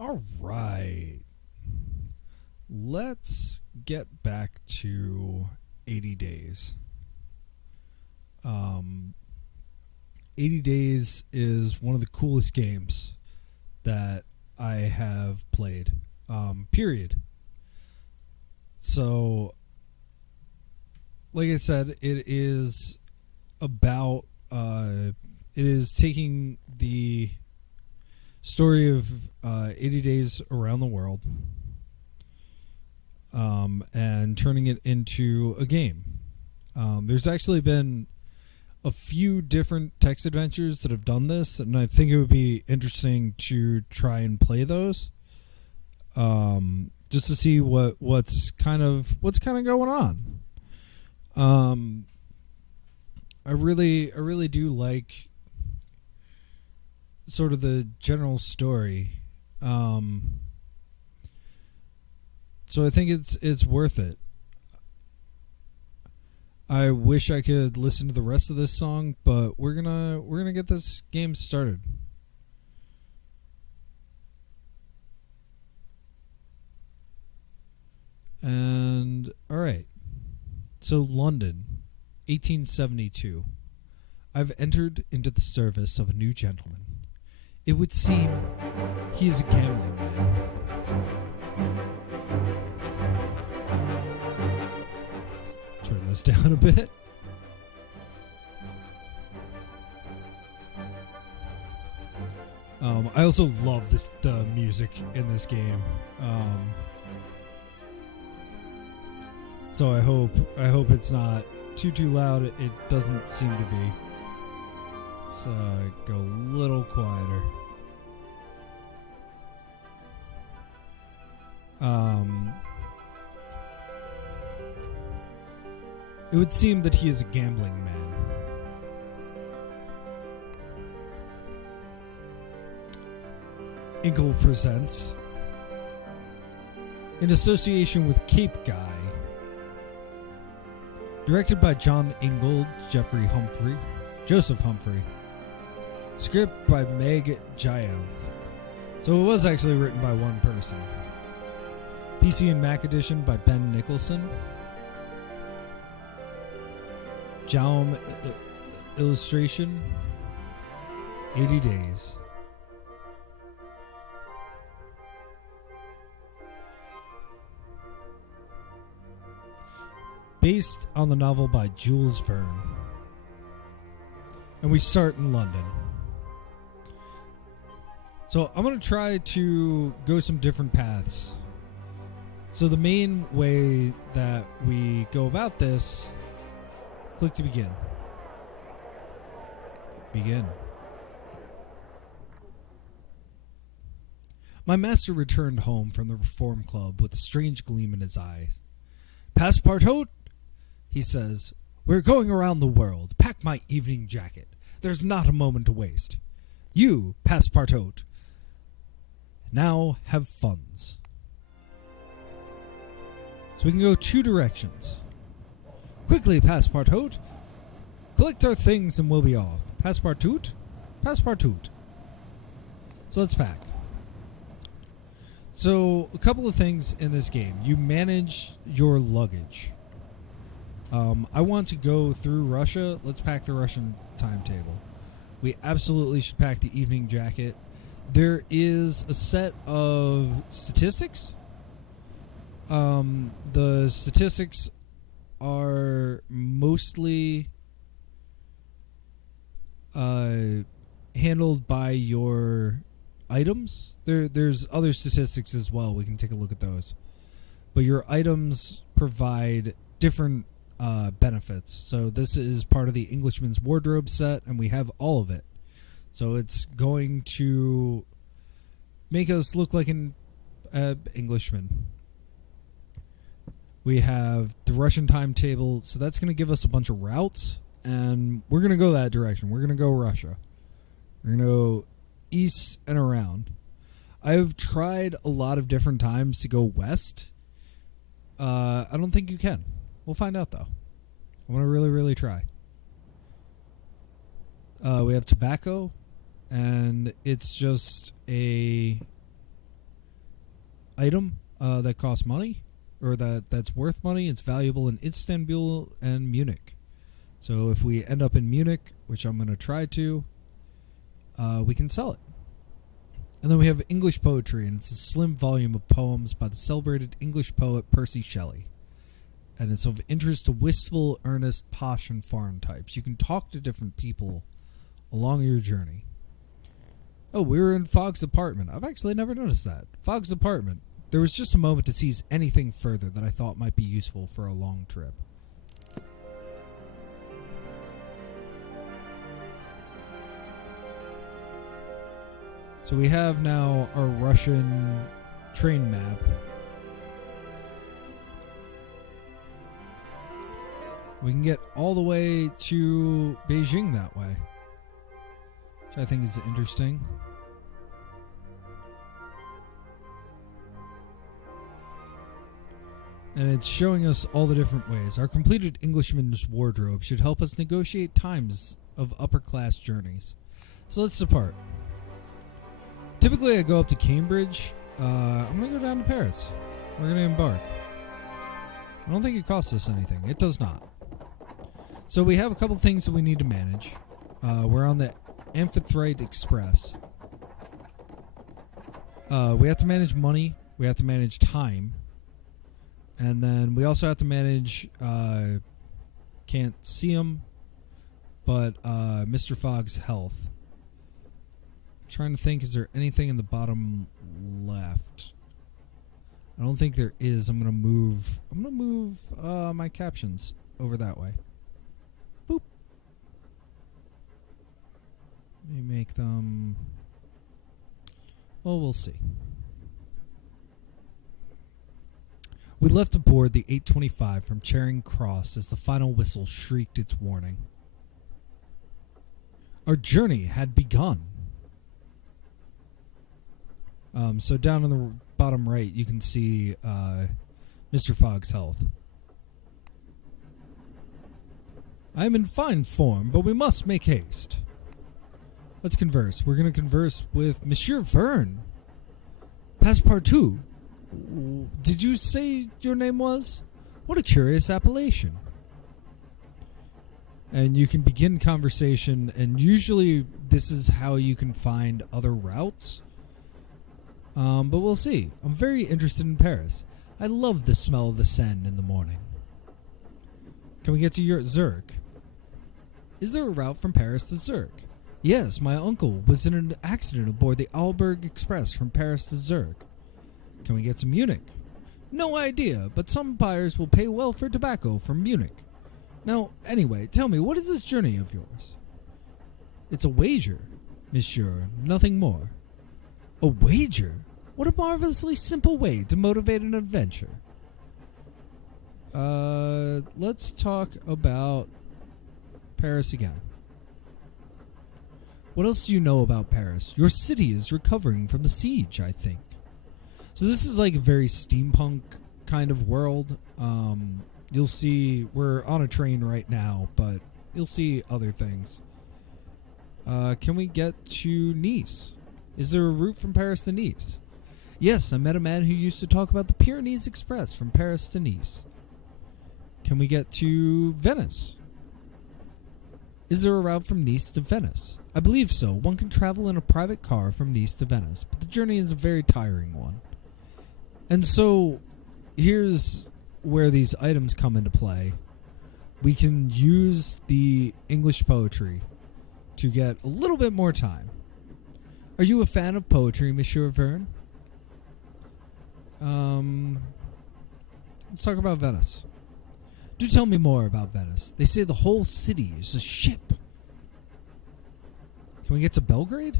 All right. Let's get back to 80 days. Um, 80 days is one of the coolest games that I have played. Period. So, like I said, it is about. It is taking the story of 80 days around the world and turning it into a game. There's actually been a few different text adventures that have done this, and I think it would be interesting to try and play those, just to see what's kind of going on. I really do like sort of the general story. So I think it's worth it. I wish I could listen to the rest of this song, but we're gonna get this game started. And all right. So London, 1872. I've entered into the service of a new gentleman. It would seem he is a gambling man. Let's turn this down a bit. I also love the music in this game. So I hope it's not too loud. It doesn't seem to be. Let's go a little quieter. It would seem that he is a gambling man. Inkle presents, in association with Cape Guy, directed by John Ingold, Joseph Humphrey, script by Meg Gianth. So it was actually written by one person. PC and Mac edition by Ben Nicholson. Jaum illustration, 80 days. Based on the novel by Jules Verne. And we start in London. So I'm going to try to go some different paths. So the main way that we go about this, click to begin. Begin. My master returned home from the Reform Club with a strange gleam in his eyes. Passepartout, he says, we're going around the world. Pack my evening jacket. There's not a moment to waste. You, Passepartout, now have funds. So we can go two directions. Quickly, Passepartout. Collect our things and we'll be off. Passepartout? Passepartout. So let's pack. So, a couple of things in this game. You manage your luggage. I want to go through Russia. Let's pack the Russian timetable. We absolutely should pack the evening jacket. There is a set of statistics. The statistics are mostly handled by your items. There's other statistics as well. We can take a look at those. But your items provide different benefits. So this is part of the Englishman's Wardrobe set, and we have all of it. So it's going to make us look like an Englishman. We have the Russian timetable, so that's going to give us a bunch of routes, and we're going to go that direction. We're going to go Russia. We're going to go east and around. I've tried a lot of different times to go west. I don't think you can. We'll find out, though. I want to really, really try. We have tobacco, and it's just a item that costs money, or that's worth money. It's valuable in Istanbul and Munich. So if we end up in Munich, which I'm going to try to, we can sell it. And then we have English poetry, and it's a slim volume of poems by the celebrated English poet Percy Shelley. And it's of interest to wistful, earnest, posh, and foreign types. You can talk to different people along your journey. Oh, we were in Fogg's apartment. I've actually never noticed that. Fogg's apartment. There was just a moment to seize anything further that I thought might be useful for a long trip. So we have now our Russian train map. We can get all the way to Beijing that way, which I think is interesting. And it's showing us all the different ways. Our completed Englishman's wardrobe should help us negotiate times of upper-class journeys. So let's depart. Typically, I go up to Cambridge. I'm going to go down to Paris. We're going to embark. I don't think it costs us anything. It does not. So we have a couple things that we need to manage. We're on the Amphitrite Express. We have to manage money. We have to manage time. And then we also have to manage, can't see him, but Mr. Fogg's health. Trying to think, is there anything in the bottom left? I don't think there is. I'm gonna move my captions over that way. Boop. Let me make them. Well, we'll see. We left aboard the 825 from Charing Cross as the final whistle shrieked its warning. Our journey had begun. So down on the bottom right, you can see Mr. Fogg's health. I am in fine form, but we must make haste. Let's converse. We're going to converse with Monsieur Verne. Passepartout. Did you say your name was? What a curious appellation. And you can begin conversation, and usually this is how you can find other routes. But we'll see. I'm very interested in Paris. I love the smell of the Seine in the morning. Can we get to Zurich? Is there a route from Paris to Zurich? Yes, my uncle was in an accident aboard the Alberg Express from Paris to Zurich. Can we get to Munich? No idea, but some buyers will pay well for tobacco from Munich. Now, anyway, tell me, what is this journey of yours? It's a wager, monsieur, nothing more. A wager? What a marvelously simple way to motivate an adventure. Let's talk about Paris again. What else do you know about Paris? Your city is recovering from the siege, I think. So this is like a very steampunk kind of world. You'll see, we're on a train right now, but you'll see other things. Can we get to Nice? Is there a route from Paris to Nice? Yes, I met a man who used to talk about the Pyrenees Express from Paris to Nice. Can we get to Venice? Is there a route from Nice to Venice? I believe so. One can travel in a private car from Nice to Venice, but the journey is a very tiring one. And so, here's where these items come into play. We can use the English poetry to get a little bit more time. Are you a fan of poetry, Monsieur Verne? Let's talk about Venice. Do tell me more about Venice. They say the whole city is a ship. Can we get to Belgrade?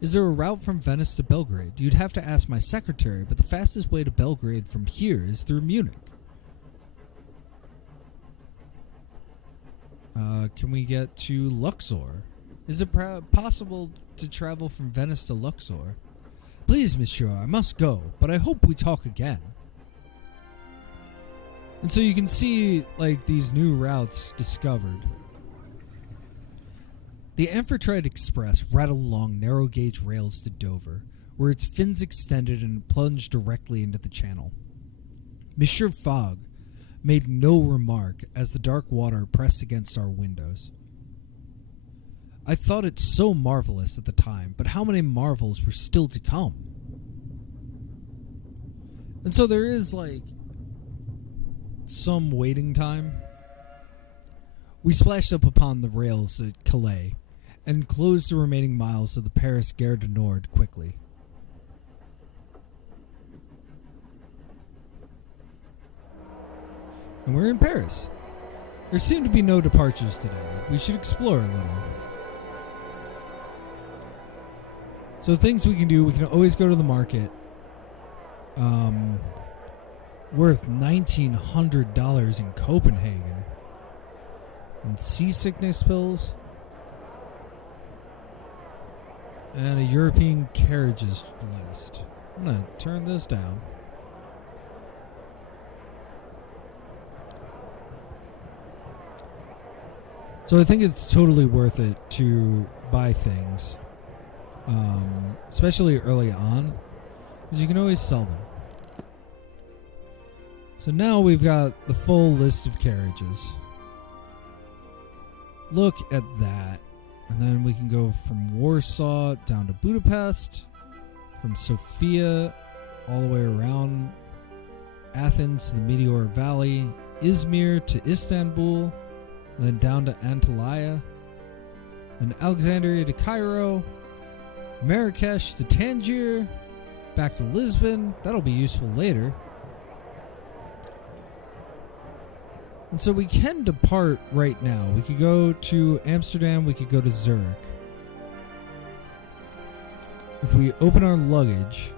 Is there a route from Venice to Belgrade? You'd have to ask my secretary, but the fastest way to Belgrade from here is through Munich. Can we get to Luxor? Is it possible to travel from Venice to Luxor? Please, monsieur, I must go, but I hope we talk again. And so you can see, like, these new routes discovered. The Amphitrite Express rattled along narrow-gauge rails to Dover, where its fins extended and plunged directly into the channel. Monsieur Fogg made no remark as the dark water pressed against our windows. I thought it so marvelous at the time, but how many marvels were still to come? And so there is, some waiting time. We splashed up upon the rails at Calais and closed the remaining miles of the Paris Gare du Nord quickly. And we're in Paris. There seem to be no departures today. We should explore a little. So things we can do, we can always go to the market. Worth $1,900 in Copenhagen. And seasickness pills. And a European carriages list. I'm going to turn this down. So I think it's totally worth it to buy things. Especially early on. Because you can always sell them. So now we've got the full list of carriages. Look at that. And then we can go from Warsaw down to Budapest. From Sofia all the way around Athens to the Meteor Valley. Izmir to Istanbul. And then down to Antalya. Then Alexandria to Cairo. Marrakesh to Tangier. Back to Lisbon. That'll be useful later. And so we can depart right now. We could go to Amsterdam. We could go to Zurich. If we open our luggage,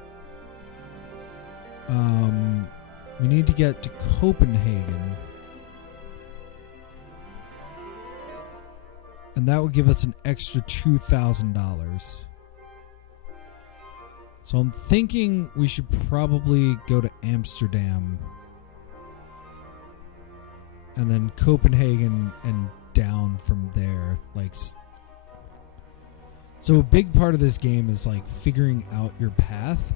we need to get to Copenhagen. And that would give us an extra $2,000. So I'm thinking we should probably go to Amsterdam. And then Copenhagen and down from there. So a big part of this game is figuring out your path.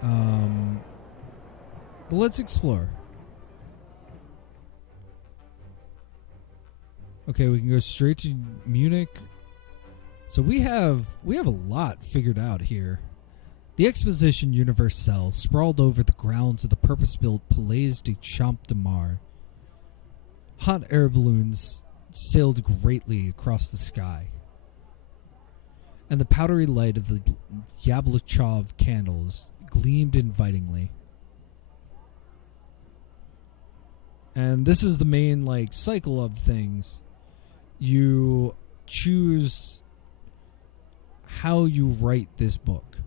But let's explore. Okay, we can go straight to Munich. So we have a lot figured out here. The Exposition Universelle sprawled over the grounds of the purpose-built Palais des Champs de Mars. Hot air balloons sailed greatly across the sky, and the powdery light of the Yablochkov candles gleamed invitingly. And this is the main cycle of things. You choose how you write this book.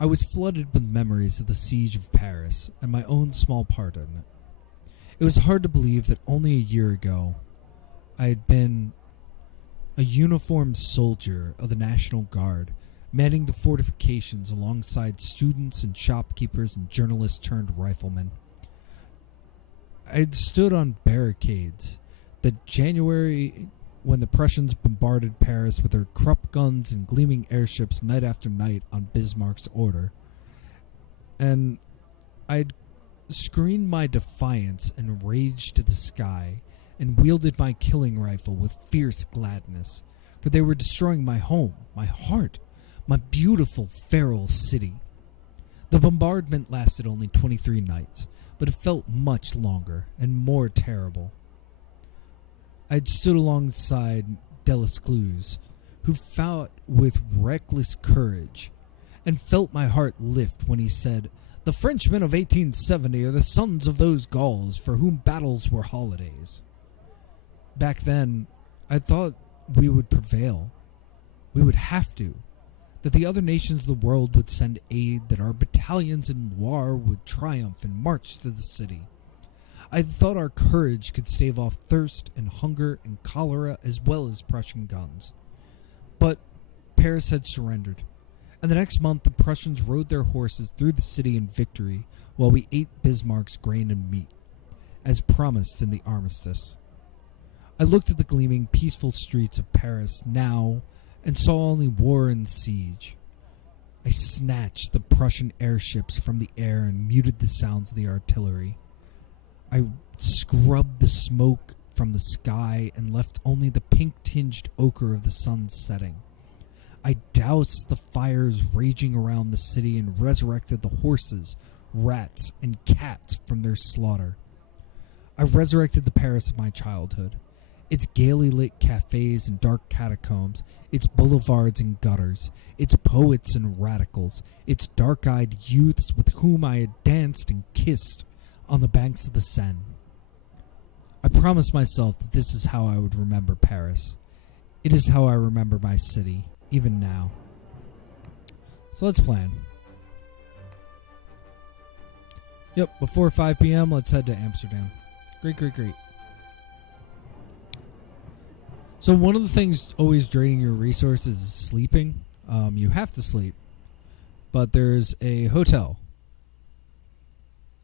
I was flooded with memories of the siege of Paris and my own small part in it. It was hard to believe that only a year ago I had been a uniformed soldier of the National Guard, manning the fortifications alongside students and shopkeepers and journalists turned riflemen. I had stood on barricades that January when the Prussians bombarded Paris with their Krupp guns and gleaming airships night after night on Bismarck's order. And I'd screamed my defiance and rage to the sky and wielded my killing rifle with fierce gladness, for they were destroying my home, my heart, my beautiful feral city. The bombardment lasted only 23 nights, but it felt much longer and more terrible. I'd stood alongside Delescluze, who fought with reckless courage, and felt my heart lift when he said, "The Frenchmen of 1870 are the sons of those Gauls for whom battles were holidays." Back then, I thought we would prevail. We would have to. That the other nations of the world would send aid, that our battalions in Loire would triumph and march to the city. I thought our courage could stave off thirst and hunger and cholera as well as Prussian guns. But Paris had surrendered, and the next month the Prussians rode their horses through the city in victory while we ate Bismarck's grain and meat. as promised in the armistice. I looked at the gleaming, peaceful streets of Paris now and saw only war and siege. I snatched the Prussian airships from the air and muted the sounds of the artillery. I scrubbed the smoke from the sky and left only the pink-tinged ochre of the sun setting. I doused the fires raging around the city and resurrected the horses, rats, and cats from their slaughter. I resurrected the Paris of my childhood, its gaily lit cafes and dark catacombs, its boulevards and gutters, its poets and radicals, its dark-eyed youths with whom I had danced and kissed on the banks of the Seine. I promised myself that this is how I would remember Paris. It is how I remember my city, even now. So let's plan. Yep, before 5 p.m., let's head to Amsterdam. Great. So one of the things always draining your resources is sleeping. You have to sleep. But there's a hotel.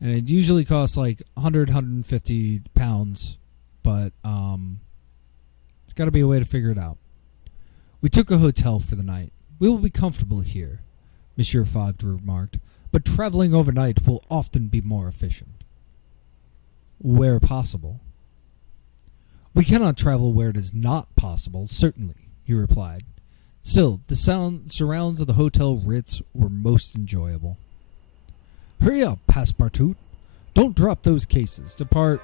And it usually costs like 150 pounds. But it's got to be a way to figure it out. We took a hotel for the night. We will be comfortable here, Monsieur Fogg remarked. But traveling overnight will often be more efficient. Where possible. We cannot travel where it is not possible, certainly, he replied. Still, the surrounds of the Hotel Ritz were most enjoyable. Hurry up, Passepartout. Don't drop those cases. Depart.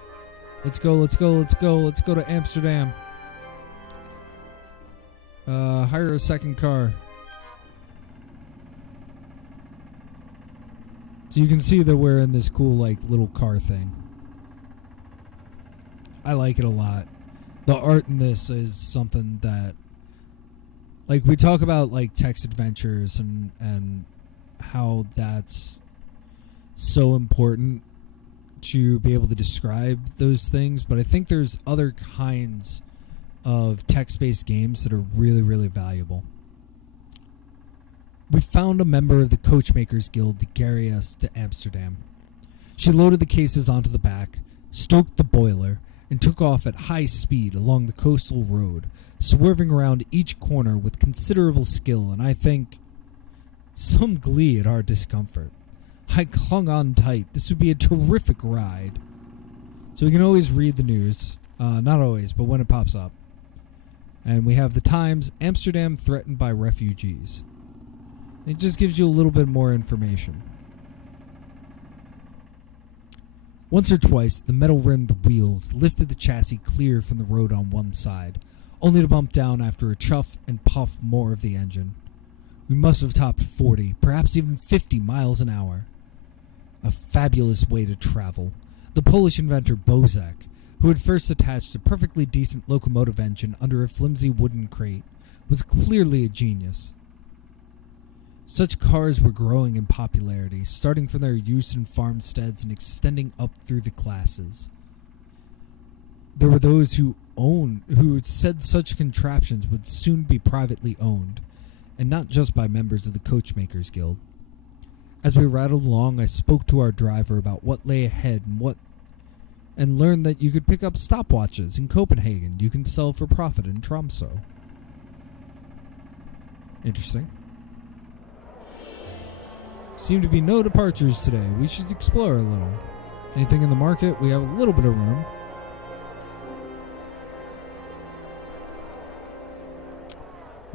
Let's go to Amsterdam. Hire a second car. So you can see that we're in this cool, like, little car thing. I like it a lot. The art in this is something that, like, we talk about, like, text adventures and how that's so important to be able to describe those things, but I think there's other kinds of text-based games that are really, really valuable. We found a member of the Coachmakers Guild to carry us to Amsterdam. She loaded the cases onto the back, stoked the boiler, and took off at high speed along the coastal road, swerving around each corner with considerable skill and, I think, some glee at our discomfort. I clung on tight. This would be a terrific ride. So we can always read the news. Not always, but when it pops up. And we have the Times, Amsterdam threatened by refugees. It just gives you a little bit more information. Once or twice, the metal-rimmed wheels lifted the chassis clear from the road on one side, only to bump down after a chuff and puff more of the engine. We must have topped 40, perhaps even 50 miles an hour. A fabulous way to travel. The Polish inventor Bozak, who had first attached a perfectly decent locomotive engine under a flimsy wooden crate, was clearly a genius. Such cars were growing in popularity, starting from their use in farmsteads and extending up through the classes. There were those who said such contraptions would soon be privately owned, and not just by members of the Coachmakers Guild. As we rattled along, I spoke to our driver about what lay ahead and learned that you could pick up stopwatches in Copenhagen you can sell for profit in Tromsø. Interesting. Seem to be no departures today. We should explore a little. Anything in the market? We have a little bit of room.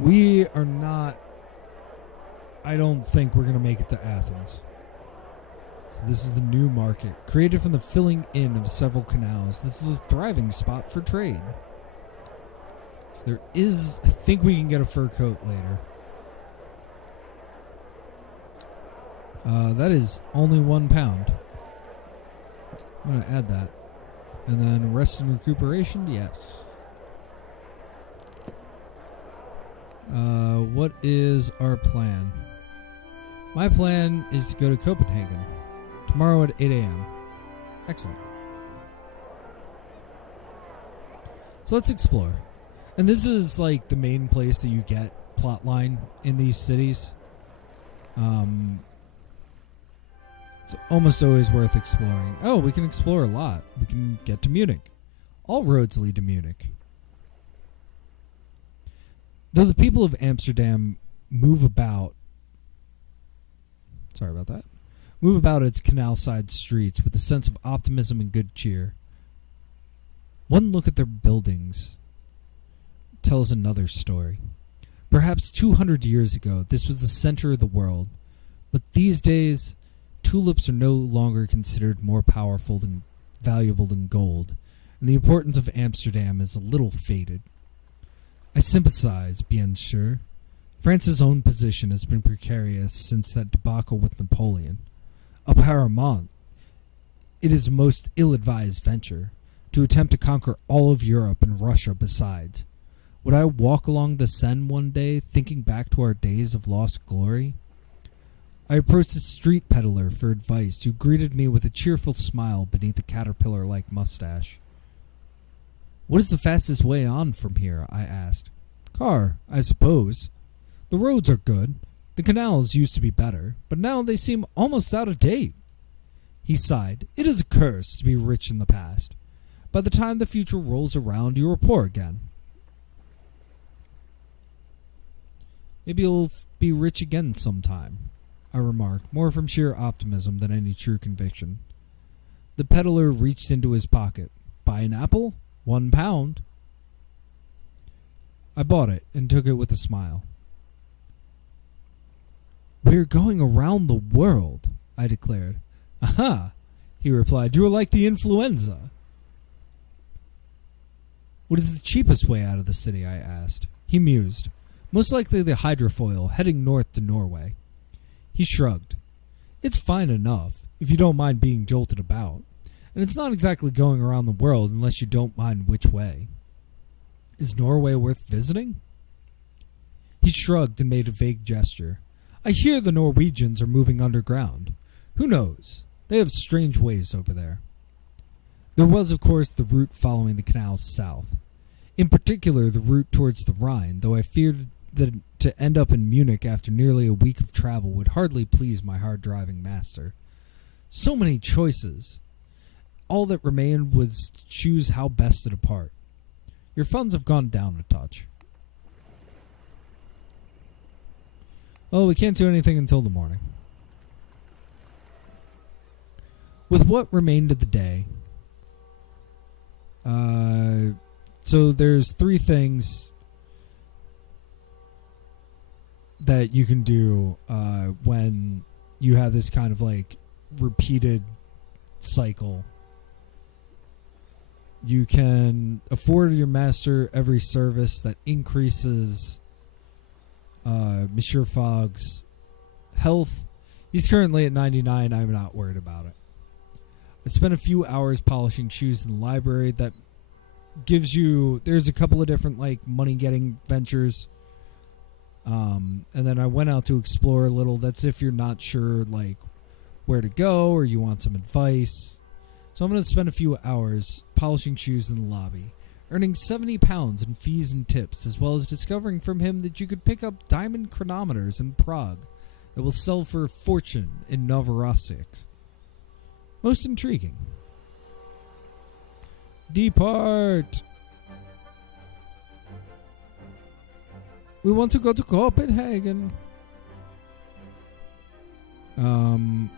We are not... I don't think we're going to make it to Athens. So this is the new market, created from the filling in of several canals. This is a thriving spot for trade. So there is... I think we can get a fur coat later. That is only £1. I'm going to add that. And then rest and recuperation, yes. What is our plan? My plan is to go to Copenhagen tomorrow at 8 a.m. Excellent. So let's explore. And this is like the main place that you get plotline in these cities. It's almost always worth exploring. Oh, we can explore a lot. We can get to Munich. All roads lead to Munich. Though the people of Amsterdam move about its canal-side streets with a sense of optimism and good cheer. One look at their buildings tells another story. Perhaps 200 years ago, this was the center of the world, but these days, tulips are no longer considered more powerful and valuable than gold, and the importance of Amsterdam is a little faded. I sympathize, bien sûr. France's own position has been precarious since that debacle with Napoleon. Apparemment, it is a most ill-advised venture to attempt to conquer all of Europe and Russia besides. Would I walk along the Seine one day, thinking back to our days of lost glory? I approached a street peddler for advice, who greeted me with a cheerful smile beneath a caterpillar-like mustache. "What is the fastest way on from here?" I asked. "Car, I suppose. The roads are good. The canals used to be better, but now they seem almost out of date." He sighed. "It is a curse to be rich in the past. By the time the future rolls around, you are poor again." "Maybe you'll be rich again sometime," I remarked, more from sheer optimism than any true conviction. The peddler reached into his pocket. "Buy an apple? £1." I bought it and took it with a smile. "We're going around the world," I declared. "Aha!" he replied. "You are like the influenza." "What is the cheapest way out of the city?" I asked. He mused. "Most likely the hydrofoil, heading north to Norway." He shrugged. "It's fine enough, if you don't mind being jolted about. And it's not exactly going around the world unless you don't mind which way. Is Norway worth visiting?" He shrugged and made a vague gesture. "I hear the Norwegians are moving underground. Who knows? They have strange ways over there." There was, of course, the route following the canals south. In particular, the route towards the Rhine, though I feared that to end up in Munich after nearly a week of travel would hardly please my hard-driving master. So many choices. All that remained was to choose how best to depart. Your funds have gone down a touch. "Oh, we can't do anything until the morning." With what remained of the day, so there's 3 things that you can do when you have this kind of like repeated cycle. You can afford your master every service that increases Monsieur Fogg's health. He's currently at 99. I'm not worried about it. I spent a few hours polishing shoes in the library. That gives you... There's a couple of different like money-getting ventures. And then I went out to explore a little. That's if you're not sure like where to go or you want some advice. So I'm going to spend a few hours polishing shoes in the lobby, earning £70 in fees and tips, as well as discovering from him that you could pick up diamond chronometers in Prague that will sell for a fortune in Novorossiysk. Most intriguing. Depart! We want to go to Copenhagen. I'm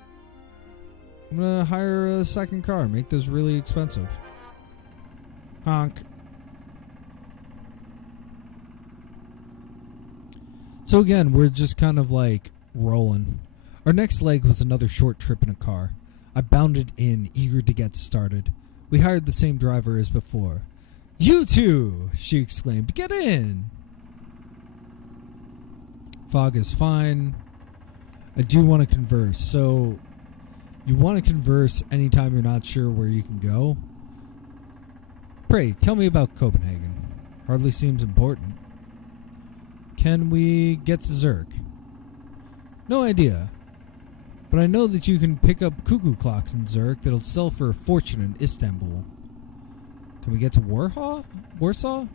gonna hire a second car. Make this really expensive. Honk. So again, we're just kind of like rolling. Our next leg was another short trip in a car. I bounded in, eager to get started. We hired the same driver as before. "You two!" she exclaimed. "Get in!" Fog is fine. I do want to converse. So, you want to converse anytime you're not sure where you can go? Pray, tell me about Copenhagen. Hardly seems important. Can we get to Zurich? No idea. But I know that you can pick up cuckoo clocks in Zurich that'll sell for a fortune in Istanbul. Can we get to Warsaw?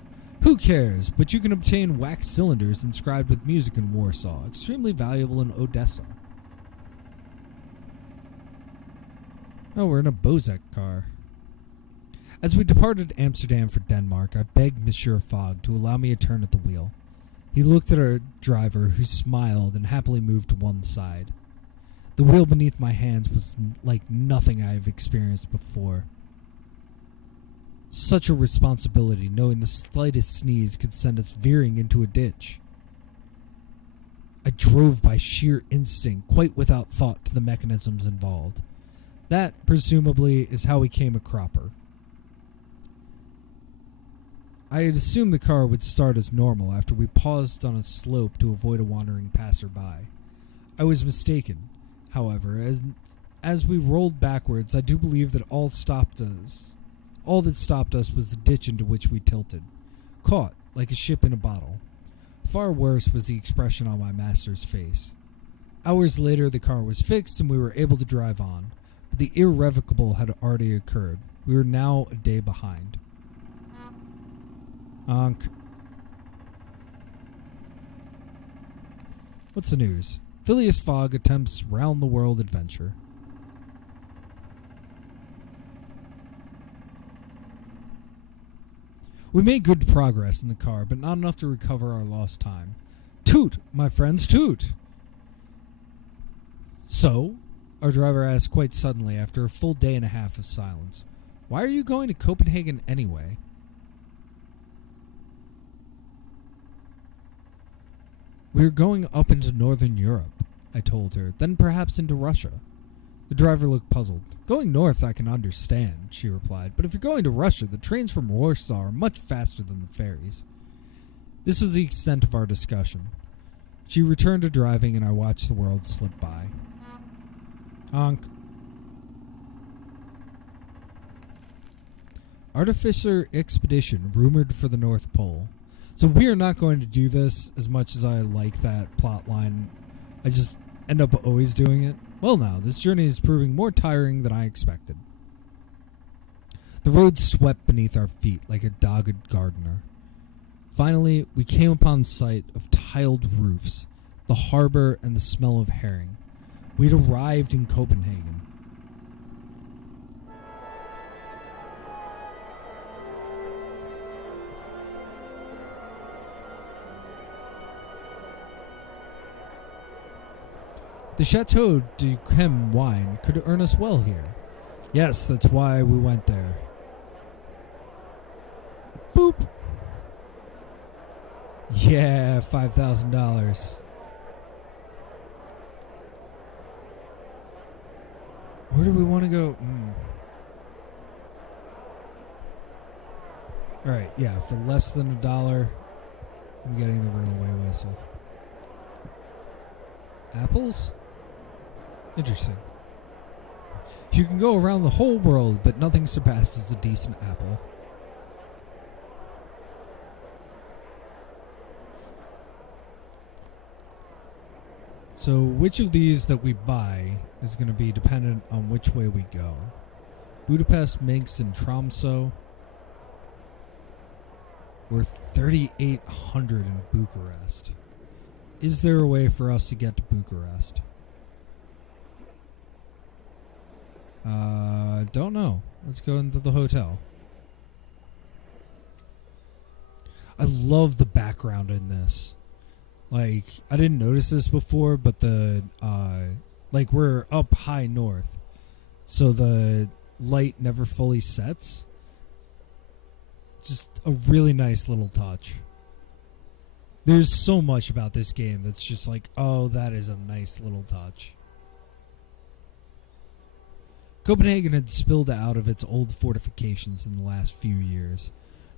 Who cares? But you can obtain wax cylinders inscribed with music in Warsaw, extremely valuable in Odessa. Oh, we're in a Bozek car. As we departed Amsterdam for Denmark, I begged Monsieur Fogg to allow me a turn at the wheel. He looked at our driver, who smiled and happily moved to one side. The wheel beneath my hands was like nothing I have experienced before. Such a responsibility, knowing the slightest sneeze could send us veering into a ditch. I drove by sheer instinct, quite without thought to the mechanisms involved. That, presumably, is how we came a cropper. I had assumed the car would start as normal after we paused on a slope to avoid a wandering passerby. I was mistaken, however, as we rolled backwards. I do believe that all that stopped us was the ditch into which we tilted, caught like a ship in a bottle. Far worse was the expression on my master's face. Hours later, the car was fixed and we were able to drive on, but the irrevocable had already occurred. We were now a day behind. Honk. What's the news? Phileas Fogg attempts round-the-world adventure. We made good progress in the car, but not enough to recover our lost time. Toot, my friends, toot! So, our driver asked quite suddenly after a full day and a half of silence, why are you going to Copenhagen anyway? We are going up into northern Europe, I told her, then perhaps into Russia. The driver looked puzzled. Going north I can understand, she replied, but if you're going to Russia, the trains from Warsaw are much faster than the ferries. This was the extent of our discussion. She returned to driving and I watched the world slip by. Honk. Artificer expedition rumored for the North Pole. So we are not going to do this as much as I like that plot line. I just end up always doing it. Well now, this journey is proving more tiring than I expected. The road swept beneath our feet like a dogged gardener. Finally, we came upon sight of tiled roofs, the harbor, and the smell of herring. We'd arrived in Copenhagen. The Chateau de Crème wine could earn us well here. Yes, that's why we went there. Boop! Yeah, $5,000. Where do we want to go? Alright, yeah, for less than $1, I'm getting the runaway whistle. Apples? Interesting. You can go around the whole world, but nothing surpasses a decent apple. So which of these that we buy is going to be dependent on which way we go. Budapest, Minsk, and Tromsø. We're 3,800 in Bucharest. Is there a way for us to get to Bucharest? Don't know. Let's go into the hotel. I love the background in this. Like, I didn't notice this before, but like we're up high north, so the light never fully sets. Just a really nice little touch. There's so much about this game that's just like, oh, that is a nice little touch. Copenhagen had spilled out of its old fortifications in the last few years.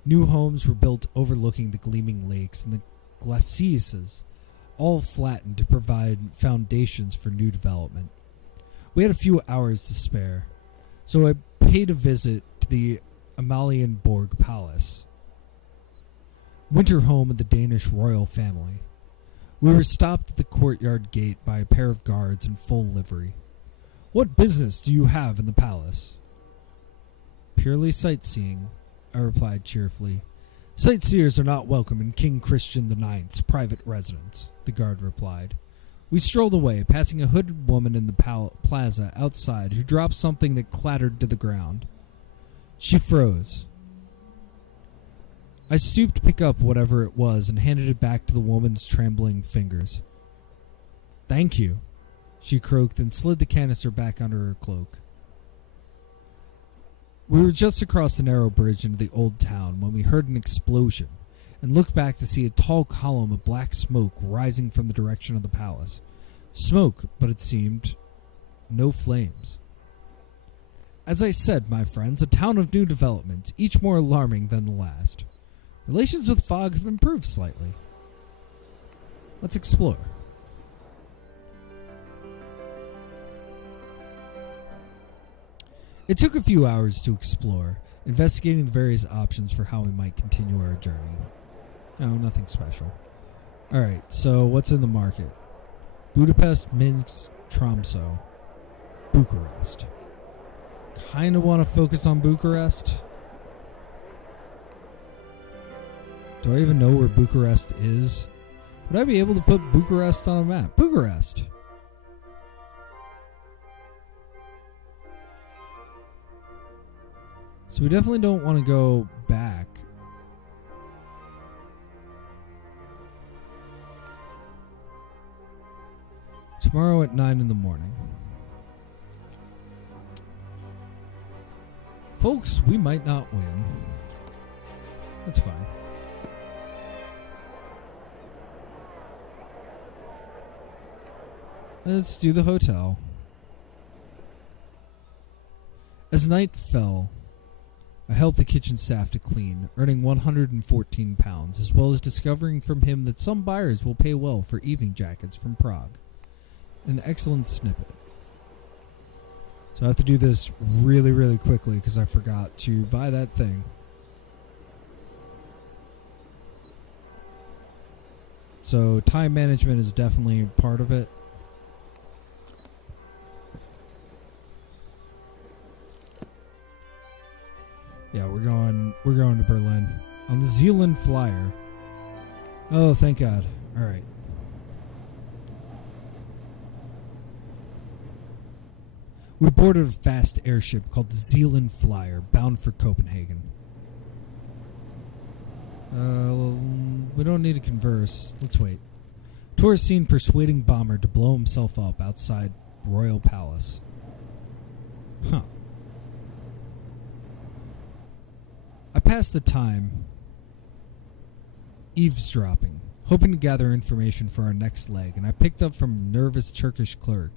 New homes were built overlooking the gleaming lakes, and the glacis all flattened to provide foundations for new development. We had a few hours to spare, so I paid a visit to the Amalienborg Palace, winter home of the Danish royal family. We were stopped at the courtyard gate by a pair of guards in full livery. What business do you have in the palace? Purely sightseeing, I replied cheerfully. Sightseers are not welcome in King Christian IX's private residence, the guard replied. We strolled away, passing a hooded woman in the plaza outside who dropped something that clattered to the ground. She froze. I stooped to pick up whatever it was and handed it back to the woman's trembling fingers. "Thank you," she croaked and slid the canister back under her cloak. We were just across the narrow bridge into the old town when we heard an explosion and looked back to see a tall column of black smoke rising from the direction of the palace. Smoke, but it seemed no flames. As I said, my friends, a town of new developments, each more alarming than the last. Relations with Fog have improved slightly. Let's explore. It took a few hours to explore, investigating the various options for how we might continue our journey. No, nothing special. Alright, so what's in the market? Budapest, Minsk, Tromsø, Bucharest. Kinda want to focus on Bucharest. Do I even know where Bucharest is? Would I be able to put Bucharest on a map? Bucharest! So we definitely don't want to go back. Tomorrow at 9 in the morning. Folks, we might not win. That's fine. Let's do the hotel. As night fell, I helped the kitchen staff to clean, earning £114, as well as discovering from him that some buyers will pay well for evening jackets from Prague. An excellent snippet. So I have to do this really, really quickly because I forgot to buy that thing. So time management is definitely part of it. Yeah, we're going to Berlin on the Zealand Flyer. Oh, thank God. All right. We boarded a fast airship called the Zealand Flyer, bound for Copenhagen. We don't need to converse. Let's wait. Tourist seen persuading bomber to blow himself up outside Royal Palace. Huh. I passed the time eavesdropping, hoping to gather information for our next leg, and I picked up from a nervous Turkish clerk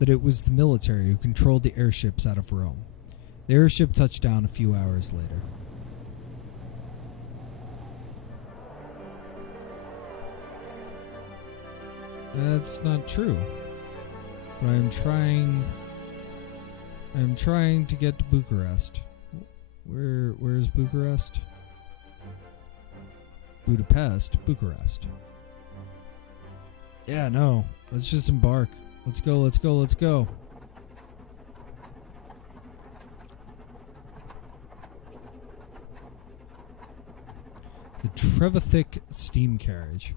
that it was the military who controlled the airships out of Rome. The airship touched down a few hours later. That's not true. But I'm trying to get to Bucharest. Where's Bucharest? Budapest, Bucharest. Yeah, no. Let's just embark. Let's go. The Trevithick steam carriage.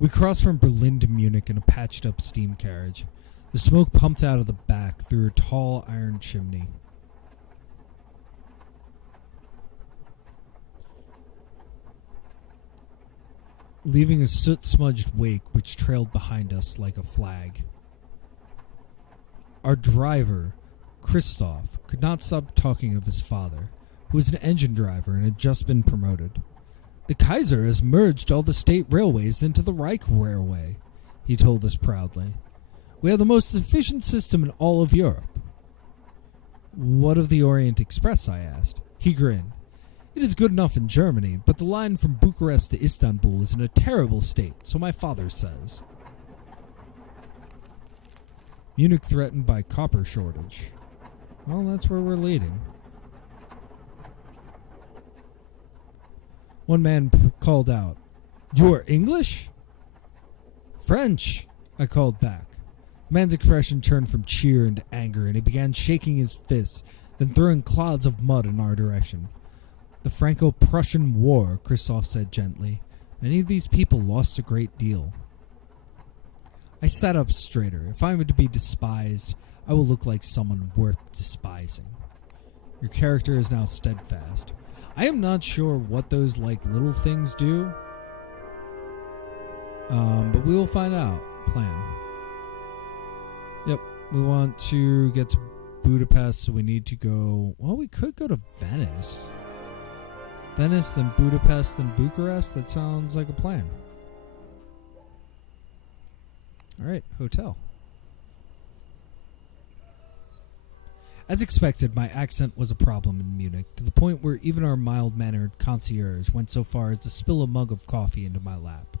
We crossed from Berlin to Munich in a patched up steam carriage. The smoke pumped out of the back through a tall iron chimney. Leaving a soot-smudged wake which trailed behind us like a flag. Our driver, Christoph, could not stop talking of his father, who was an engine driver and had just been promoted. "The Kaiser has merged all the state railways into the Reich Railway," he told us proudly. "We have the most efficient system in all of Europe." "What of the Orient Express?" I asked. He grinned. "It is good enough in Germany, but the line from Bucharest to Istanbul is in a terrible state, so my father says." Munich threatened by copper shortage. Well, that's where we're leading. One man called out, "You are English?" "French," I called back. The man's expression turned from cheer into anger, and he began shaking his fists, then throwing clouds of mud in our direction. "The Franco-Prussian War," Christoph said gently. "Many of these people lost a great deal." I sat up straighter. If I am to be despised, I will look like someone worth despising. Your character is now steadfast. I am not sure what those little things do, but we will find out. Plan. Yep, we want to get to Budapest, so we need to go. Well, we could go to Venice. Venice, then Budapest, then Bucharest. That sounds like a plan. All right, hotel. As expected, my accent was a problem in Munich, to the point where even our mild-mannered concierge went so far as to spill a mug of coffee into my lap.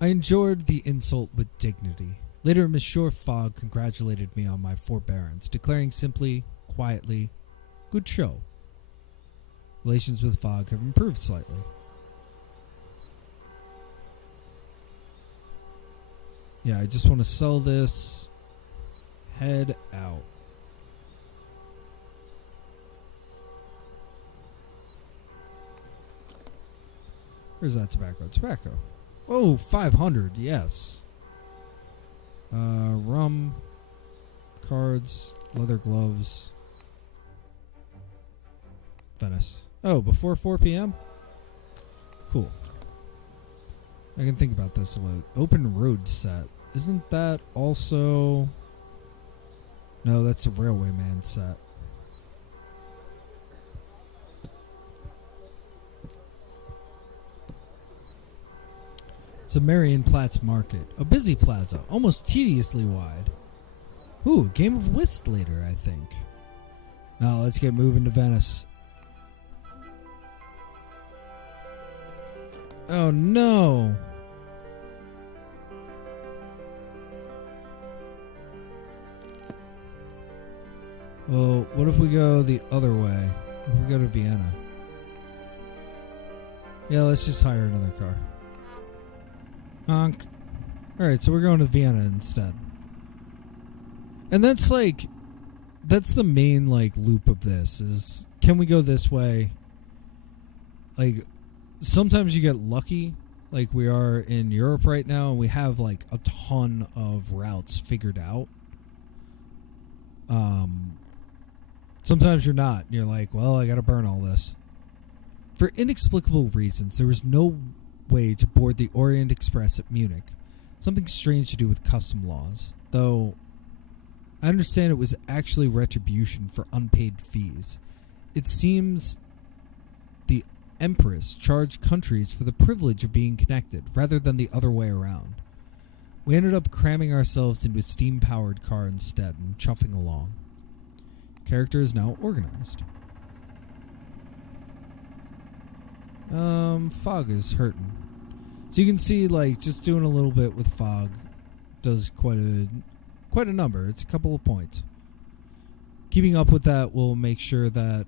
I endured the insult with dignity. Later, Monsieur Fogg congratulated me on my forbearance, declaring simply, quietly, "Good show." Relations with Fogg have improved slightly. Yeah, I just want to sell this. Head out. Where's that tobacco? Tobacco. Oh, 500, yes. Rum, cards, leather gloves. Venice. Oh, before 4 p.m.? Cool. I can think about this a little. Open road set. Isn't that also... No, that's the Railwayman set. It's a Marienplatz market. A busy plaza, almost tediously wide. Ooh, a game of whist later, I think. Now, let's get moving to Venice. Oh, no! Well, what if we go the other way? What if we go to Vienna? Yeah, let's just hire another car. Honk. Alright, so we're going to Vienna instead. And that's that's the main loop of this is, can we go this way? Sometimes you get lucky, like we are in Europe right now, and we have a ton of routes figured out. Sometimes you're not, and you're like, well, I gotta burn all this. For inexplicable reasons, there was no way to board the Orient Express at Munich. Something strange to do with custom laws, though I understand it was actually retribution for unpaid fees. It seems the Empress charged countries for the privilege of being connected, rather than the other way around. We ended up cramming ourselves into a steam-powered car instead and chuffing along. Character is now organized. Fog is hurting. So you can see, just doing a little bit with Fog does quite a number. It's a couple of points. Keeping up with that will make sure that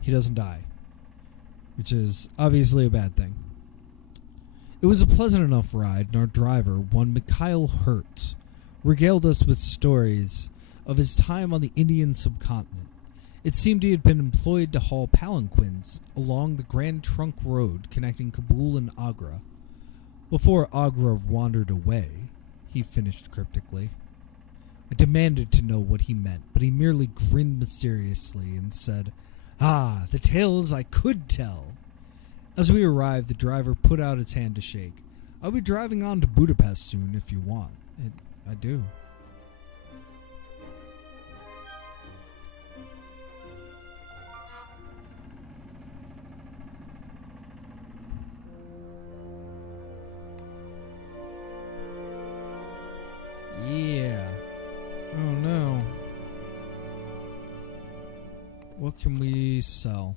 he doesn't die, which is obviously a bad thing. It was a pleasant enough ride, and our driver, one Mikhail Hertz, regaled us with stories of his time on the Indian subcontinent. It seemed he had been employed to haul palanquins along the Grand Trunk Road connecting Kabul and Agra. Before Agra wandered away, he finished cryptically. I demanded to know what he meant, but he merely grinned mysteriously and said, "Ah, the tales I could tell." As we arrived, the driver put out his hand to shake. "I'll be driving on to Budapest soon if you want." I do. Yeah. Oh no. What can we sell?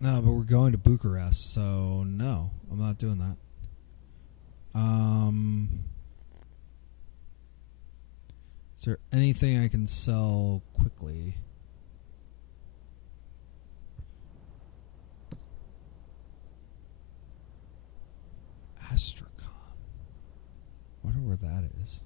No, but we're going to Bucharest, so no, I'm not doing that. Is there anything I can sell quickly? Astrakhan. Wonder where that is.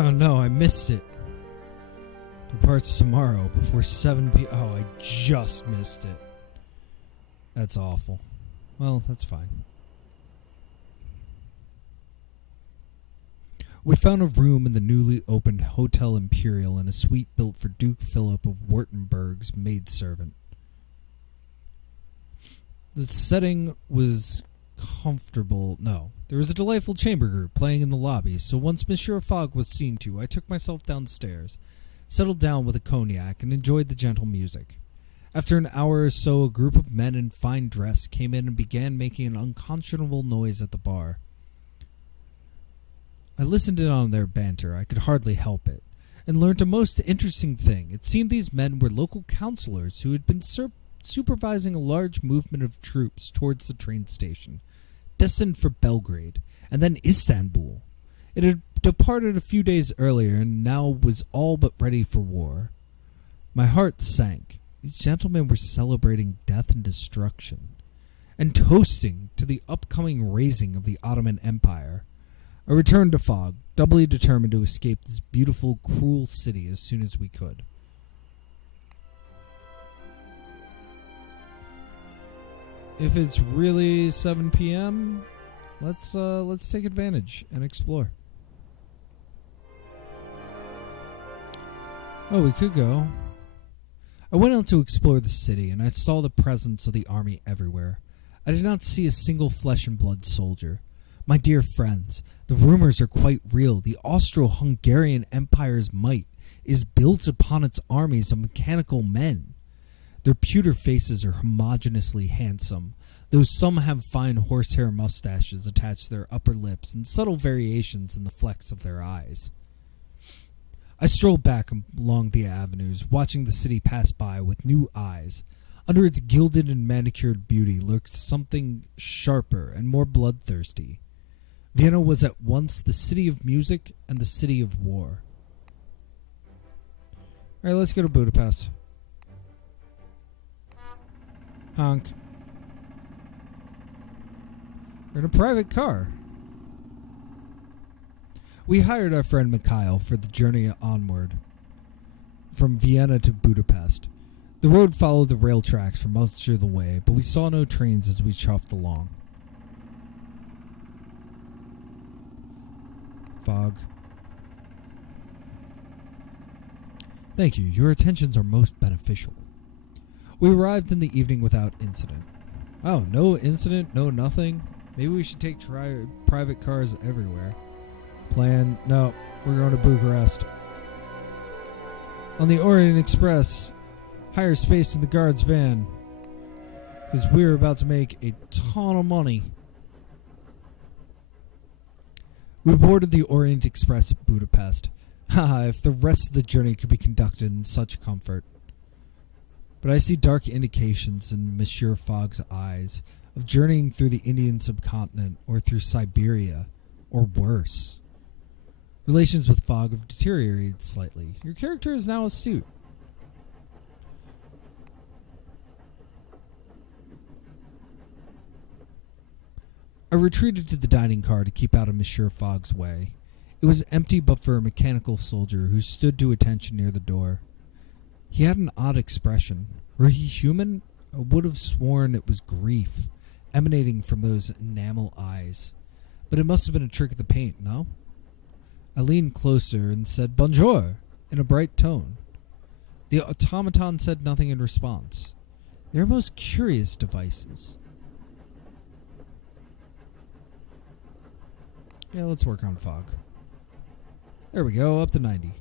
Oh no, I missed it. Departs tomorrow before 7 p.m. Oh, I just missed it. That's awful. Well, that's fine. We found a room in the newly opened Hotel Imperial and a suite built for Duke Philip of Wurtemberg's maidservant. The setting was comfortable. No, there was a delightful chamber group playing in the lobby, so once Monsieur Fogg was seen to, I took myself downstairs, settled down with a cognac, and enjoyed the gentle music. After an hour or so, a group of men in fine dress came in and began making an unconscionable noise at the bar. I listened in on their banter, I could hardly help it, and learned a most interesting thing. It seemed these men were local councillors who had been supervising a large movement of troops towards the train station, destined for Belgrade, and then Istanbul. It had departed a few days earlier, and now was all but ready for war. My heart sank. These gentlemen were celebrating death and destruction, and toasting to the upcoming raising of the Ottoman Empire. I returned to Fogg, doubly determined to escape this beautiful, cruel city as soon as we could. If it's really 7 p.m., let's take advantage and explore. Oh, we could go. I went out to explore the city, and I saw the presence of the army everywhere. I did not see a single flesh-and-blood soldier. My dear friends, the rumors are quite real. The Austro-Hungarian Empire's might is built upon its armies of mechanical men. Their pewter faces are homogeneously handsome, though some have fine horsehair mustaches attached to their upper lips and subtle variations in the flecks of their eyes. I strolled back along the avenues, watching the city pass by with new eyes. Under its gilded and manicured beauty lurked something sharper and more bloodthirsty. Vienna was at once the city of music and the city of war. Alright, let's go to Budapest. Honk. We're in a private car. We hired our friend Mikhail for the journey onward from Vienna to Budapest. The road followed the rail tracks for most of the way, but we saw no trains as we chuffed along. Fogg. Thank you. Your attentions are most beneficial. We arrived in the evening without incident. Oh, no incident, no nothing. Maybe we should take private cars everywhere. Plan? No, we're going to Bucharest. On the Orient Express, hire space in the guard's van, because we're about to make a ton of money. We boarded the Orient Express at Budapest. Haha, if the rest of the journey could be conducted in such comfort. But I see dark indications in Monsieur Fogg's eyes of journeying through the Indian subcontinent or through Siberia, or worse. Relations with Fogg have deteriorated slightly. Your character is now astute. I retreated to the dining car to keep out of Monsieur Fogg's way. It was empty but for a mechanical soldier who stood to attention near the door. He had an odd expression. Were he human? I would have sworn it was grief, emanating from those enamel eyes. But it must have been a trick of the paint, no? I leaned closer and said, "Bonjour," in a bright tone. The automaton said nothing in response. They are most curious devices. Yeah, let's work on Fogg. There we go, up to 90.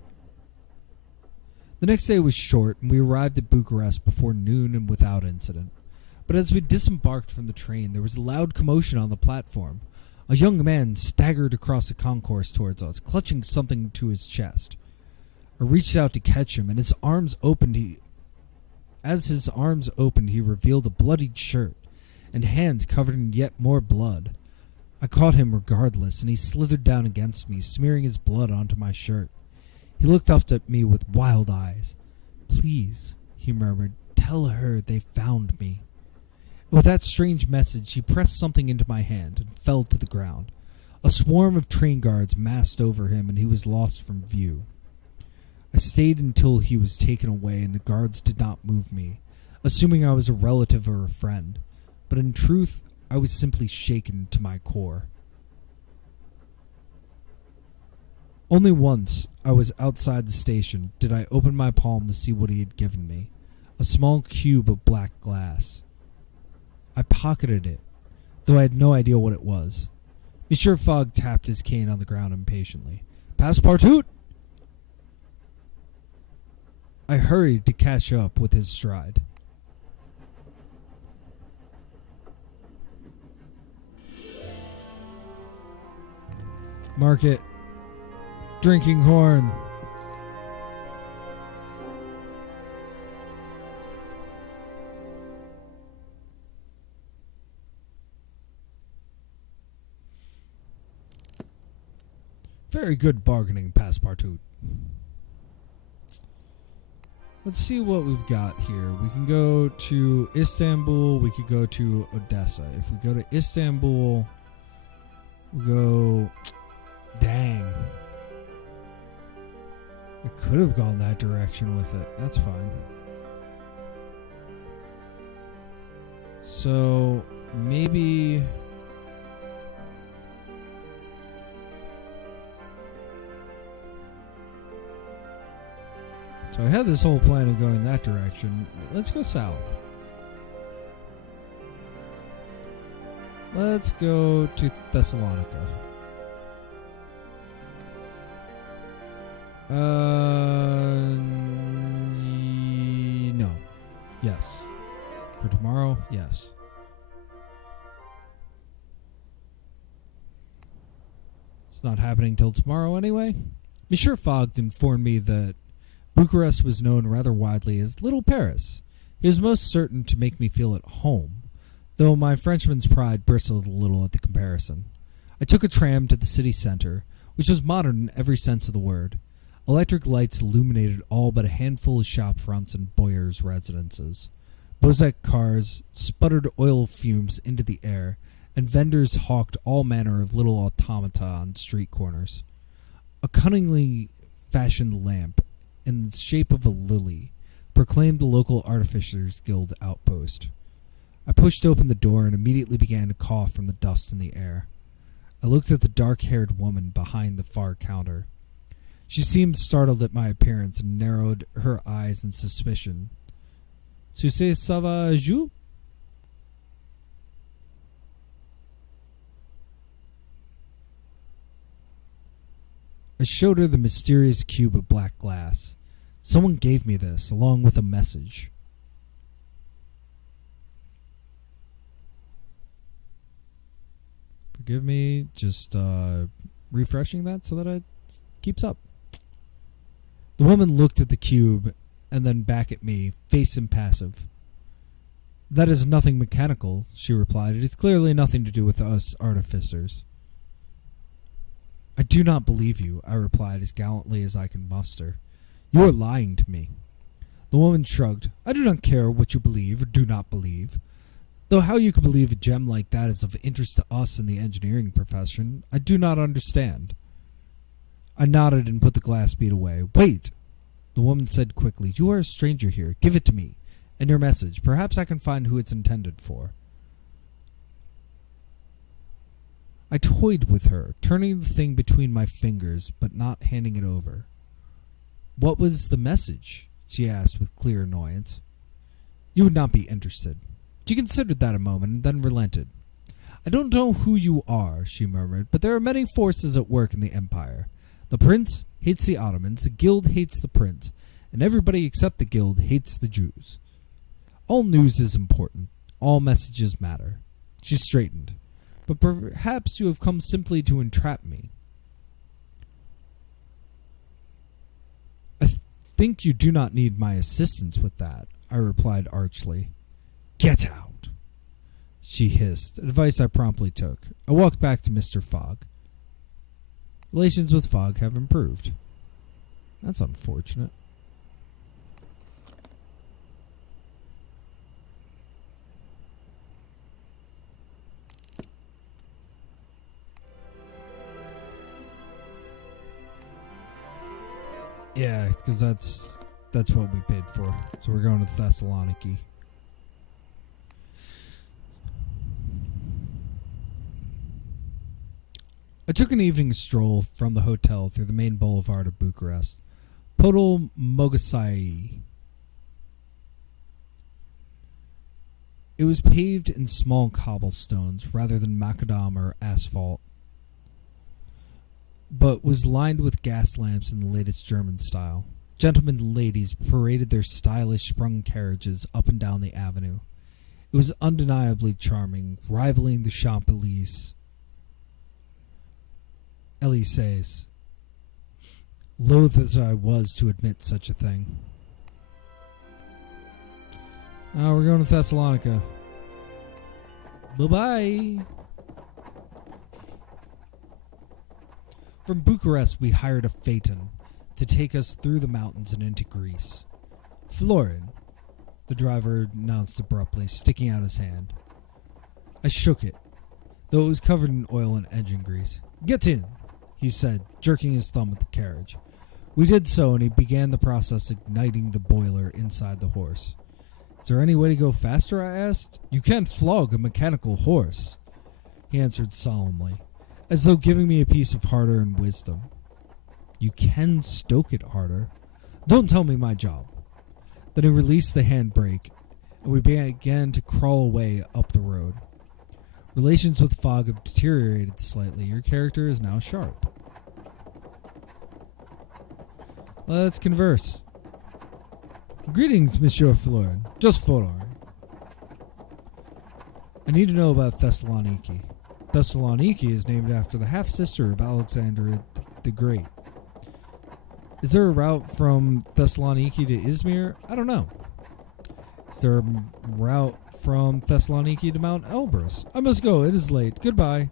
The next day was short, and we arrived at Bucharest before noon and without incident. But as we disembarked from the train, there was a loud commotion on the platform. A young man staggered across the concourse towards us, clutching something to his chest. I reached out to catch him, and his arms opened. As his arms opened, he revealed a bloodied shirt and hands covered in yet more blood. I caught him regardless, and he slithered down against me, smearing his blood onto my shirt. He looked up at me with wild eyes. "Please," he murmured, "tell her they found me." With that strange message, he pressed something into my hand and fell to the ground. A swarm of train guards massed over him, and he was lost from view. I stayed until he was taken away, and the guards did not move me, assuming I was a relative or a friend. But in truth, I was simply shaken to my core. Only once I was outside the station did I open my palm to see what he had given me, a small cube of black glass. I pocketed it, though I had no idea what it was. Monsieur Fogg tapped his cane on the ground impatiently. "Passepartout!" I hurried to catch up with his stride. Market. Drinking horn. Very good bargaining, Passepartout. Let's see what we've got here. We can go to Istanbul. We could go to Odessa. If we go to Istanbul, we'll go... Dang. I could have gone that direction with it. That's fine. So, maybe... So I had this whole plan of going that direction. Let's go south. Let's go to Thessalonica. No. Yes. For tomorrow, yes. It's not happening till tomorrow anyway. Monsieur Fogg informed me that Bucharest was known rather widely as Little Paris. He was most certain to make me feel at home, though my Frenchman's pride bristled a little at the comparison. I took a tram to the city center, which was modern in every sense of the word. Electric lights illuminated all but a handful of shop fronts and boyars' residences. Bozek cars sputtered oil fumes into the air, and vendors hawked all manner of little automata on street corners. A cunningly fashioned lamp, in the shape of a lily, proclaimed the local Artificers' Guild outpost. I pushed open the door and immediately began to cough from the dust in the air. I looked at the dark-haired woman behind the far counter. She seemed startled at my appearance and narrowed her eyes in suspicion. "Sucez ça va, Jou?" I showed her the mysterious cube of black glass. Someone gave me this, along with a message. Forgive me, just refreshing that so that it keeps up. The woman looked at the cube and then back at me, face impassive. "That is nothing mechanical," she replied. "It is clearly nothing to do with us artificers." "I do not believe you," I replied as gallantly as I could muster. "You are lying to me." The woman shrugged. "I do not care what you believe or do not believe. Though how you could believe a gem like that is of interest to us in the engineering profession, I do not understand." I nodded and put the glass bead away. "Wait!" The woman said quickly. "You are a stranger here. Give it to me. And your message. Perhaps I can find who it's intended for." I toyed with her, turning the thing between my fingers, but not handing it over. "What was the message?" she asked with clear annoyance. "You would not be interested." She considered that a moment and then relented. "I don't know who you are," she murmured, "but there are many forces at work in the Empire. The Prince hates the Ottomans, the Guild hates the Prince, and everybody except the Guild hates the Jews. All news is important. All messages matter." She straightened. "But perhaps you have come simply to entrap me." "I think you do not need my assistance with that," I replied archly. "Get out," she hissed, advice I promptly took. I walked back to Mr. Fogg. Relations with Fogg have improved. That's unfortunate. Yeah, because that's what we paid for. So we're going to Thessaloniki. I took an evening stroll from the hotel through the main boulevard of Bucharest. Podol Mogasai. It was paved in small cobblestones rather than macadam or asphalt, but was lined with gas lamps in the latest German style. Gentlemen and ladies paraded their stylish sprung carriages up and down the avenue. It was undeniably charming, rivaling the Champs-Élysées. Loath as I was to admit such a thing. Oh, we're going to Thessalonica. Bye-bye. From Bucharest, we hired a phaeton to take us through the mountains and into Greece. Florin, the driver announced abruptly, sticking out his hand. I shook it, though it was covered in oil and engine grease. Get in, he said, jerking his thumb at the carriage. We did so, and he began the process of igniting the boiler inside the horse. Is there any way to go faster? I asked. You can't flog a mechanical horse, he answered solemnly, as though giving me a piece of hard-earned wisdom. You can stoke it harder. Don't tell me my job. Then he released the handbrake, and we began to crawl away up the road. Relations with Fogg have deteriorated slightly. Your character is now sharp. Let's converse. Greetings, Monsieur Florin. Just Florin. I need to know about Thessaloniki. Thessaloniki is named after the half-sister of Alexander the Great. Is there a route from Thessaloniki to Izmir? I don't know. Is there a route from Thessaloniki to Mount Elbrus? I must go. It is late. Goodbye.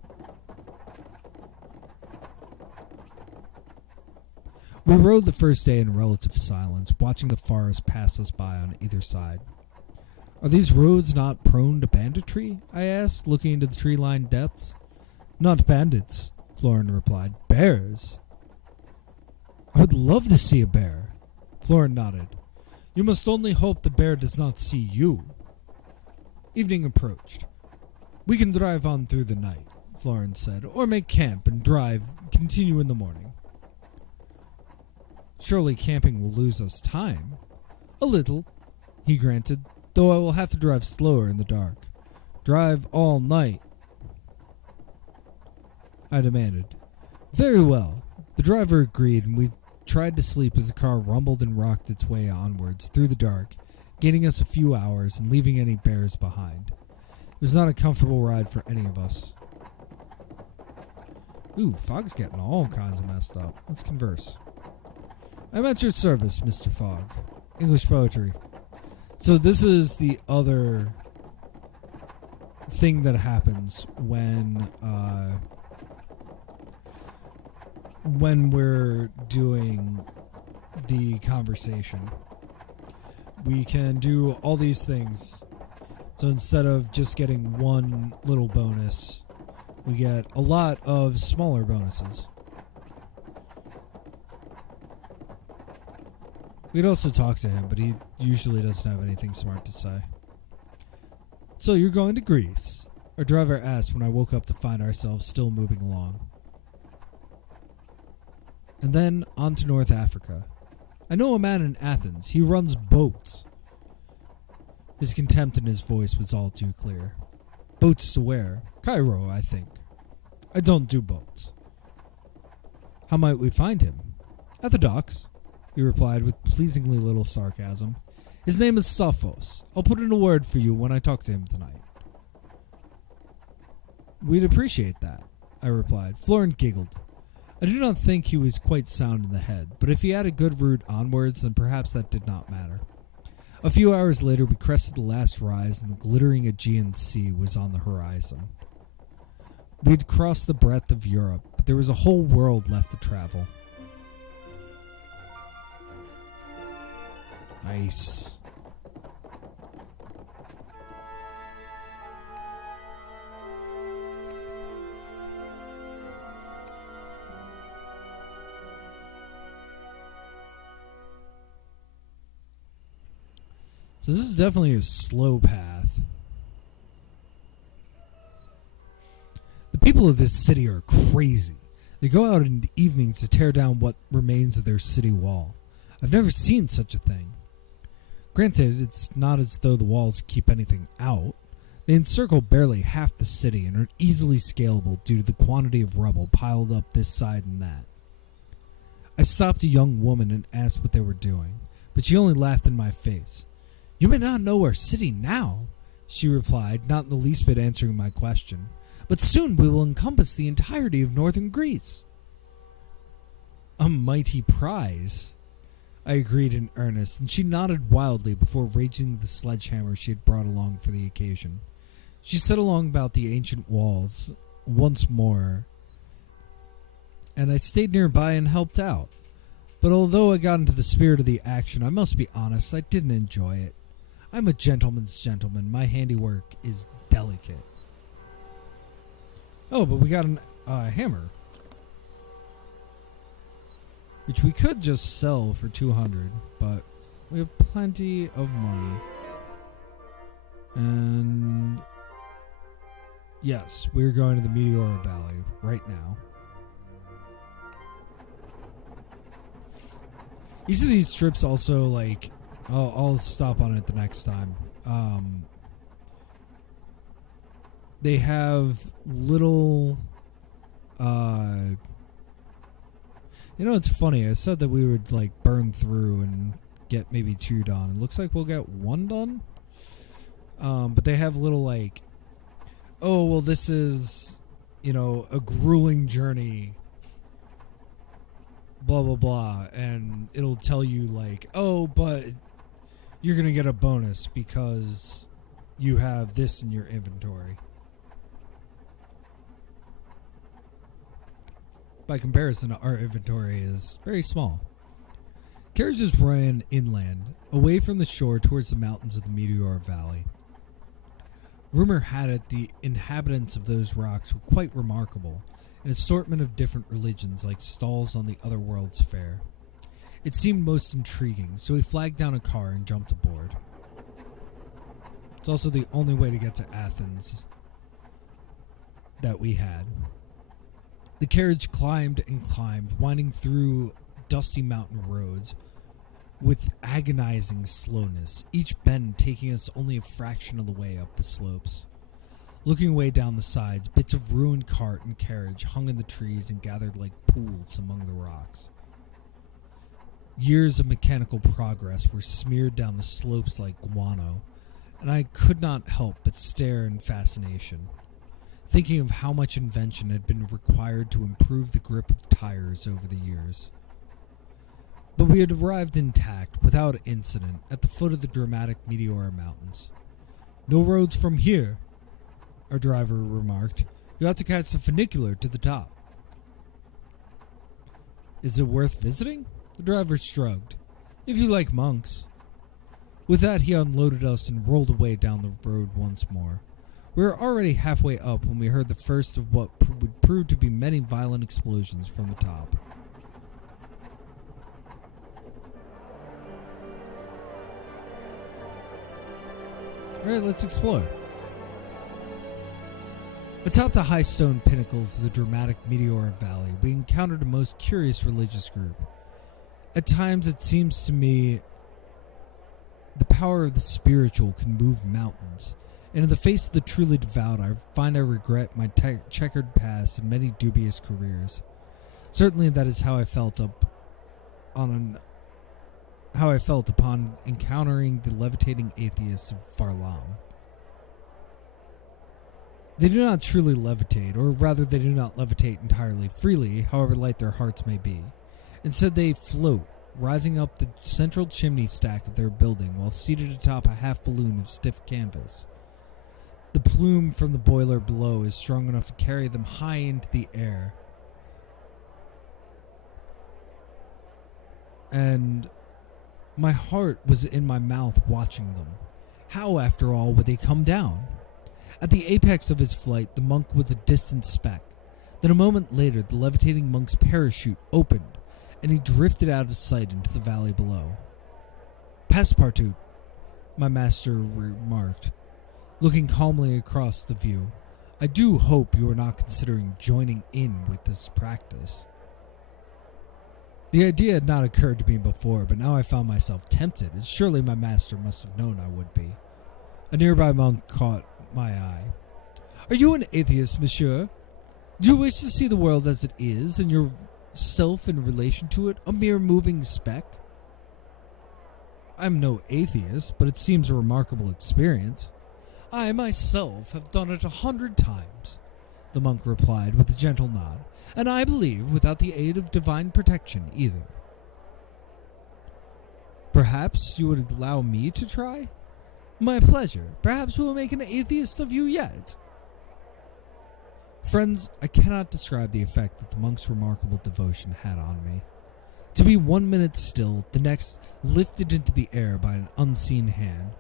We rode the first day in relative silence, watching the forest pass us by on either side. Are these roads not prone to banditry? I asked, looking into the tree-lined depths. Not bandits, Florin replied. Bears. I would love to see a bear. Florin nodded. You must only hope the bear does not see you. Evening approached. We can drive on through the night, Florin said, or make camp and continue in the morning. Surely camping will lose us time. A little, he granted, though I will have to drive slower in the dark. Drive all night, I demanded. Very well. The driver agreed, and we tried to sleep as the car rumbled and rocked its way onwards through the dark, gaining us a few hours and leaving any bears behind. It was not a comfortable ride for any of us. Ooh, Fogg's getting all kinds of messed up. Let's converse. I'm at your service, Mr. Fogg. English poetry. So this is the other thing that happens when we're doing the conversation. We can do all these things. So instead of just getting one little bonus, we get a lot of smaller bonuses. We'd also talk to him, but he usually doesn't have anything smart to say. So you're going to Greece? Our driver asked when I woke up to find ourselves still moving along. And then on to North Africa. I know a man in Athens. He runs boats. His contempt in his voice was all too clear. Boats to where? Cairo, I think. I don't do boats. How might we find him? At the docks, he replied with pleasingly little sarcasm. His name is Sophos. I'll put in a word for you when I talk to him tonight. We'd appreciate that, I replied. Florin giggled. I do not think he was quite sound in the head, but if he had a good route onwards, then perhaps that did not matter. A few hours later, we crested the last rise, and the glittering Aegean Sea was on the horizon. We'd crossed the breadth of Europe, but there was a whole world left to travel. Nice. So this is definitely a slow path. The people of this city are crazy. They go out in the evenings to tear down what remains of their city wall. I've never seen such a thing. Granted, it's not as though the walls keep anything out. They encircle barely half the city and are easily scalable due to the quantity of rubble piled up this side and that. I stopped a young woman and asked what they were doing, but she only laughed in my face. "You may not know our city now," she replied, not in the least bit answering my question, "but soon we will encompass the entirety of northern Greece." "A mighty prize," I agreed in earnest, and she nodded wildly before raising the sledgehammer she had brought along for the occasion. She set along about the ancient walls once more, and I stayed nearby and helped out. But although I got into the spirit of the action, I must be honest, I didn't enjoy it. I'm a gentleman's gentleman. My handiwork is delicate. Oh, but we got a hammer, which we could just sell for 200, but we have plenty of money. And yes, we're going to the Meteor Valley right now. Each of these trips also, like, I'll stop on it the next time. They have little, it's funny. I said that we would, like, burn through and get maybe 2 done. It looks like we'll get 1 done. But they have little, like, oh, well, this is, a grueling journey, blah, blah, blah. And it'll tell you, like, oh, but you're going to get a bonus because you have this in your inventory. By comparison, our inventory is very small. Carriages ran inland, away from the shore towards the mountains of the Meteor Valley. Rumor had it the inhabitants of those rocks were quite remarkable, an assortment of different religions like stalls on the other world's fair. It seemed most intriguing, so we flagged down a car and jumped aboard. It's also the only way to get to Athens that we had. The carriage climbed and climbed, winding through dusty mountain roads with agonizing slowness, each bend taking us only a fraction of the way up the slopes. Looking away down the sides, bits of ruined cart and carriage hung in the trees and gathered like pools among the rocks. Years of mechanical progress were smeared down the slopes like guano, and I could not help but stare in fascination, thinking of how much invention had been required to improve the grip of tires over the years. But we had arrived intact, without incident, at the foot of the dramatic Meteor Mountains. "No roads from here," our driver remarked. "You have to catch the funicular to the top." "Is it worth visiting?" The driver shrugged. "If you like monks." With that, he unloaded us and rolled away down the road once more. We were already halfway up when we heard the first of what would prove to be many violent explosions from the top. Alright, let's explore. Atop the high stone pinnacles of the dramatic Meteor Valley, we encountered a most curious religious group. At times, it seems to me the power of the spiritual can move mountains. And in the face of the truly devout, I regret my checkered past and many dubious careers. Certainly, that is how I felt upon encountering the levitating atheists of Farlam. They do not truly levitate, or rather, they do not levitate entirely freely, however light their hearts may be. Instead, they float, rising up the central chimney stack of their building while seated atop a half balloon of stiff canvas. The plume from the boiler below is strong enough to carry them high into the air. And my heart was in my mouth watching them. How, after all, would they come down? At the apex of his flight, the monk was a distant speck. Then a moment later, the levitating monk's parachute opened, and he drifted out of sight into the valley below. "Passepartout," my master remarked, looking calmly across the view. I do hope you are not considering joining in with this practice. The idea had not occurred to me before, but now I found myself tempted, and surely my master must have known I would be. A nearby monk caught my eye. Are you an atheist, monsieur? Do you wish to see the world as it is, and yourself in relation to it, a mere moving speck? I'm no atheist, but it seems a remarkable experience. I myself have done it 100 times, the monk replied with a gentle nod, and I believe without the aid of divine protection either. Perhaps you would allow me to try? My pleasure. Perhaps we will make an atheist of you yet. Friends, I cannot describe the effect that the monk's remarkable devotion had on me. To be 1 minute still, the next lifted into the air by an unseen hand,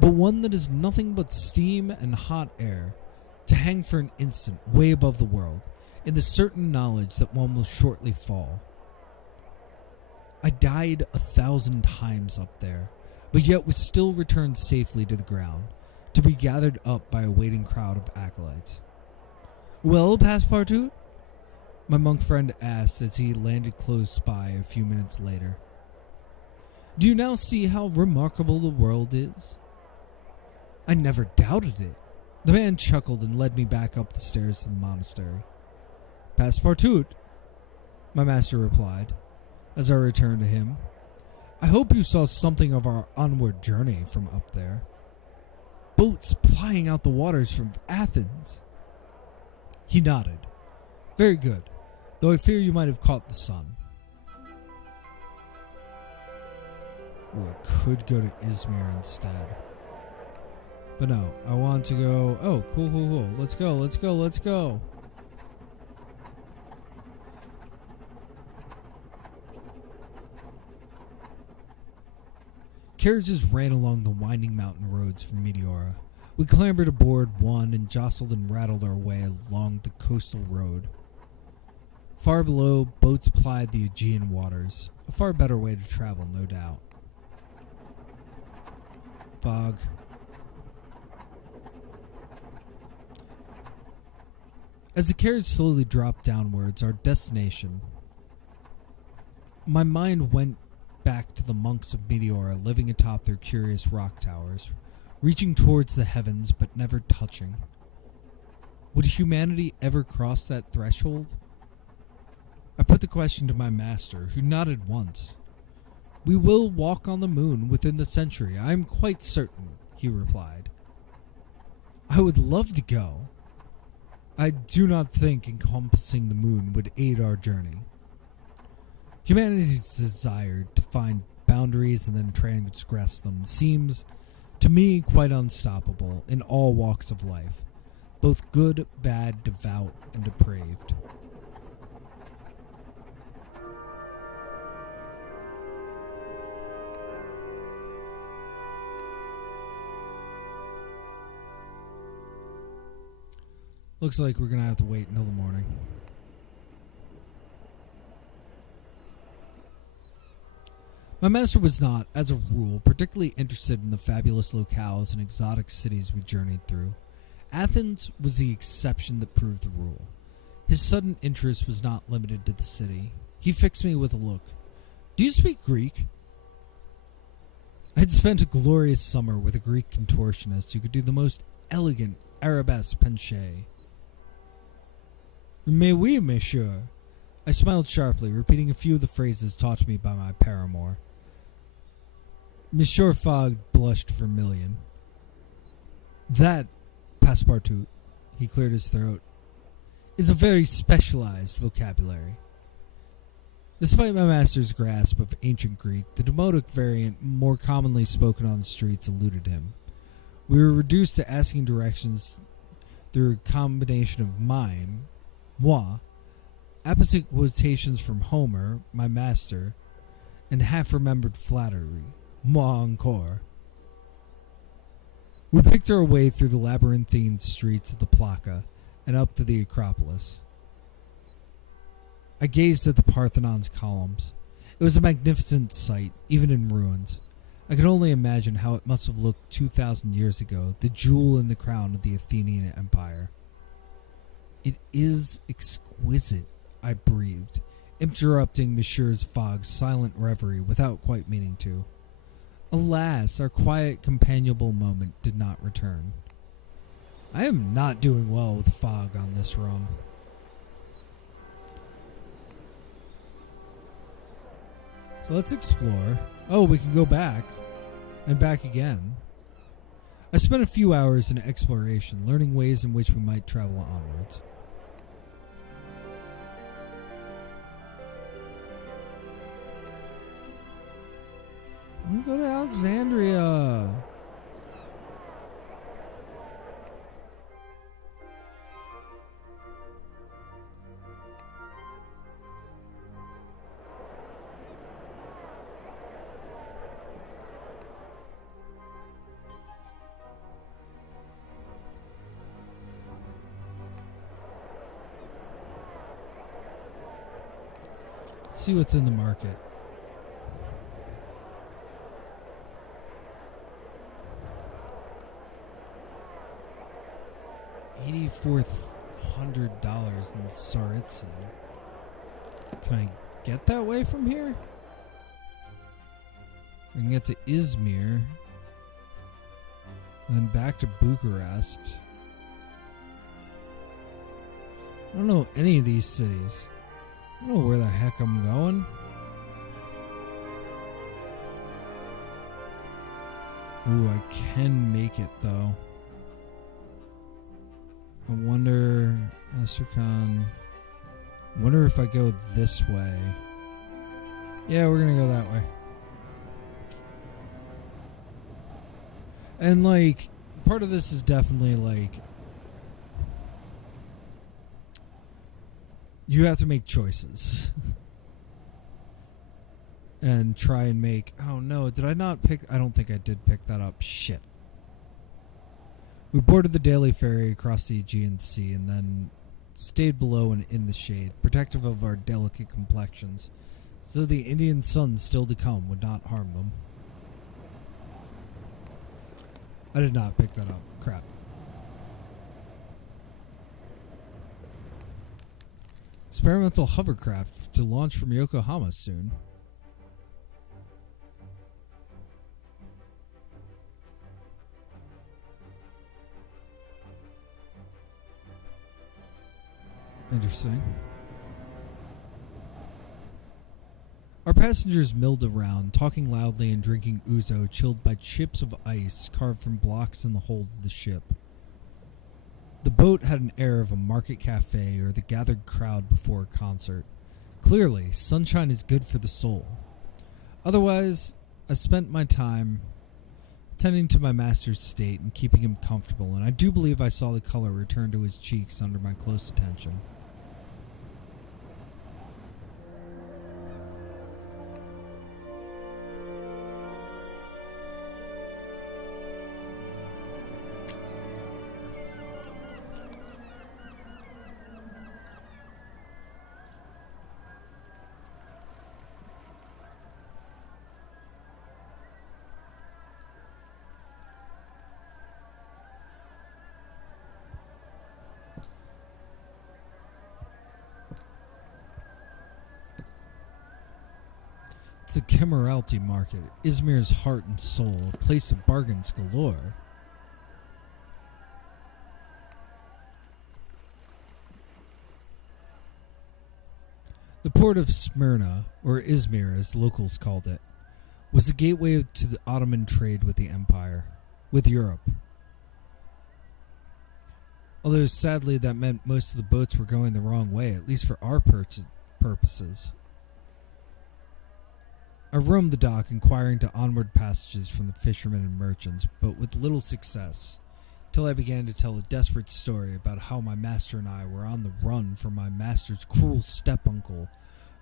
but one that is nothing but steam and hot air, to hang for an instant way above the world, in the certain knowledge that one will shortly fall. I died 1,000 times up there, but yet was still returned safely to the ground, to be gathered up by a waiting crowd of acolytes. Well, Passepartout? My monk friend asked as he landed close by a few minutes later. Do you now see how remarkable the world is? I never doubted it. The man chuckled and led me back up the stairs to the monastery. Passepartout, my master replied, as I returned to him. I hope you saw something of our onward journey from up there. Boats plying out the waters from Athens. He nodded. Very good, though I fear you might have caught the sun. Or I could go to Izmir instead. But no, I want to go... Oh, cool. Let's go. Carriages ran along the winding mountain roads from Meteora. We clambered aboard one and jostled and rattled our way along the coastal road. Far below, boats plied the Aegean waters. A far better way to travel, no doubt. Fog. As the carriage slowly dropped downwards, our destination, my mind went back to the monks of Meteora living atop their curious rock towers, reaching towards the heavens but never touching. Would humanity ever cross that threshold? I put the question to my master, who nodded once. We will walk on the moon within the century, I am quite certain, he replied. I would love to go. I do not think encompassing the moon would aid our journey. Humanity's desire to find boundaries and then transgress them seems, to me, quite unstoppable in all walks of life, both good, bad, devout, and depraved. Looks like we're going to have to wait until the morning. My master was not, as a rule, particularly interested in the fabulous locales and exotic cities we journeyed through. Athens was the exception that proved the rule. His sudden interest was not limited to the city. He fixed me with a look. Do you speak Greek? I had spent a glorious summer with a Greek contortionist who could do the most elegant arabesque penché. Mais oui, monsieur. I smiled sharply, repeating a few of the phrases taught to me by my paramour. Monsieur Fogg blushed vermilion. That, Passepartout, he cleared his throat, is a very specialized vocabulary. Despite my master's grasp of ancient Greek, the Demotic variant more commonly spoken on the streets eluded him. We were reduced to asking directions through a combination of mime, moi, apposite quotations from Homer, my master, and half-remembered flattery, moi encore. We picked our way through the labyrinthine streets of the Plaka and up to the Acropolis. I gazed at the Parthenon's columns. It was a magnificent sight, even in ruins. I can only imagine how it must have looked 2,000 years ago, the jewel in the crown of the Athenian Empire. It is exquisite, I breathed, interrupting Monsieur Fogg's silent reverie without quite meaning to. Alas, our quiet, companionable moment did not return. I am not doing well with fog on this run. So let's explore. Oh, we can go back. And back again. I spent a few hours in exploration, learning ways in which we might travel onwards. We go to Alexandria. See what's in the market. $8,400 in Saritsan. Can I get that way from here? I can get to Izmir. And then back to Bucharest. I don't know any of these cities. I don't know where the heck I'm going. Ooh, I can make it though. I wonder, Astrakhan. I wonder if I go this way. Yeah, we're gonna go that way. And like, part of this is definitely like, you have to make choices. And try and make... Oh no, did I not pick... I don't think I did pick that up. Shit. We boarded the daily ferry across the Aegean Sea and then stayed below and in the shade, protective of our delicate complexions, so the Indian sun still to come would not harm them. I did not pick that up. Crap. Experimental hovercraft to launch from Yokohama soon. Interesting. Our passengers milled around, talking loudly and drinking ouzo chilled by chips of ice carved from blocks in the hold of the ship. The boat had an air of a market cafe or the gathered crowd before a concert. Clearly, sunshine is good for the soul. Otherwise, I spent my time tending to my master's state and keeping him comfortable, and I do believe I saw the color return to his cheeks under my close attention. It's the Kemeralty market, Izmir's heart and soul, a place of bargains galore. The port of Smyrna, or Izmir as the locals called it, was the gateway to the Ottoman trade with the empire, with Europe. Although sadly that meant most of the boats were going the wrong way, at least for our purposes. I roamed the dock, inquiring to onward passages from the fishermen and merchants, but with little success, till I began to tell a desperate story about how my master and I were on the run from my master's cruel step-uncle,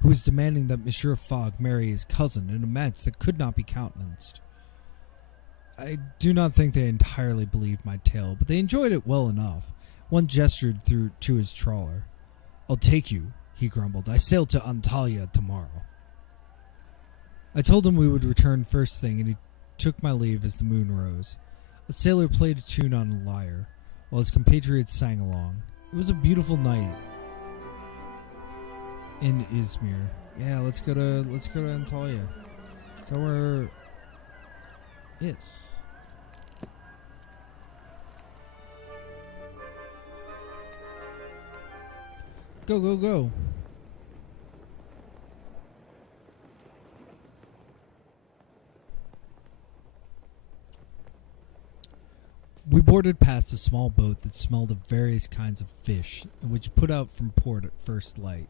who was demanding that Monsieur Fogg marry his cousin in a match that could not be countenanced. I do not think they entirely believed my tale, but they enjoyed it well enough. One gestured through to his trawler. "I'll take you," he grumbled. "I sail to Antalya tomorrow." I told him we would return first thing, and he took my leave as the moon rose. A sailor played a tune on a lyre, while his compatriots sang along. It was a beautiful night in Izmir. Yeah, let's go to Antalya. Is that where? Yes. Go, go, go. We boarded past a small boat that smelled of various kinds of fish, and which put out from port at first light.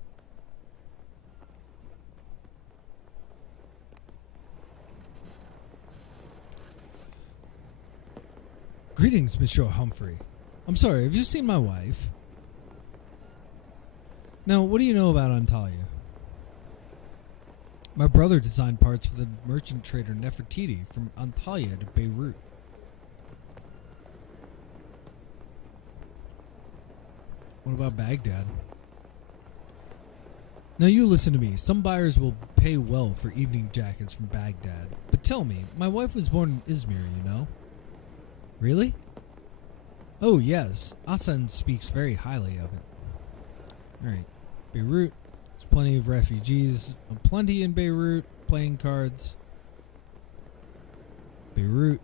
Greetings, Monsieur Humphrey. I'm sorry, have you seen my wife? Now, what do you know about Antalya? My brother designed parts for the merchant trader Nefertiti from Antalya to Beirut. What about Baghdad? Now you listen to me. Some buyers will pay well for evening jackets from Baghdad. But tell me, my wife was born in Izmir, you know? Really? Oh, yes. Hassan speaks very highly of it. Alright. Beirut. There's plenty of refugees. Plenty in Beirut. Playing cards. Beirut.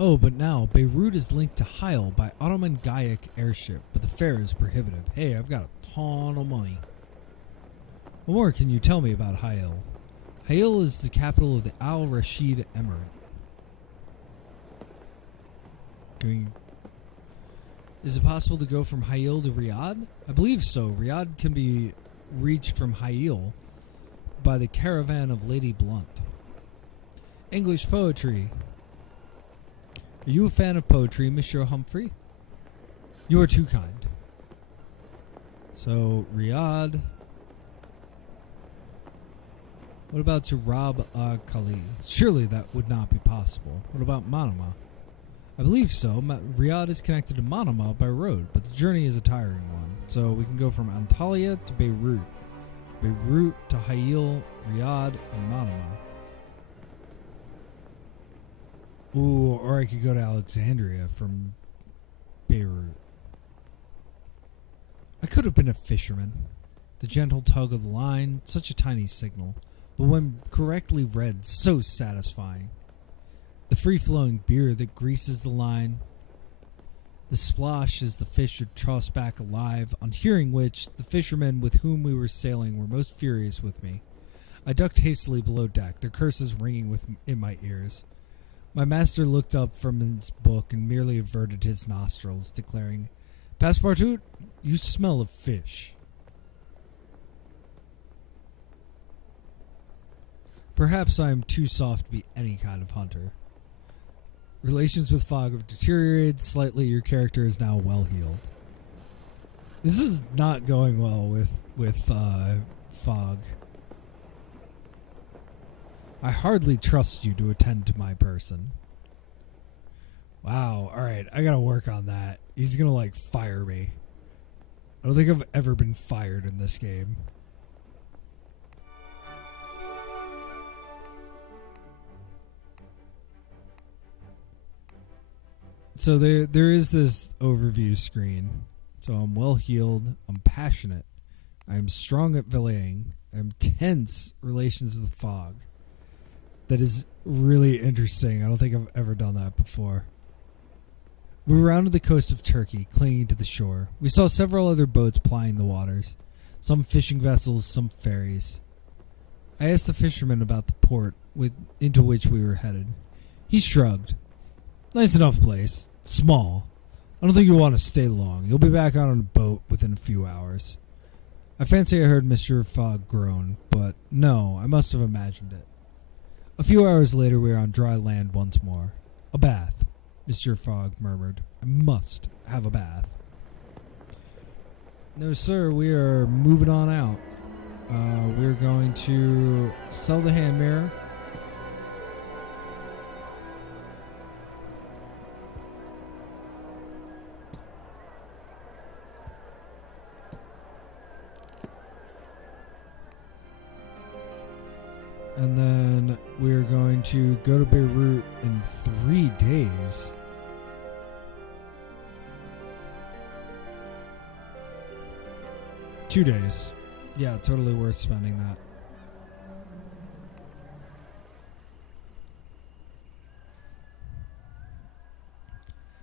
Oh, but now, Beirut is linked to Heil by Ottoman Gayak airship, but the fare is prohibitive. Hey, I've got a ton of money. What more can you tell me about Heil? Heil is the capital of the Al Rashid Emirate. Is it possible to go from Heil to Riyadh? I believe so. Riyadh can be reached from Heil by the caravan of Lady Blunt. English poetry. Are you a fan of poetry, Monsieur Humphrey? You are too kind. So, Riyadh. What about Zurab Kali? Surely that would not be possible. What about Manama? I believe so. Riyadh is connected to Manama by road, but the journey is a tiring one. So we can go from Antalya to Beirut. Beirut to Hail, Riyadh, and Manama. Ooh, or I could go to Alexandria from Beirut. I could have been a fisherman. The gentle tug of the line, such a tiny signal, but when correctly read, so satisfying. The free-flowing beer that greases the line. The splosh as the fish are tossed back alive, on hearing which, the fishermen with whom we were sailing were most furious with me. I ducked hastily below deck, their curses ringing in my ears. My master looked up from his book and merely averted his nostrils, declaring, "Passepartout, you smell of fish." Perhaps I am too soft to be any kind of hunter. Relations with Fog have deteriorated slightly. Your character is now well healed. This is not going well with Fog. I hardly trust you to attend to my person. Wow, alright, I gotta work on that. He's gonna, like, fire me. I don't think I've ever been fired in this game. So there is this overview screen. So I'm well healed. I'm passionate. I am strong at valeting. I am tense relations with Fog. That is really interesting. I don't think I've ever done that before. We rounded the coast of Turkey, clinging to the shore. We saw several other boats plying the waters. Some fishing vessels, some ferries. I asked the fisherman about the port into which we were headed. He shrugged. Nice enough place. Small. I don't think you'll want to stay long. You'll be back on a boat within a few hours. I fancy I heard Mr. Fogg groan, but no, I must have imagined it. A few hours later, we were on dry land once more. A bath, Mr. Fogg murmured. I must have a bath. No, sir, we are moving on out. We're going to sell the hand mirror. And then we're going to go to Beirut in 3 days. Two days. Yeah, totally worth spending that.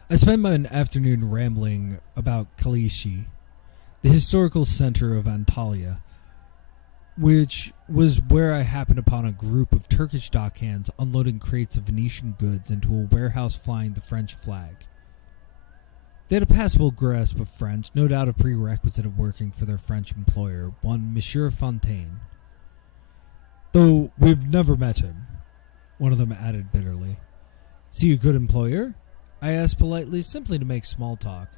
I spent my afternoon rambling about Kalishi, the historical center of Antalya, which was where I happened upon a group of Turkish dockhands unloading crates of Venetian goods into a warehouse flying the French flag. They had a passable grasp of French, no doubt a prerequisite of working for their French employer, one Monsieur Fontaine. Though we've never met him, one of them added bitterly. Is he a good employer? I asked politely, simply to make small talk.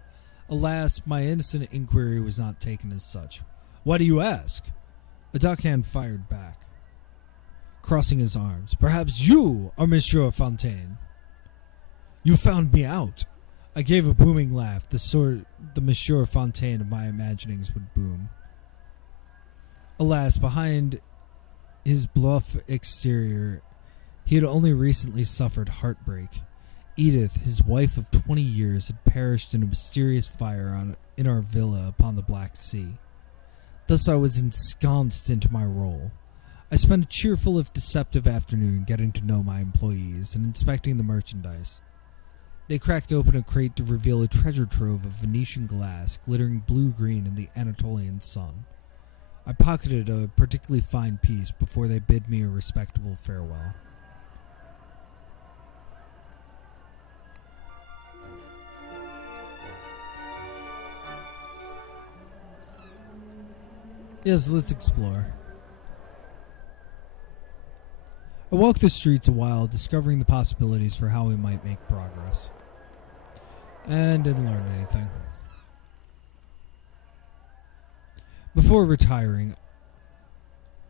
Alas, my innocent inquiry was not taken as such. Why do you ask? A dockhand fired back, crossing his arms. Perhaps you are Monsieur Fontaine. You found me out. I gave a booming laugh, the sort the Monsieur Fontaine of my imaginings would boom. Alas, behind his bluff exterior, he had only recently suffered heartbreak. Edith, his wife of 20 years, had perished in a mysterious fire in our villa upon the Black Sea. Thus I was ensconced into my role. I spent a cheerful if deceptive afternoon getting to know my employees and inspecting the merchandise. They cracked open a crate to reveal a treasure trove of Venetian glass glittering blue-green in the Anatolian sun. I pocketed a particularly fine piece before they bid me a respectable farewell. Yes, let's explore. I walked the streets a while, discovering the possibilities for how we might make progress. And didn't learn anything. Before retiring,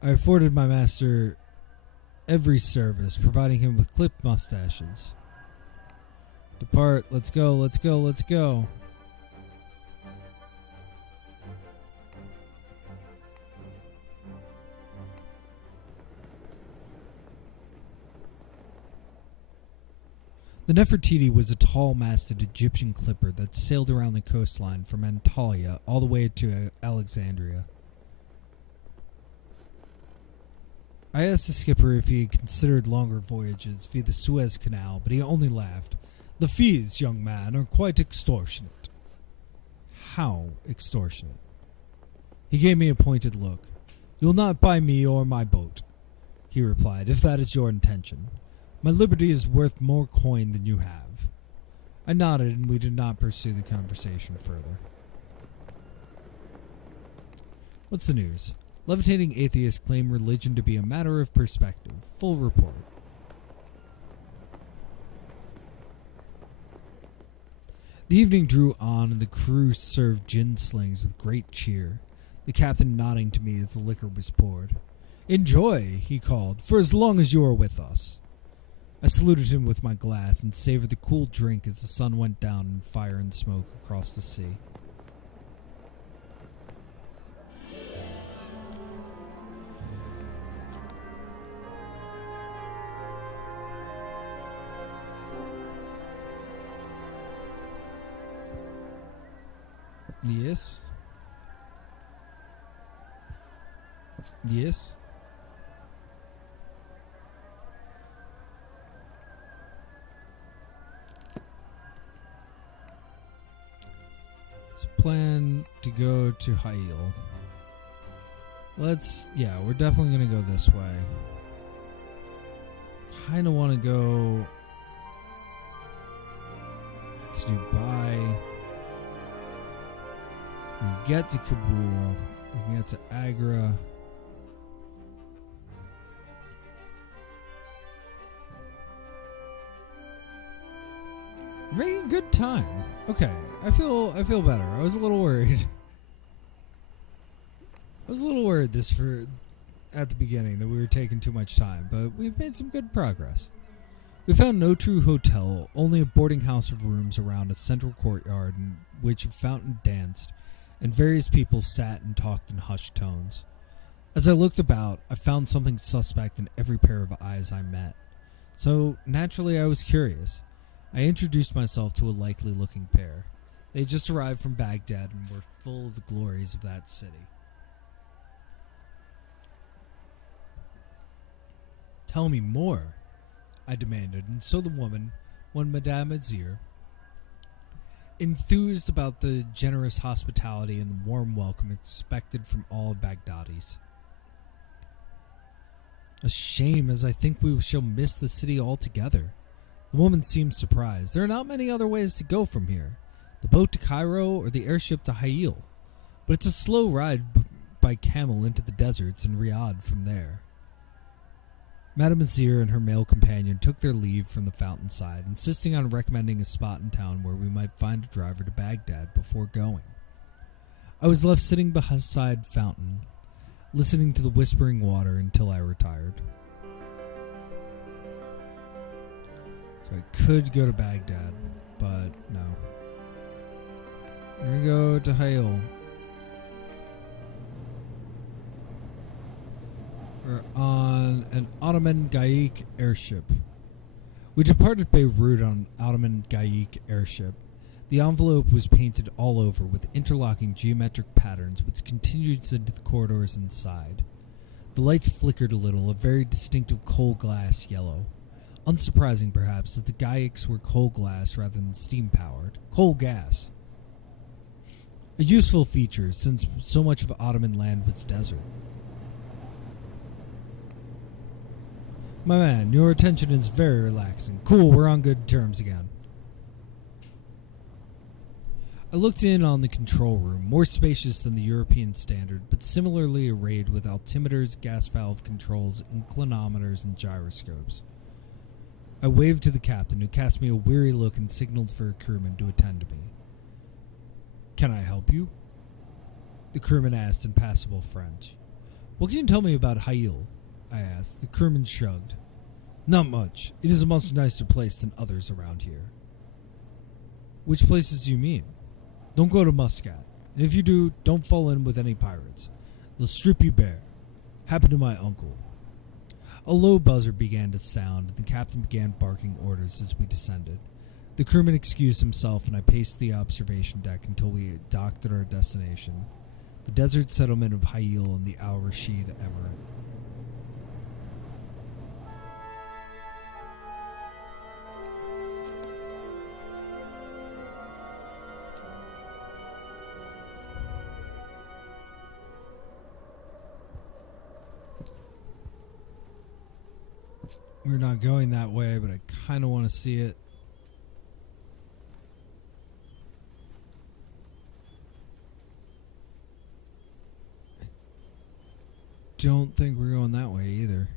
I afforded my master every service, providing him with clipped mustaches. Depart, let's go, let's go, let's go. The Nefertiti was a tall-masted Egyptian clipper that sailed around the coastline from Antalya all the way to Alexandria. I asked the skipper if he had considered longer voyages via the Suez Canal, but he only laughed. The fees, young man, are quite extortionate. How extortionate? He gave me a pointed look. You'll not buy me or my boat, he replied, if that is your intention. My liberty is worth more coin than you have. I nodded, and we did not pursue the conversation further. What's the news? Levitating atheists claim religion to be a matter of perspective. Full report. The evening drew on, and the crew served gin slings with great cheer, the captain nodding to me as the liquor was poured. Enjoy, he called, for as long as you are with us. I saluted him with my glass and savored the cool drink as the sun went down in fire and smoke across the sea. Yes. Yes. Plan to go to Hail. Yeah, we're definitely going to go this way. Kind of want to go to Dubai. We get to Kabul. We can get to Agra. We're making good time. Okay, I feel better. I was a little worried. I was a little worried at the beginning that we were taking too much time, but we've made some good progress. We found no true hotel, only a boarding house of rooms around a central courtyard in which a fountain danced, and various people sat and talked in hushed tones. As I looked about, I found something suspect in every pair of eyes I met. So, naturally, I was curious. I introduced myself to a likely looking pair. They had just arrived from Baghdad and were full of the glories of that city. "Tell me more," I demanded, and so the woman, one Madame Azir, enthused about the generous hospitality and the warm welcome expected from all Baghdadis. "A shame, as I think we shall miss the city altogether." The woman seemed surprised. "There are not many other ways to go from here. The boat to Cairo or the airship to Hail. But it's a slow ride by camel into the deserts and Riyadh from there." Madame Azir and her male companion took their leave from the fountain side, insisting on recommending a spot in town where we might find a driver to Baghdad before going. I was left sitting beside fountain, listening to the whispering water until I retired. So I could go to Baghdad, but no. We're going to go to Hail. We're on an Ottoman Gaik airship. We departed Beirut on an Ottoman Gaik airship. The envelope was painted all over with interlocking geometric patterns which continued into the corridors inside. The lights flickered a little, a very distinctive coal glass yellow. Unsurprising, perhaps, that the Gaiks were coal glass rather than steam-powered. Coal gas. A useful feature, since so much of Ottoman land was desert. "My man, your attention is very relaxing. Cool, we're on good terms again." I looked in on the control room, more spacious than the European standard, but similarly arrayed with altimeters, gas valve controls, inclinometers, and gyroscopes. I waved to the captain, who cast me a weary look and signaled for a crewman to attend to me. "Can I help you?" the crewman asked in passable French. "What can you tell me about Hail?" I asked. The crewman shrugged. "Not much. It is a much nicer place than others around here." "Which places do you mean?" "Don't go to Muscat. And if you do, don't fall in with any pirates. They'll strip you bare. Happened to my uncle." A low buzzer began to sound, and the captain began barking orders as we descended. The crewman excused himself, and I paced the observation deck until we docked at our destination, the desert settlement of Hail in the Al Rashid Emirate. We're not going that way, but I kind of want to see it. I don't think we're going that way either.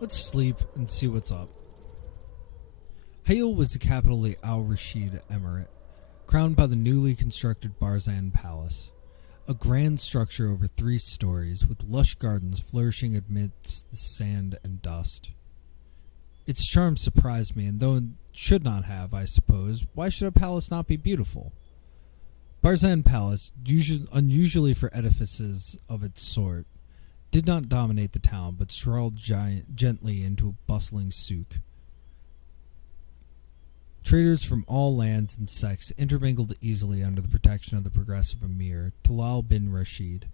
Let's sleep and see what's up. Hail was the capital of the Al Rashid Emirate, crowned by the newly constructed Barzan Palace, a grand structure over 3 stories with lush gardens flourishing amidst the sand and dust. Its charm surprised me, and though it should not have, I suppose, why should a palace not be beautiful? Barzan Palace, unusually for edifices of its sort, did not dominate the town, but strolled gently into a bustling souk. Traders from all lands and sects intermingled easily under the protection of the progressive emir, Talal bin Rashid.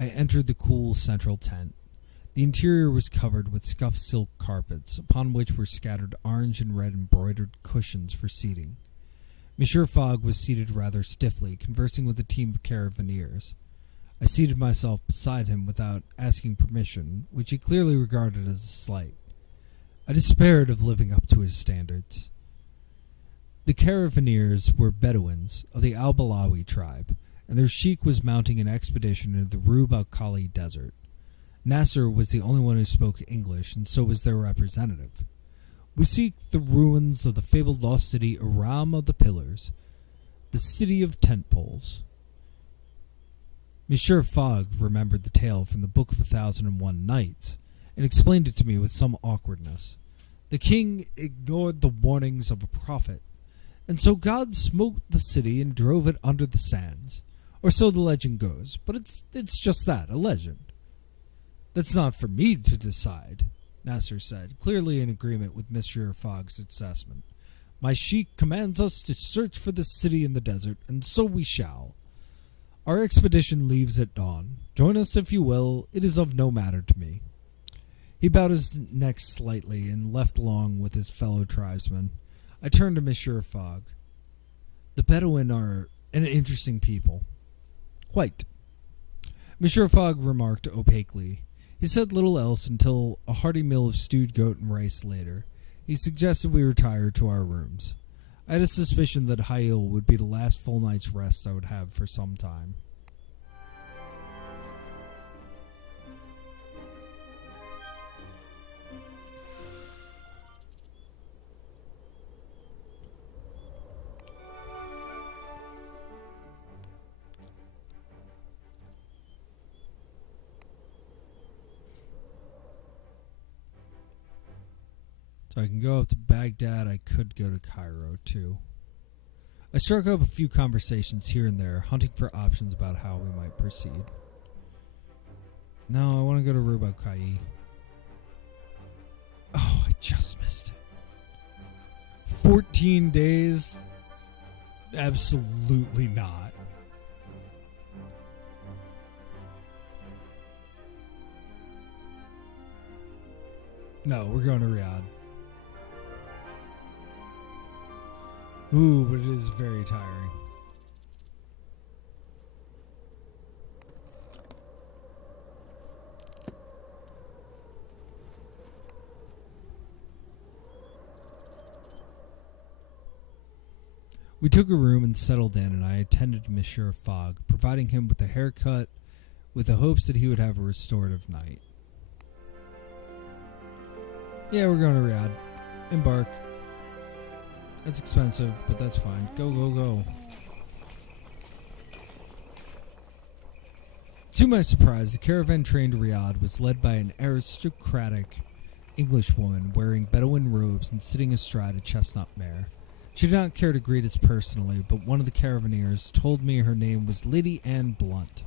I entered the cool central tent. The interior was covered with scuffed silk carpets, upon which were scattered orange and red embroidered cushions for seating. Monsieur Fogg was seated rather stiffly, conversing with a team of caravanserais. I seated myself beside him without asking permission, which he clearly regarded as a slight. I despaired of living up to his standards. The caravanserais were Bedouins of the Al-Balawi tribe, and their sheik was mounting an expedition into the Rub al-Khali desert. Nasser was the only one who spoke English, and so was their representative. We seek the ruins of the fabled lost city Aram of the Pillars, the city of tent poles. Monsieur Fogg remembered the tale from the Book of 1001 Nights, and explained it to me with some awkwardness. The king ignored the warnings of a prophet, and so God smote the city and drove it under the sands. Or so the legend goes, but it's just that, a legend. That's not for me to decide, Nasser said, clearly in agreement with Monsieur Fogg's assessment. My sheik commands us to search for this city in the desert, and so we shall. Our expedition leaves at dawn. Join us if you will, it is of no matter to me. He bowed his neck slightly and left along with his fellow tribesmen. I turned to Monsieur Fogg. The Bedouin are an interesting people. Quite. Monsieur Fogg remarked opaquely. He said little else until a hearty meal of stewed goat and rice later. He suggested we retire to our rooms. I had a suspicion that Hail would be the last full night's rest I would have for some time. So I can go up to Baghdad. I could go to Cairo, too. I struck up a few conversations here and there, hunting for options about how we might proceed. No, I want to go to Rub al-Khali. Oh, I just missed it. 14 days? Absolutely not. No, we're going to Riyadh. Ooh, but it is very tiring. We took a room and settled in, and I attended to Monsieur Fogg, providing him with a haircut with the hopes that he would have a restorative night. Yeah, we're going to Riyadh. Embark. That's expensive, but that's fine. Go, go, go. To my surprise, the caravan train to Riyadh was led by an aristocratic Englishwoman wearing Bedouin robes and sitting astride a chestnut mare. She did not care to greet us personally, but one of the caravaneers told me her name was Lady Anne Blunt,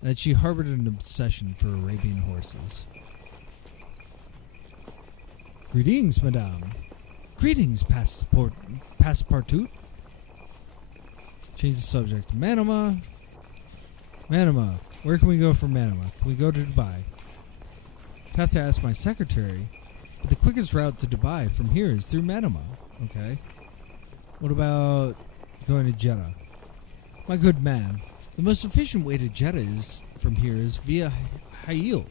and that she harbored an obsession for Arabian horses. Greetings, madame. Greetings, passepartout. Change the subject. Manama. Manama. Where can we go from Manama? Can we go to Dubai? I'd have to ask my secretary, but the quickest route to Dubai from here is through Manama. Okay. What about going to Jeddah? My good man, the most efficient way to Jeddah from here is via Hail.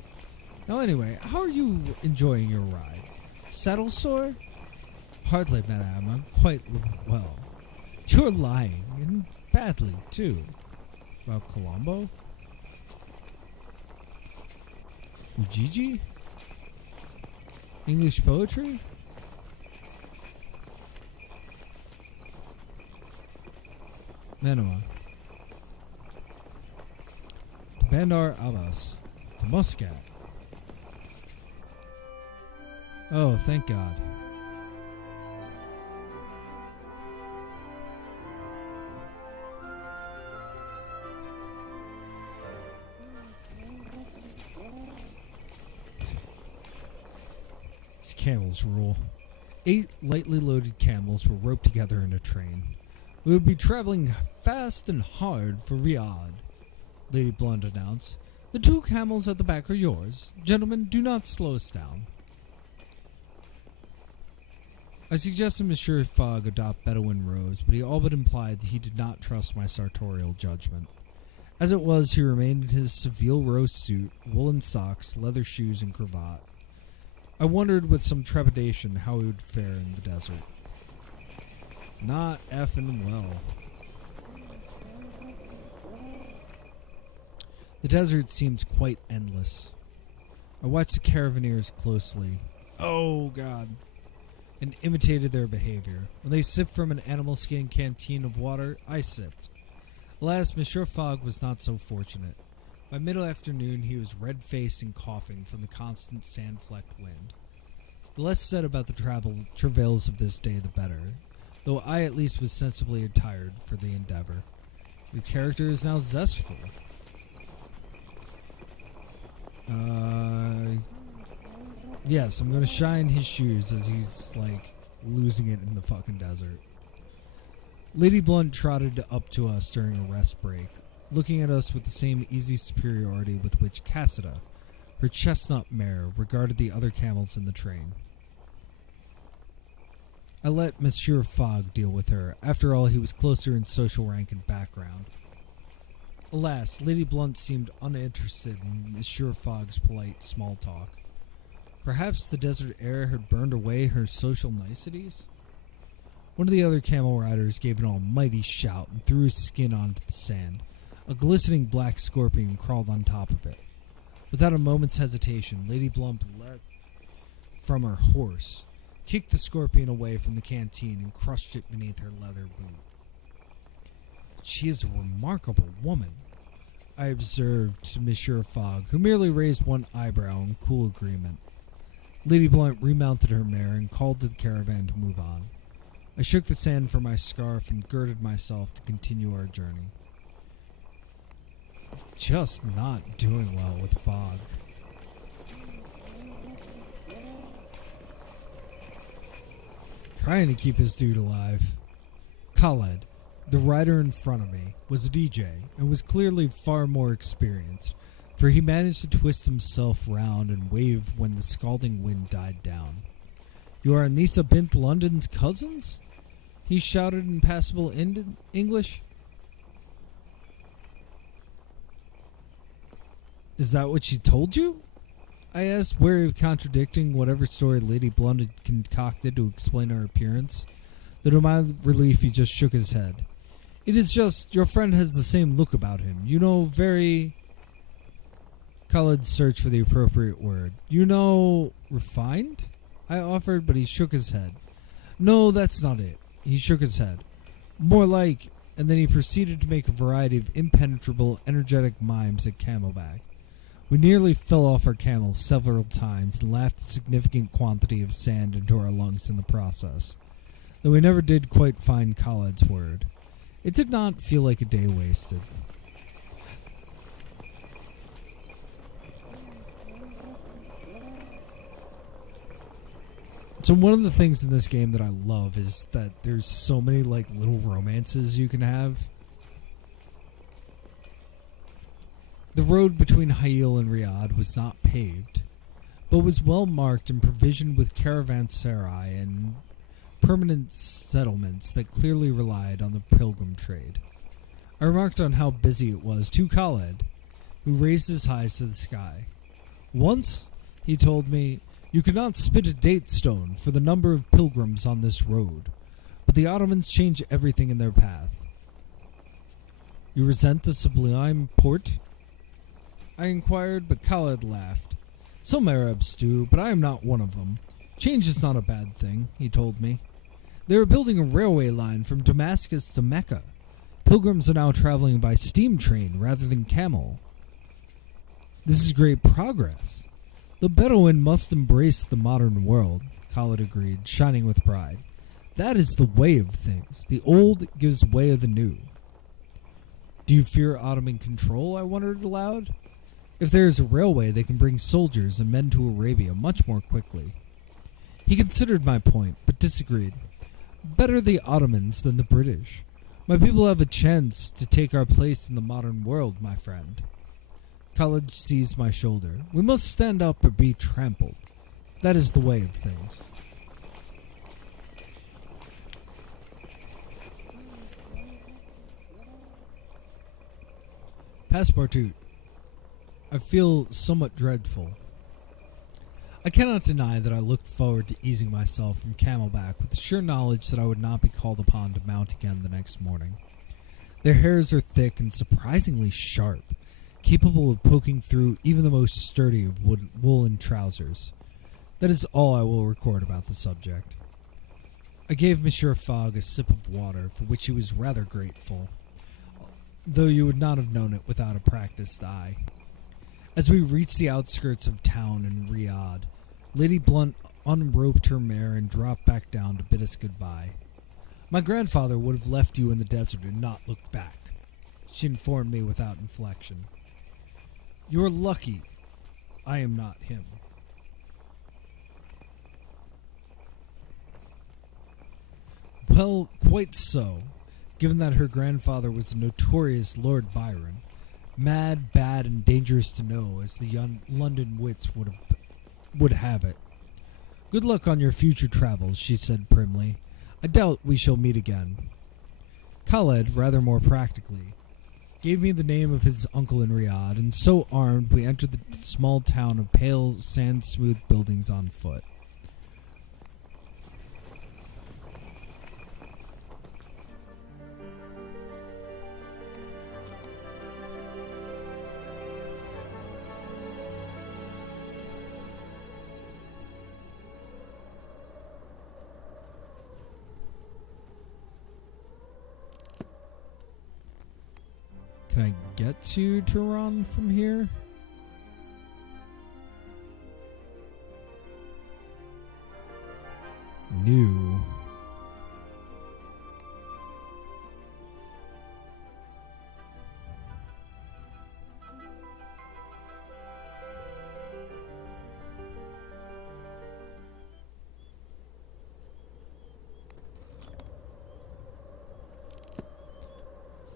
Now anyway, how are you enjoying your ride? Saddle sore? Hardly, madame. I'm quite well. You're lying, and badly, too. About Colombo? Ujiji? English poetry? Manama. To Bandar Abbas. To Muscat. Oh, thank God. These camels rule. 8 lightly loaded camels were roped together in a train. We would be traveling fast and hard for Riyadh, Lady Blunt announced. The 2 camels at the back are yours. Gentlemen, do not slow us down. I suggested Monsieur Fogg adopt Bedouin robes, but he all but implied that he did not trust my sartorial judgment. As it was, he remained in his Seville rose suit, woolen socks, leather shoes, and cravat. I wondered with some trepidation how he would fare in the desert. Not effing well. The desert seems quite endless. I watched the caravaneers closely. Oh, God. And imitated their behavior. When they sipped from an animal skin canteen of water, I sipped. Alas, Monsieur Fogg was not so fortunate. By mid-afternoon, he was red-faced and coughing from the constant sand-flecked wind. The less said about the travails of this day, the better, though I at least was sensibly attired for the endeavor. Your character is now zestful. Yes, I'm gonna shine his shoes as he's, losing it in the fucking desert. Lady Blunt trotted up to us during a rest break, looking at us with the same easy superiority with which Cassida, her chestnut mare, regarded the other camels in the train. I let Monsieur Fogg deal with her. After all, he was closer in social rank and background. Alas, Lady Blunt seemed uninterested in Monsieur Fogg's polite small talk. Perhaps the desert air had burned away her social niceties? One of the other camel riders gave an almighty shout and threw his skin onto the sand. A glistening black scorpion crawled on top of it. Without a moment's hesitation, Lady Blunt leapt from her horse, kicked the scorpion away from the canteen, and crushed it beneath her leather boot. She is a remarkable woman, I observed to Monsieur Fogg, who merely raised one eyebrow in cool agreement. Lady Blunt remounted her mare and called to the caravan to move on. I shook the sand from my scarf and girded myself to continue our journey. Just not doing well with Fogg. Trying to keep this dude alive. Khaled, the rider in front of me, was a DJ and was clearly far more experienced, for he managed to twist himself round and wave when the scalding wind died down. "You are Anissa bint London's cousins?" he shouted in passable English. "Is that what she told you?" I asked, wary of contradicting whatever story Lady Blunt had concocted to explain our appearance. Though to my relief, he just shook his head. "It is just, your friend has the same look about him. You know, very..." Khaled searched for the appropriate word. "You know, refined?" I offered, but he shook his head. "No, that's not it." He shook his head. "More like..." And then he proceeded to make a variety of impenetrable, energetic mimes at Camelback. We nearly fell off our camels several times and laughed a significant quantity of sand into our lungs in the process, though we never did quite find Khaled's word. It did not feel like a day wasted. So one of the things in this game that I love is that there's so many little romances you can have. The road between Hail and Riyadh was not paved, but was well marked and provisioned with caravanserai and permanent settlements that clearly relied on the pilgrim trade. I remarked on how busy it was to Khaled, who raised his eyes to the sky. "Once," he told me, "you could not spit a date stone for the number of pilgrims on this road, but the Ottomans change everything in their path." "You resent the sublime port?" I inquired, but Khaled laughed. "Some Arabs do, but I am not one of them. Change is not a bad thing," he told me. "They are building a railway line from Damascus to Mecca. Pilgrims are now traveling by steam train rather than camel." "This is great progress. The Bedouin must embrace the modern world," Khaled agreed, shining with pride. "That is the way of things. The old gives way of the new." "Do you fear Ottoman control?" I wondered aloud. "If there is a railway, they can bring soldiers and men to Arabia much more quickly." He considered my point, but disagreed. "Better the Ottomans than the British. My people have a chance to take our place in the modern world, my friend." Khaled seized my shoulder. "We must stand up or be trampled. That is the way of things." Passepartout. I feel somewhat dreadful. I cannot deny that I looked forward to easing myself from Camelback with the sure knowledge that I would not be called upon to mount again the next morning. Their hairs are thick and surprisingly sharp, capable of poking through even the most sturdy of woolen trousers. That is all I will record about the subject. I gave Monsieur Fogg a sip of water, for which he was rather grateful, though you would not have known it without a practiced eye. As we reached the outskirts of town in Riyadh, Lady Blunt unroped her mare and dropped back down to bid us goodbye. My grandfather would have left you in the desert and not looked back, she informed me without inflection. You're lucky I am not him. Well, quite so, given that her grandfather was the notorious Lord Byron, mad, bad, and dangerous to know, as the young London wits would have it. Good luck on your future travels, she said primly. I doubt we shall meet again. Khaled, rather more practically, gave me the name of his uncle in Riyadh, and so armed we entered the small town of pale, sand-smooth buildings on foot. Can I get to Tehran from here? New.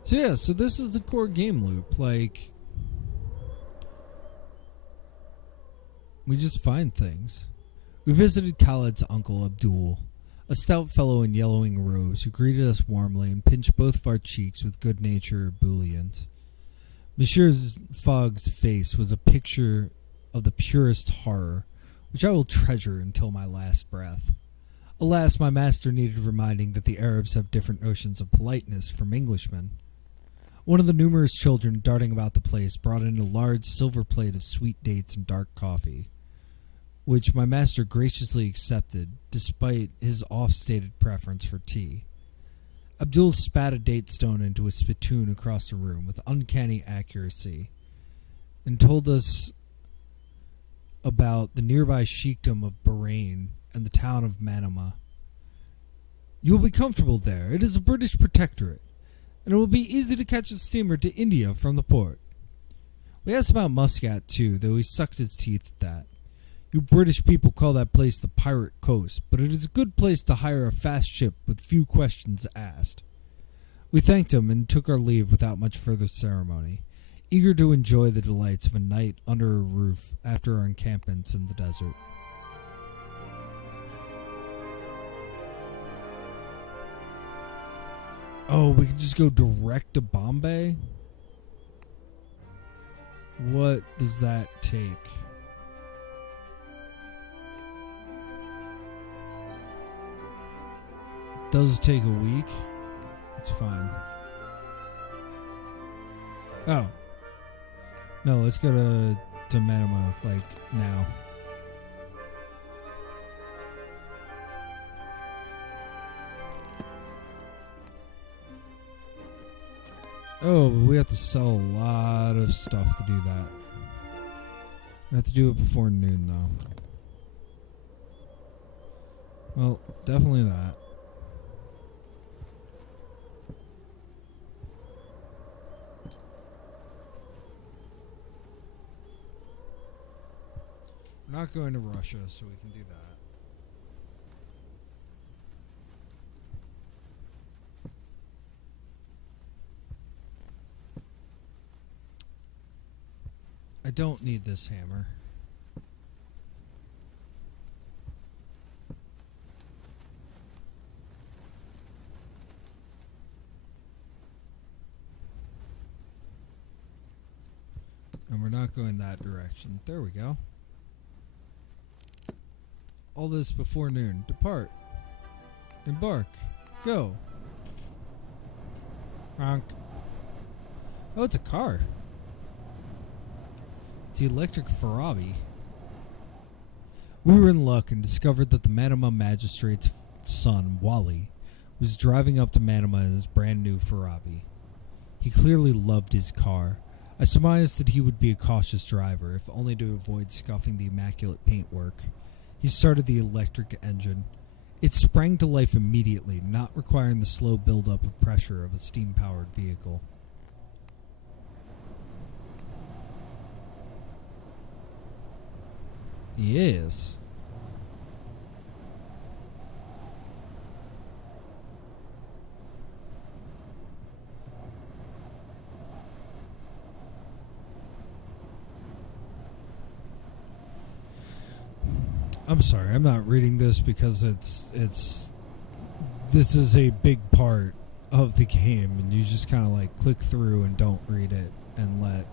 So yeah, so this is the core game loop. Like, we just find things. We visited Khaled's uncle, Abdul, a stout fellow in yellowing robes who greeted us warmly and pinched both of our cheeks with good-natured ebullience. Monsieur Fogg's face was a picture of the purest horror, which I will treasure until my last breath. Alas, my master needed reminding that the Arabs have different notions of politeness from Englishmen. One of the numerous children darting about the place brought in a large silver plate of sweet dates and dark coffee, which my master graciously accepted, despite his oft-stated preference for tea. Abdul spat a date stone into a spittoon across the room with uncanny accuracy, and told us about the nearby sheikdom of Bahrain and the town of Manama. You will be comfortable there. It is a British protectorate, and it will be easy to catch a steamer to India from the port. We asked about Muscat, too, though he sucked his teeth at that. You British people call that place the Pirate Coast, but it is a good place to hire a fast ship with few questions asked. We thanked him and took our leave without much further ceremony, eager to enjoy the delights of a night under a roof after our encampments in the desert. Oh, we can just go direct to Bombay? What does that take? Does take a week? It's fine. Oh. No, let's go to Manama, like, now. Oh, but we have to sell a lot of stuff to do that. We have to do it before noon, though. Well, definitely that. We're not going to Russia, so we can do that. I don't need this hammer. And we're not going that direction. There we go. All this before noon. Depart. Embark. Go. Honk. Oh, it's a car. It's the electric Farabi. We were in luck and discovered that the Manama magistrate's son, Wally, was driving up to Manama in his brand new Farabi. He clearly loved his car. I surmised that he would be a cautious driver, if only to avoid scuffing the immaculate paintwork. He started the electric engine. It sprang to life immediately, not requiring the slow build-up of pressure of a steam-powered vehicle. Yes. I'm sorry, I'm not reading this because this is a big part of the game, and you just kind of like click through and don't read it and let.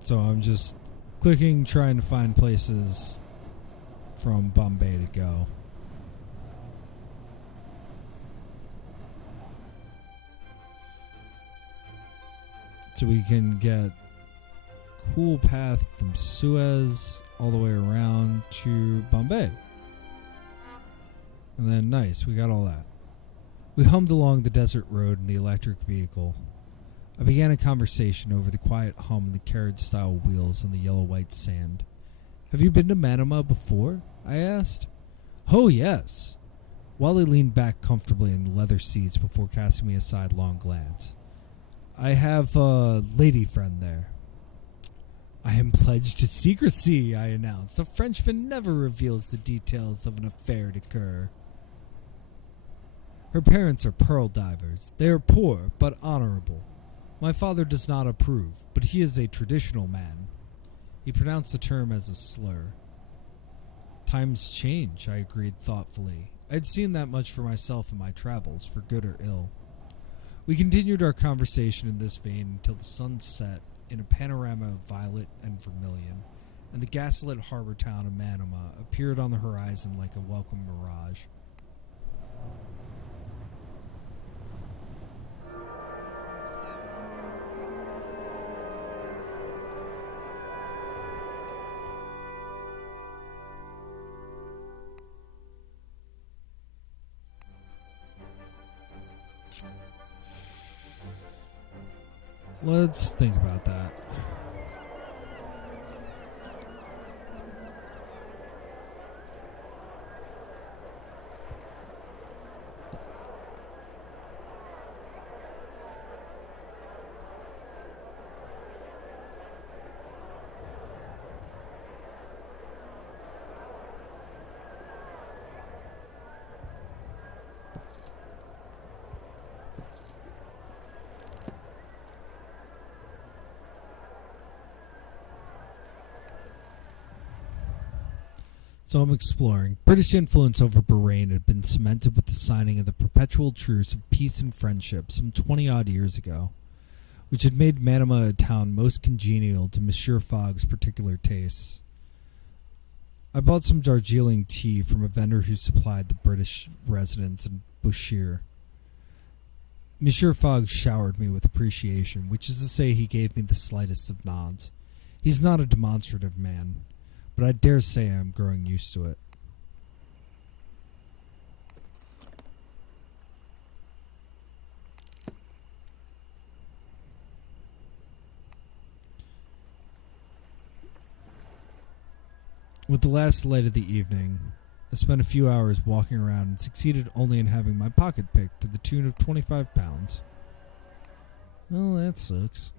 So I'm just clicking, trying to find places from Bombay to go. So we can get cool path from Suez all the way around to Bombay. And then nice, we got all that. We hummed along the desert road in the electric vehicle. I began a conversation over the quiet hum of the carriage-style wheels on the yellow-white sand. Have you been to Manama before? I asked. Oh, yes. Wally leaned back comfortably in the leather seats before casting me a sidelong glance. I have a lady friend there. I am pledged to secrecy, I announced. A Frenchman never reveals the details of an affair to occur. Her parents are pearl divers. They are poor, but honorable. My father does not approve, but he is a traditional man. He pronounced the term as a slur. Times change, I agreed thoughtfully. I had seen that much for myself in my travels, for good or ill. We continued our conversation in this vein until the sun set in a panorama of violet and vermilion, and the gaslit harbor town of Manama appeared on the horizon like a welcome mirage. Let's think about that. So I'm exploring. British influence over Bahrain had been cemented with the signing of the Perpetual Truce of Peace and Friendship some 20-odd years ago, which had made Manama a town most congenial to Monsieur Fogg's particular tastes. I bought some Darjeeling tea from a vendor who supplied the British residents in Bushire. Monsieur Fogg showered me with appreciation, which is to say he gave me the slightest of nods. He's not a demonstrative man, but I dare say I'm growing used to it. With the last light of the evening, I spent a few hours walking around and succeeded only in having my pocket picked to the tune of 25 pounds. Well, that sucks.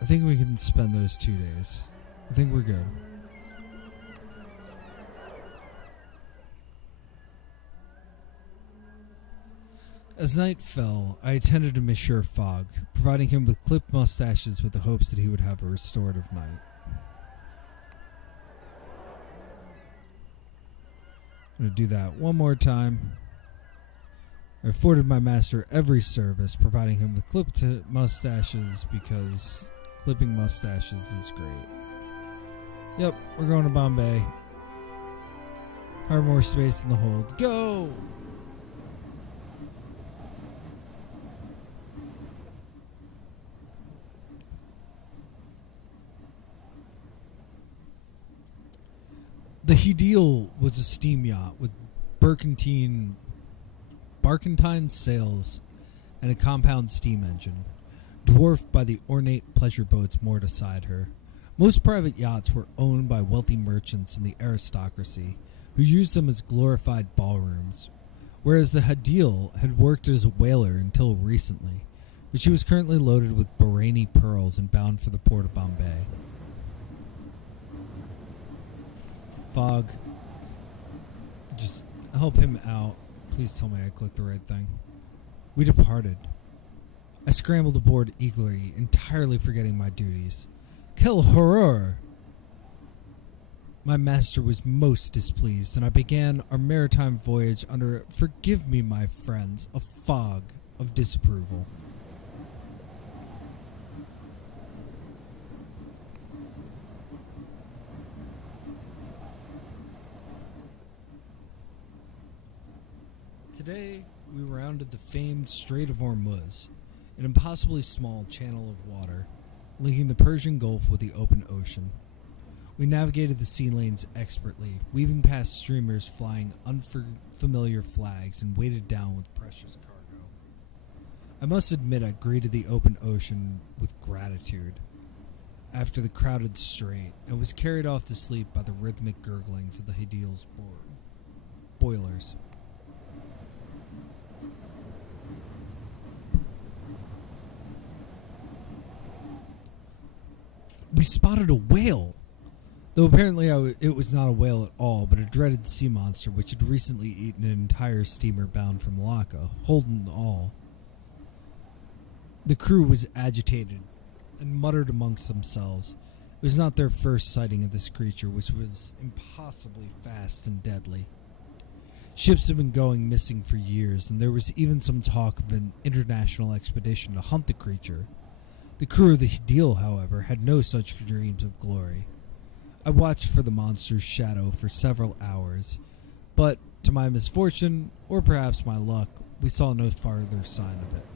I think we can spend those 2 days. I think we're good. As night fell, I attended to Monsieur Fogg, providing him with clipped mustaches with the hopes that he would have a restorative night. I'm going to do that one more time. I afforded my master every service, providing him with clipped mustaches because clipping mustaches is great. Yep, we're going to Bombay. Hire more space in the hold. Go! The Hedil was a steam yacht with barkentine sails and a compound steam engine, dwarfed by the ornate pleasure boats moored aside her. Most private yachts were owned by wealthy merchants and the aristocracy, who used them as glorified ballrooms, whereas the Hedil had worked as a whaler until recently, but she was currently loaded with Bahraini pearls and bound for the port of Bombay. Fog, just help him out. Please tell me I clicked the right thing. We departed. I scrambled aboard eagerly, entirely forgetting my duties. Quel horror! My master was most displeased, and I began our maritime voyage under, forgive me, my friends, a fog of disapproval. Today, we rounded the famed Strait of Hormuz, an impossibly small channel of water linking the Persian Gulf with the open ocean. We navigated the sea lanes expertly, weaving past streamers flying unfamiliar flags and weighted down with precious cargo. I must admit I greeted the open ocean with gratitude. After the crowded strait, I was carried off to sleep by the rhythmic gurglings of the Hedil's boilers. We spotted a whale, though apparently it was not a whale at all, but a dreaded sea monster which had recently eaten an entire steamer bound from Malacca, Holden all. The crew was agitated and muttered amongst themselves. It was not their first sighting of this creature, which was impossibly fast and deadly. Ships had been going missing for years, and there was even some talk of an international expedition to hunt the creature. The crew of the Hedil, however, had no such dreams of glory. I watched for the monster's shadow for several hours, but to my misfortune, or perhaps my luck, we saw no farther sign of it.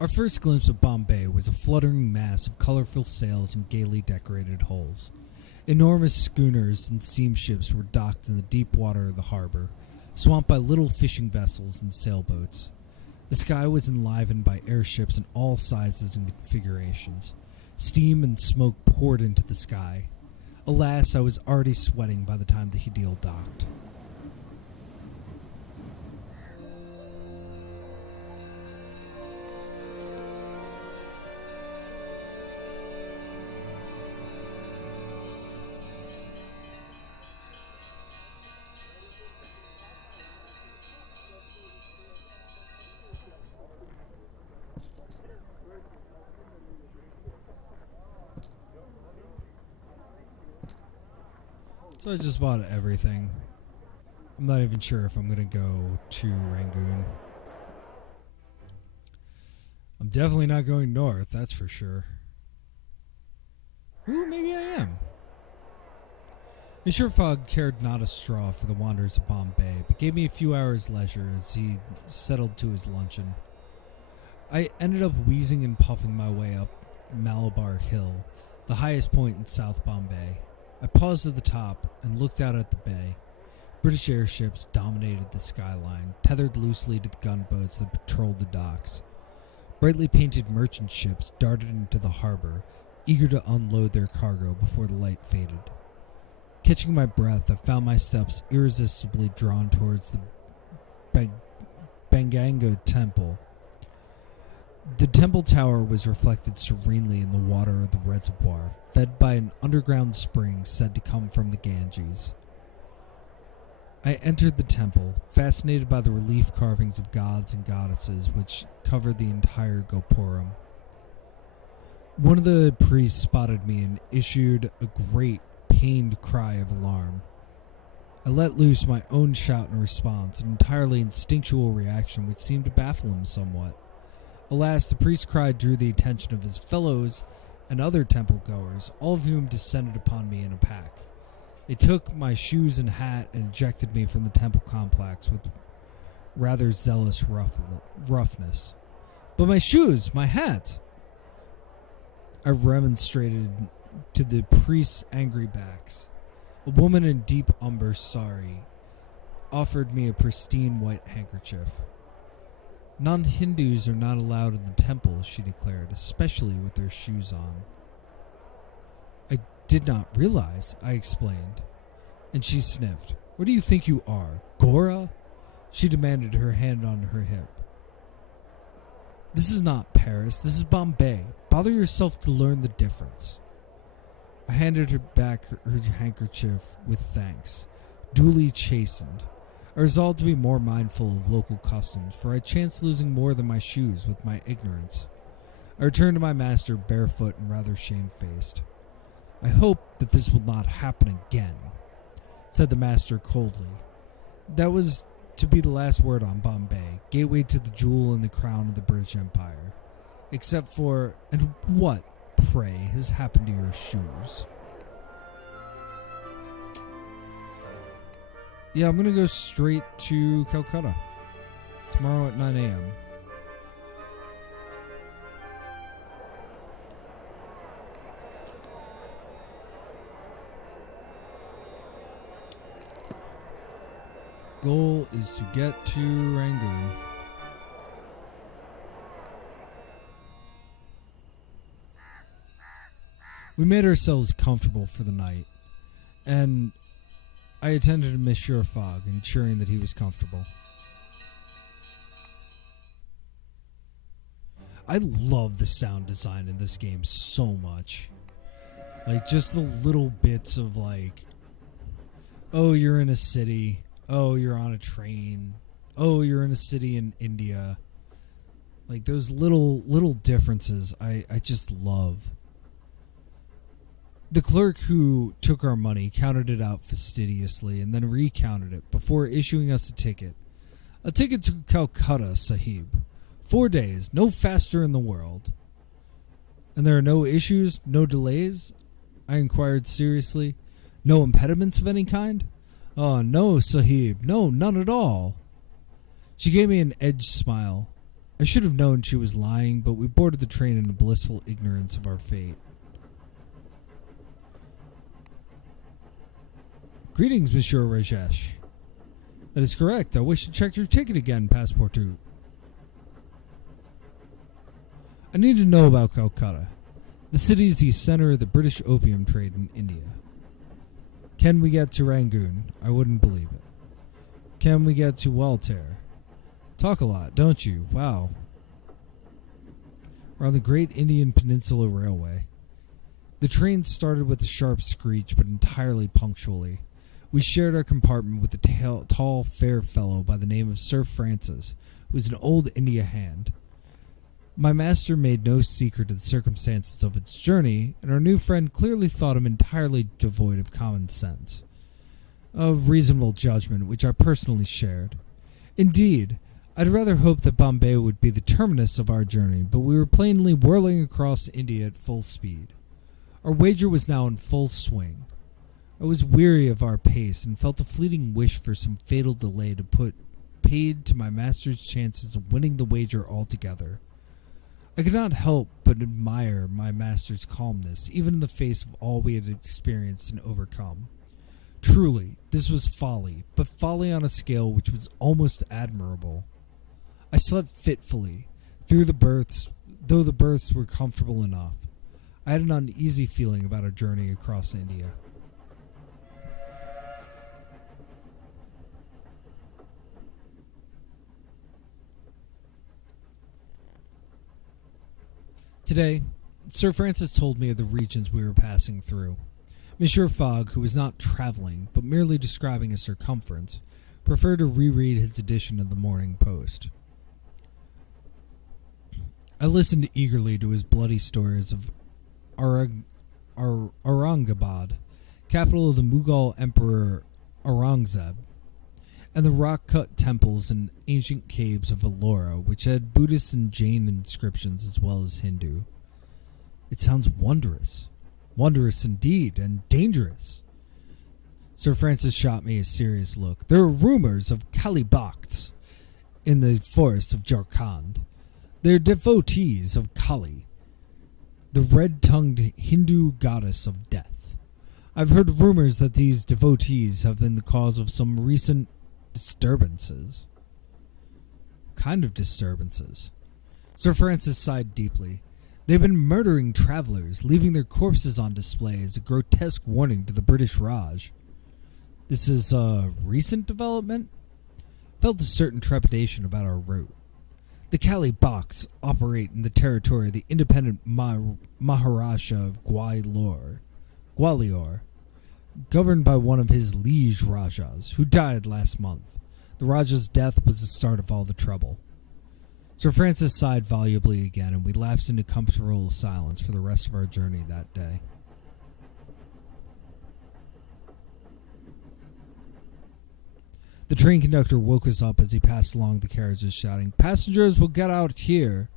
Our first glimpse of Bombay was a fluttering mass of colorful sails and gaily decorated hulls. Enormous schooners and steamships were docked in the deep water of the harbor, swamped by little fishing vessels and sailboats. The sky was enlivened by airships in all sizes and configurations. Steam and smoke poured into the sky. Alas, I was already sweating by the time the Hedil docked. So I just bought everything. I'm not even sure if I'm going to go to Rangoon. I'm definitely not going north, that's for sure. Ooh, maybe I am. Monsieur Fogg cared not a straw for the wanderers of Bombay, but gave me a few hours' leisure as he settled to his luncheon. I ended up wheezing and puffing my way up Malabar Hill, the highest point in South Bombay. I paused at the top and looked out at the bay. British airships dominated the skyline, tethered loosely to the gunboats that patrolled the docks. Brightly painted merchant ships darted into the harbor, eager to unload their cargo before the light faded. Catching my breath, I found my steps irresistibly drawn towards the Bangango Temple. The temple tower was reflected serenely in the water of the reservoir, fed by an underground spring said to come from the Ganges. I entered the temple, fascinated by the relief carvings of gods and goddesses which covered the entire Gopuram. One of the priests spotted me and issued a great, pained cry of alarm. I let loose my own shout in response, an entirely instinctual reaction which seemed to baffle him somewhat. Alas, the priest's cry drew the attention of his fellows and other temple-goers, all of whom descended upon me in a pack. They took my shoes and hat and ejected me from the temple complex with rather zealous roughness. But my shoes, my hat! I remonstrated to the priest's angry backs. A woman in deep umber sari offered me a pristine white handkerchief. Non-Hindus are not allowed in the temple, she declared, especially with their shoes on. I did not realize, I explained, and she sniffed. What do you think you are, Gora? She demanded, her hand on her hip. This is not Paris, this is Bombay. Bother yourself to learn the difference. I handed her back her handkerchief with thanks, duly chastened. I resolved to be more mindful of local customs, for I chanced losing more than my shoes with my ignorance. I returned to my master barefoot and rather shamefaced. I hope that this will not happen again, said the master coldly. That was to be the last word on Bombay, gateway to the jewel in the crown of the British Empire. Except for, and what, pray, has happened to your shoes? Yeah, I'm going to go straight to Calcutta tomorrow at 9 a.m. Goal is to get to Rangoon. We made ourselves comfortable for the night, and I attended to Monsieur Fogg, ensuring that he was comfortable. I love the sound design in this game so much. Like, just the little bits of, like, oh, you're in a city. Oh, you're on a train. Oh, you're in a city in India. Like, those little differences I just love. The clerk who took our money counted it out fastidiously and then recounted it before issuing us a ticket. A ticket to Calcutta, Sahib. 4 days, no faster in the world. And there are no issues, no delays? I inquired seriously. No impediments of any kind? Oh, no, Sahib, no, none at all. She gave me an edged smile. I should have known she was lying, but we boarded the train in a blissful ignorance of our fate. Greetings, Monsieur Rajesh. That is correct. I wish to check your ticket again, Passepartout. I need to know about Calcutta. The city is the center of the British opium trade in India. Can we get to Rangoon? I wouldn't believe it. Can we get to Waltair? Talk a lot, don't you? Wow. We're on the Great Indian Peninsula Railway. The train started with a sharp screech, but entirely punctually. We shared our compartment with a tall, fair fellow by the name of Sir Francis, who was an old India hand. My master made no secret of the circumstances of its journey, and our new friend clearly thought him entirely devoid of common sense. A reasonable judgment which I personally shared. Indeed, I'd rather hoped that Bombay would be the terminus of our journey, but we were plainly whirling across India at full speed. Our wager was now in full swing. I was weary of our pace and felt a fleeting wish for some fatal delay to put paid to my master's chances of winning the wager altogether. I could not help but admire my master's calmness, even in the face of all we had experienced and overcome. Truly, this was folly, but folly on a scale which was almost admirable. I slept fitfully, though the berths were comfortable enough. I had an uneasy feeling about our journey across India. Today, Sir Francis told me of the regions we were passing through. Monsieur Fogg, who was not traveling, but merely describing a circumference, preferred to reread his edition of the Morning Post. I listened eagerly to his bloody stories of Aurangabad, capital of the Mughal Emperor Aurangzeb, and the rock-cut temples and ancient caves of Ellora, which had Buddhist and Jain inscriptions as well as Hindu. It sounds wondrous. Wondrous indeed, and dangerous. Sir Francis shot me a serious look. There are rumors of Kalibaks in the forest of Jharkhand. They are devotees of Kali, the red-tongued Hindu goddess of death. I've heard rumors that these devotees have been the cause of some recent disturbances. What kind of disturbances? Sir Francis sighed deeply. They've been murdering travelers, leaving their corpses on display as a grotesque warning to the British Raj. This is a recent development? Felt a certain trepidation about our route. The Kali Baks operate in the territory of the independent Maharaja of Gwalior, governed by one of his liege Rajas, who died last month. The Raja's death was the start of all the trouble. Sir Francis sighed volubly again, and we lapsed into comfortable silence for the rest of our journey that day. The train conductor woke us up as he passed along the carriages, shouting, "Passengers will get out here."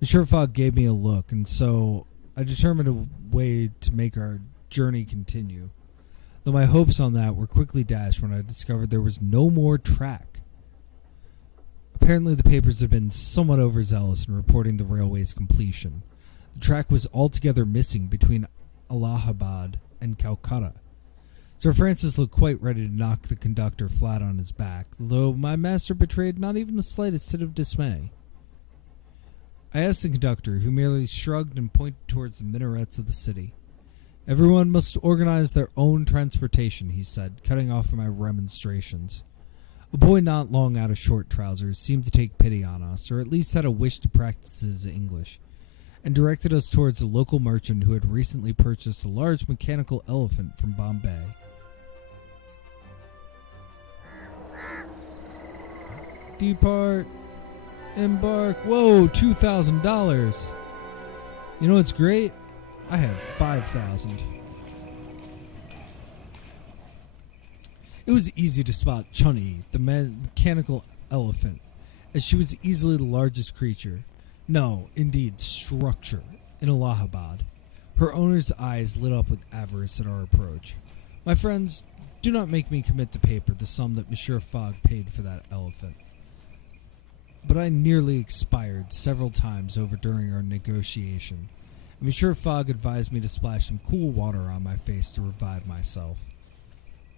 Monsieur Fogg gave me a look, and so I determined a way to make our journey continue, though my hopes on that were quickly dashed when I discovered there was no more track. Apparently the papers had been somewhat overzealous in reporting the railway's completion. The track was altogether missing between Allahabad and Calcutta. Sir Francis looked quite ready to knock the conductor flat on his back, though my master betrayed not even the slightest hint of dismay. I asked the conductor, who merely shrugged and pointed towards the minarets of the city. "Everyone must organize their own transportation," he said, cutting off my remonstrations. A boy not long out of short trousers seemed to take pity on us, or at least had a wish to practice his English, and directed us towards a local merchant who had recently purchased a large mechanical elephant from Bombay. Depart. Embark. Whoa, $2,000. You know what's great? I have 5,000. It was easy to spot Chunny, the mechanical elephant, as she was easily the largest creature, no, indeed, structure, in Allahabad. Her owner's eyes lit up with avarice at our approach. "My friends, do not make me commit to paper the sum that Monsieur Fogg paid for that elephant." But I nearly expired several times over during our negotiation, and Monsieur Fogg advised me to splash some cool water on my face to revive myself.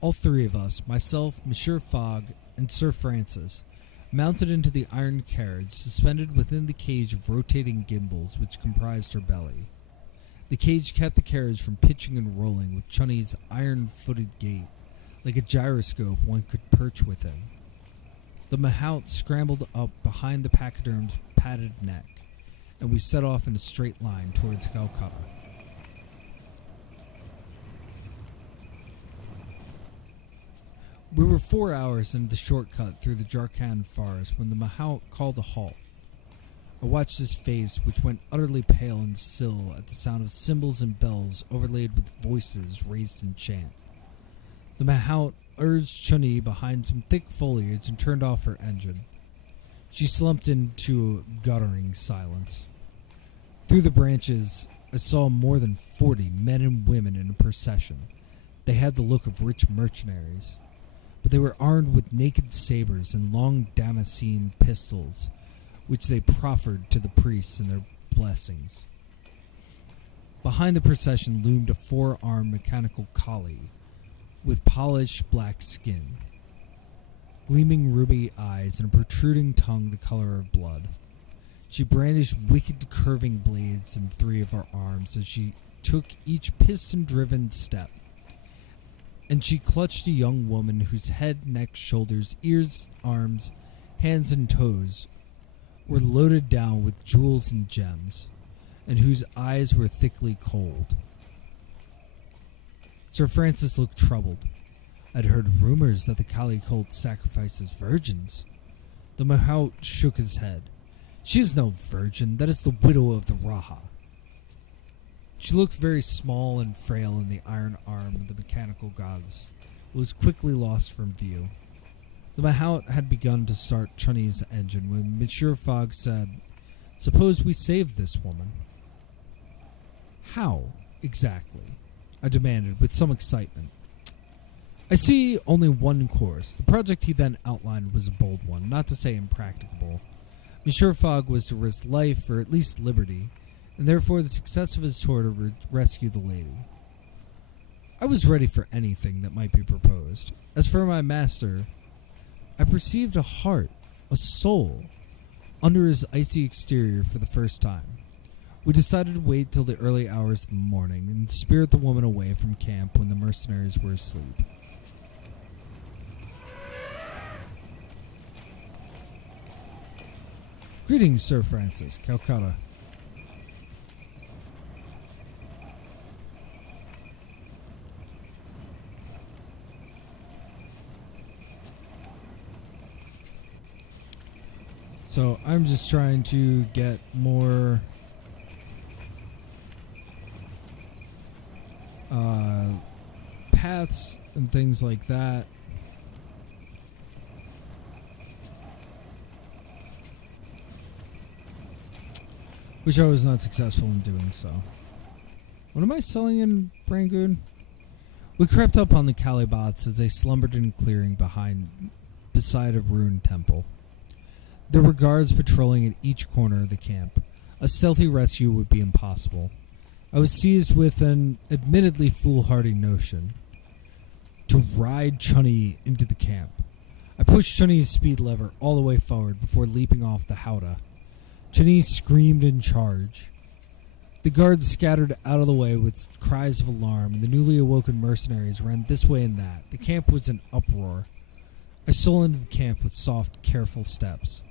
All three of us, myself, Monsieur Fogg, and Sir Francis, mounted into the iron carriage suspended within the cage of rotating gimbals which comprised her belly. The cage kept the carriage from pitching and rolling with Chunny's iron-footed gait, like a gyroscope one could perch within. The mahout scrambled up behind the pachyderm's padded neck, and we set off in a straight line towards Calcutta. We were 4 hours into the shortcut through the Jharkhand forest when the mahout called a halt. I watched his face, which went utterly pale and still at the sound of cymbals and bells overlaid with voices raised in chant. The mahout urged Chunny behind some thick foliage and turned off her engine. She slumped into guttering silence. Through the branches, I saw more than 40 men and women in a procession. They had the look of rich mercenaries, but they were armed with naked sabers and long damascene pistols, which they proffered to the priests in their blessings. Behind the procession loomed a four-armed mechanical collie with polished black skin, gleaming ruby eyes, and a protruding tongue the color of blood. She brandished wicked curving blades in three of her arms as she took each piston-driven step, and she clutched a young woman whose head, neck, shoulders, ears, arms, hands, and toes were loaded down with jewels and gems, and whose eyes were thickly cold. Sir Francis looked troubled. I'd heard rumors that the Kali cult sacrifices virgins. The mahout shook his head. She is no virgin. That is the widow of the Raja. She looked very small and frail in the iron arm of the mechanical goddess, but was quickly lost from view. The mahout had begun to start Chunny's engine when Monsieur Fogg said, "Suppose we save this woman." "How, exactly?" I demanded with some excitement. I see only one course. The project he then outlined was a bold one, not to say impracticable. Monsieur Fogg was to risk life, or at least liberty, and therefore the success of his tour to rescue the lady. I was ready for anything that might be proposed. As for my master, I perceived a heart, a soul, under his icy exterior for the first time. We decided to wait till the early hours of the morning and spirit the woman away from camp when the mercenaries were asleep. Greetings, Sir Francis, Calcutta. So I'm just trying to get more paths and things like that. Which I was not successful in doing so. What am I selling in Rangoon? We crept up on the Calibots as they slumbered in a clearing beside a ruined temple. There were guards patrolling at each corner of the camp. A stealthy rescue would be impossible. I was seized with an admittedly foolhardy notion to ride Chunny into the camp. I pushed Chunny's speed lever all the way forward before leaping off the howdah. Chunny screamed in charge. The guards scattered out of the way with cries of alarm, and the newly awoken mercenaries ran this way and that. The camp was in uproar. I stole into the camp with soft, careful steps,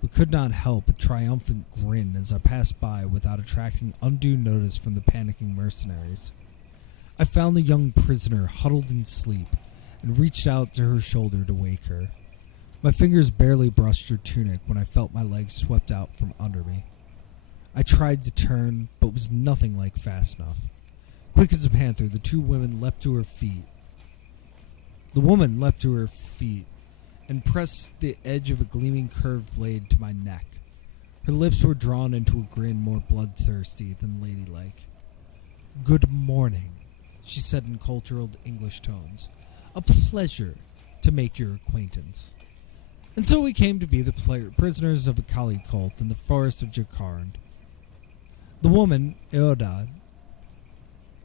but could not help a triumphant grin as I passed by without attracting undue notice from the panicking mercenaries. I found the young prisoner huddled in sleep and reached out to her shoulder to wake her. My fingers barely brushed her tunic when I felt my legs swept out from under me. I tried to turn, but was nothing like fast enough. Quick as a panther, the two women leapt to her feet. The woman leapt to her feet and pressed the edge of a gleaming curved blade to my neck. Her lips were drawn into a grin more bloodthirsty than ladylike. "Good morning," she said in cultural English tones. "A pleasure to make your acquaintance." And so we came to be the prisoners of a Kali cult in the forest of Jakarnd. The woman, Eodad,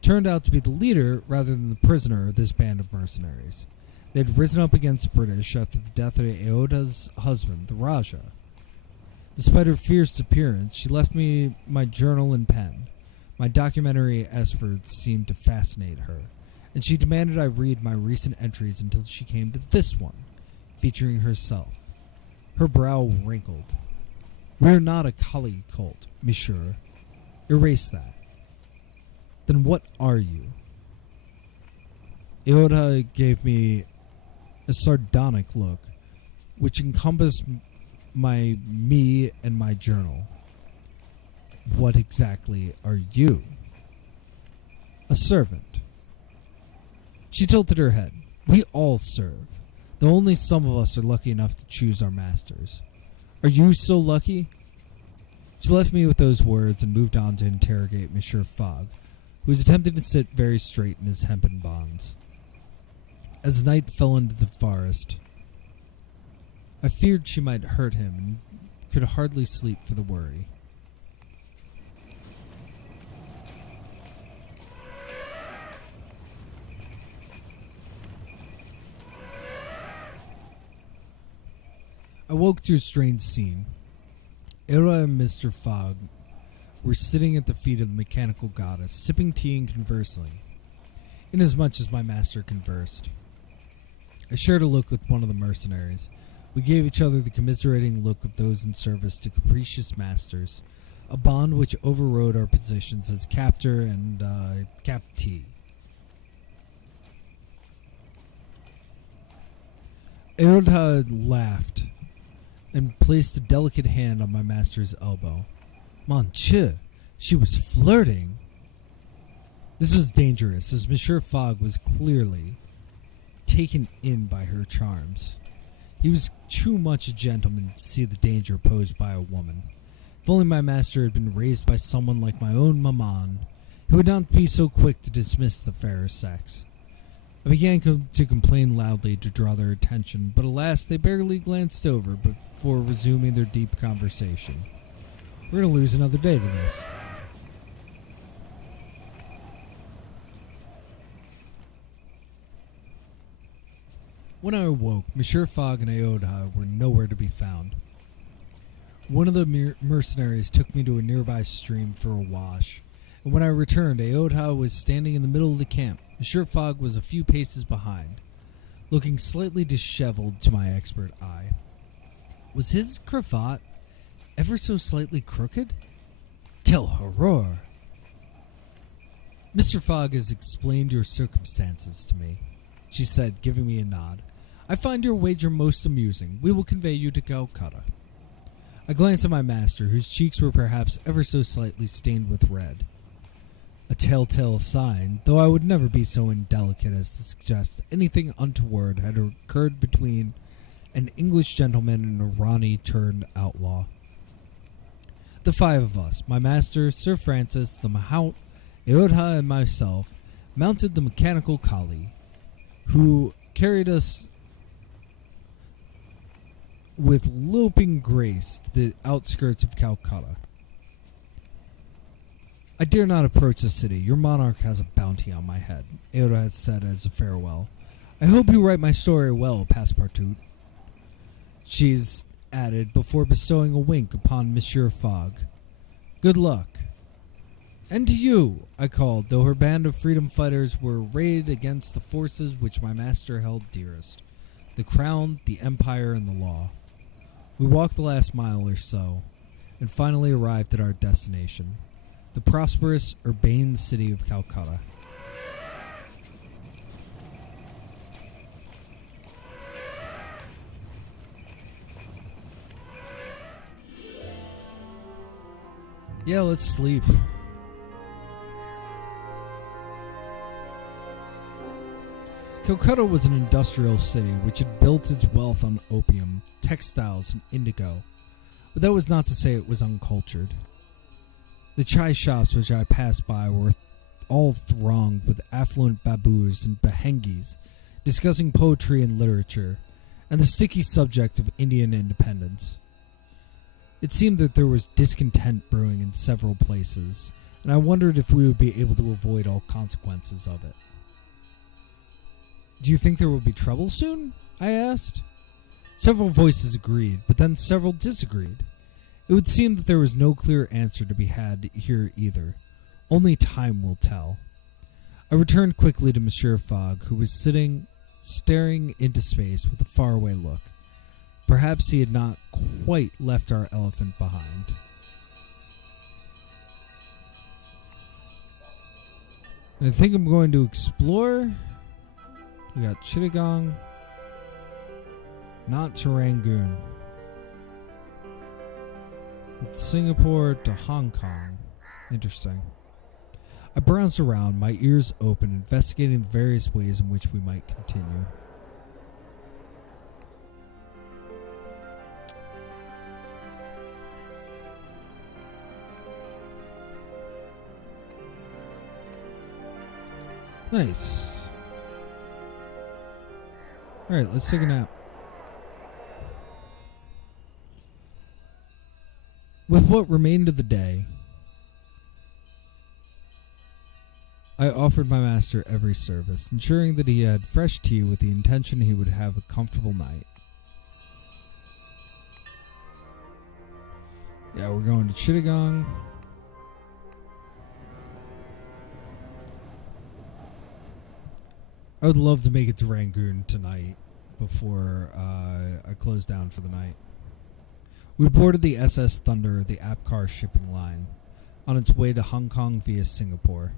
turned out to be the leader rather than the prisoner of this band of mercenaries. They had risen up against the British after the death of Eodad's husband, the Rajah. Despite her fierce appearance, she left me my journal and pen. My documentary efforts seemed to fascinate her, and she demanded I read my recent entries until she came to this one, featuring herself. Her brow wrinkled. "We are not a Kali cult, monsieur. Erase that." "Then what are you?" Eoda gave me a sardonic look, which encompassed me and my journal. "What exactly are you?" "A servant." She tilted her head. "We all serve, though only some of us are lucky enough to choose our masters. Are you so lucky?" She left me with those words and moved on to interrogate Monsieur Fogg, who was attempting to sit very straight in his hempen bonds. As night fell into the forest, I feared she might hurt him and could hardly sleep for the worry. I woke to a strange scene. Era and Mr. Fogg were sitting at the feet of the mechanical goddess, sipping tea and conversing, inasmuch as my master conversed. I shared a look with one of the mercenaries. We gave each other the commiserating look of those in service to capricious masters, a bond which overrode our positions as captor and captee. Eodha laughed and placed a delicate hand on my master's elbow. "Mon Dieu, she was flirting." This was dangerous, as Monsieur Fogg was clearly taken in by her charms. He was too much a gentleman to see the danger posed by a woman. If only my master had been raised by someone like my own maman, he would not be so quick to dismiss the fairer sex. I began to complain loudly to draw their attention, but alas, they barely glanced over before resuming their deep conversation. We're going to lose another day to this. When I awoke, Monsieur Fogg and Aodha were nowhere to be found. One of the mercenaries took me to a nearby stream for a wash, and when I returned, Aodha was standing in the middle of the camp. Monsieur Fogg was a few paces behind, looking slightly disheveled to my expert eye. Was his cravat ever so slightly crooked? Quel horror! Mr. Fogg has explained your circumstances to me, she said, giving me a nod. I find your wager most amusing. We will convey you to Calcutta. I glanced at my master, whose cheeks were perhaps ever so slightly stained with red. A telltale sign, though I would never be so indelicate as to suggest anything untoward had occurred between an English gentleman and a Ronnie-turned outlaw. The five of us, my master, Sir Francis, the Mahout, Aodha, and myself, mounted the mechanical collie, who carried us with loping grace to the outskirts of Calcutta. I dare not approach the city. Your monarch has a bounty on my head, Aodha had said as a farewell. I hope you write my story well, Passepartout, she's added before bestowing a wink upon Monsieur Fogg. Good luck. And to you, I called, though her band of freedom fighters were arrayed against the forces which my master held dearest, the crown, the empire, and the law. We walked the last mile or so, and finally arrived at our destination, the prosperous, urbane city of Calcutta. Yeah, let's sleep. Calcutta was an industrial city which had built its wealth on opium, textiles, and indigo, but that was not to say it was uncultured. The chai shops which I passed by were all thronged with affluent babus and bahengis discussing poetry and literature, and the sticky subject of Indian independence. It seemed that there was discontent brewing in several places, and I wondered if we would be able to avoid all consequences of it. Do you think there will be trouble soon? I asked. Several voices agreed, but then several disagreed. It would seem that there was no clear answer to be had here either. Only time will tell. I returned quickly to Monsieur Fogg, who was sitting, staring into space with a faraway look. Perhaps he had not quite left our elephant behind. And I think I'm going to explore. We got Chittagong, not to Rangoon. It's Singapore to Hong Kong. Interesting. I browsed around, my ears open, investigating the various ways in which we might continue. Nice. Alright, let's take a nap. With what remained of the day, I offered my master every service, ensuring that he had fresh tea with the intention he would have a comfortable night. Yeah, we're going to Chittagong. I would love to make it to Rangoon tonight before I close down for the night. We boarded the SS Thunder, the Apcar shipping line, on its way to Hong Kong via Singapore.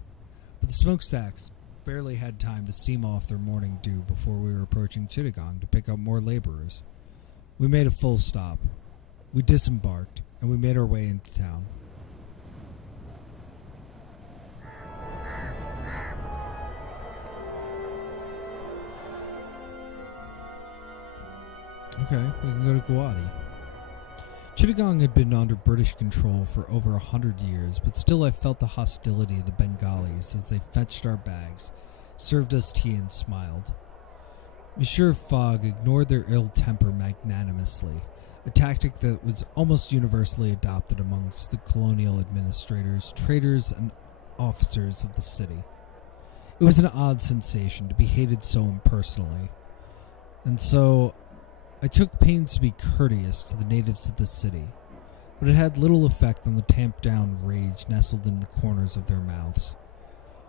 But the smokestacks barely had time to steam off their morning dew before we were approaching Chittagong to pick up more laborers. We made a full stop. We disembarked, and we made our way into town. Okay, we can go to Guwahati. Chittagong had been under British control for over 100 years, but still I felt the hostility of the Bengalis as they fetched our bags, served us tea, and smiled. Monsieur Fogg ignored their ill temper magnanimously, a tactic that was almost universally adopted amongst the colonial administrators, traders, and officers of the city. It was an odd sensation to be hated so impersonally, and so I took pains to be courteous to the natives of the city, but it had little effect on the tamped-down rage nestled in the corners of their mouths.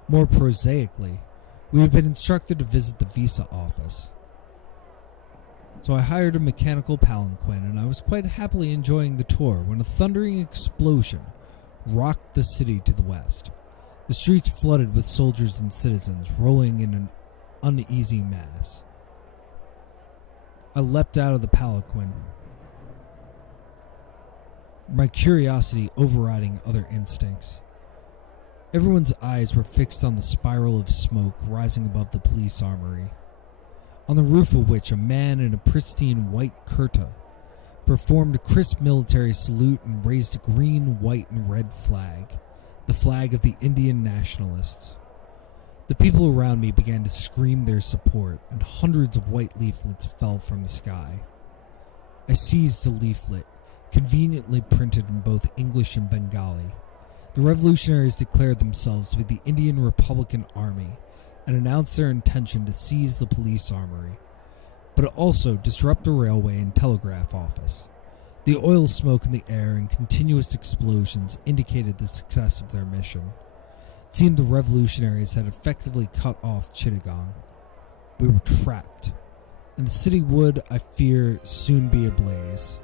More prosaically, we had been instructed to visit the visa office. So I hired a mechanical palanquin, and I was quite happily enjoying the tour when a thundering explosion rocked the city to the west. The streets flooded with soldiers and citizens, rolling in an uneasy mass. I leapt out of the palanquin, my curiosity overriding other instincts. Everyone's eyes were fixed on the spiral of smoke rising above the police armory, on the roof of which a man in a pristine white kurta performed a crisp military salute and raised a green, white, and red flag, the flag of the Indian nationalists. The people around me began to scream their support, and hundreds of white leaflets fell from the sky. I seized a leaflet, conveniently printed in both English and Bengali. The revolutionaries declared themselves to be the Indian Republican Army and announced their intention to seize the police armory, but also disrupt the railway and telegraph office. The oil smoke in the air and continuous explosions indicated the success of their mission. It seemed the revolutionaries had effectively cut off Chittagong. We were trapped, and the city would, I fear, soon be ablaze.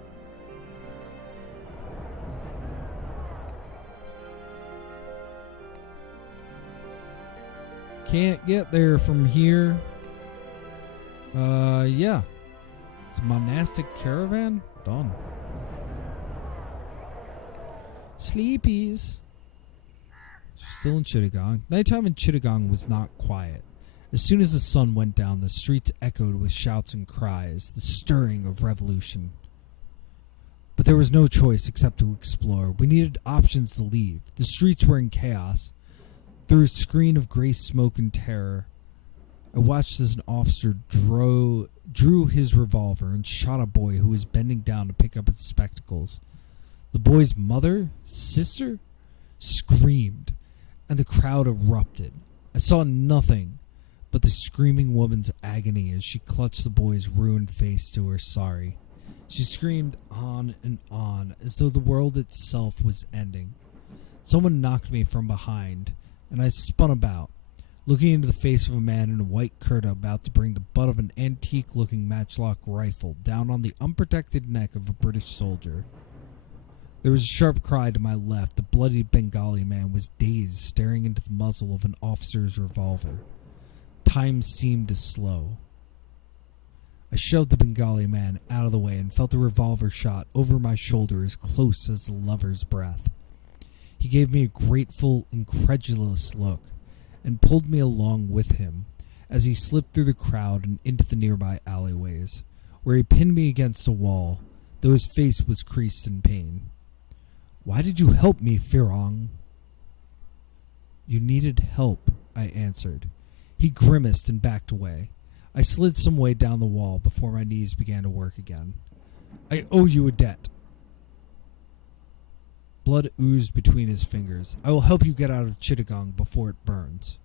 Can't get there from here. Yeah. It's a monastic caravan? Done. Sleepies. Still in Chittagong. Nighttime in Chittagong was not quiet. As soon as the sun went down, the streets echoed with shouts and cries, the stirring of revolution. But there was no choice except to explore. We needed options to leave. The streets were in chaos. Through a screen of gray smoke and terror, I watched as an officer drew his revolver and shot a boy who was bending down to pick up his spectacles. The boy's mother, sister, screamed, and the crowd erupted. I saw nothing but the screaming woman's agony as she clutched the boy's ruined face to her sorry. She screamed on and on, as though the world itself was ending. Someone knocked me from behind, and I spun about, looking into the face of a man in a white kurta about to bring the butt of an antique-looking matchlock rifle down on the unprotected neck of a British soldier. There was a sharp cry to my left. The bloody Bengali man was dazed, staring into the muzzle of an officer's revolver. Time seemed to slow. I shoved the Bengali man out of the way and felt the revolver shot over my shoulder as close as the lover's breath. He gave me a grateful, incredulous look and pulled me along with him as he slipped through the crowd and into the nearby alleyways, where he pinned me against a wall, though his face was creased in pain. "Why did you help me, ferkung?" "You needed help," I answered. He grimaced and backed away. I slid some way down the wall before my knees began to work again. "I owe you a debt." Blood oozed between his fingers. "I will help you get out of Chittagong before it burns."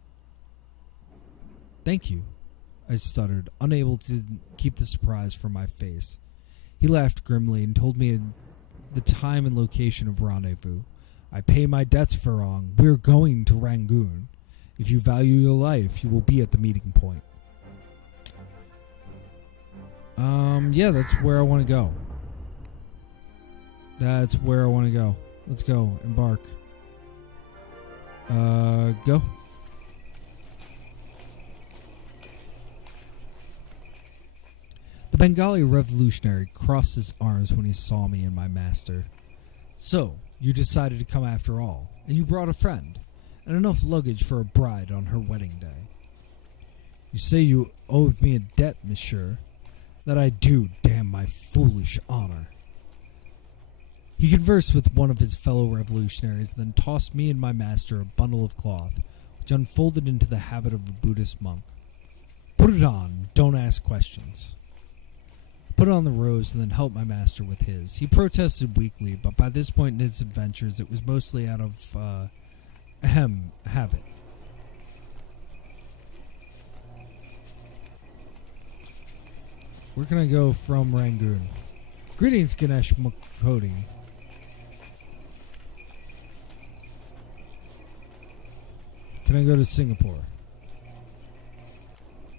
"Thank you," I stuttered, unable to keep the surprise from my face. He laughed grimly and told me the time and location of rendezvous. "I pay my debts, ferkung. We are going to Rangoon. If you value your life, you will be at the meeting point." Yeah, that's where I want to go. That's where I want to go. Let's go. Embark. Go. The Bengali revolutionary crossed his arms when he saw me and my master. "So, you decided to come after all, and you brought a friend, and enough luggage for a bride on her wedding day. You say you owed me a debt, monsieur. That I do, damn my foolish honor." He conversed with one of his fellow revolutionaries, then tossed me and my master a bundle of cloth, which unfolded into the habit of a Buddhist monk. Put it on, don't ask questions. Put on the robes and then helped my master with his. He protested weakly, but by this point in his adventures, it was mostly out of, habit. Where can I go from Rangoon? Greetings, Ganesh Makoti. Can I go to Singapore?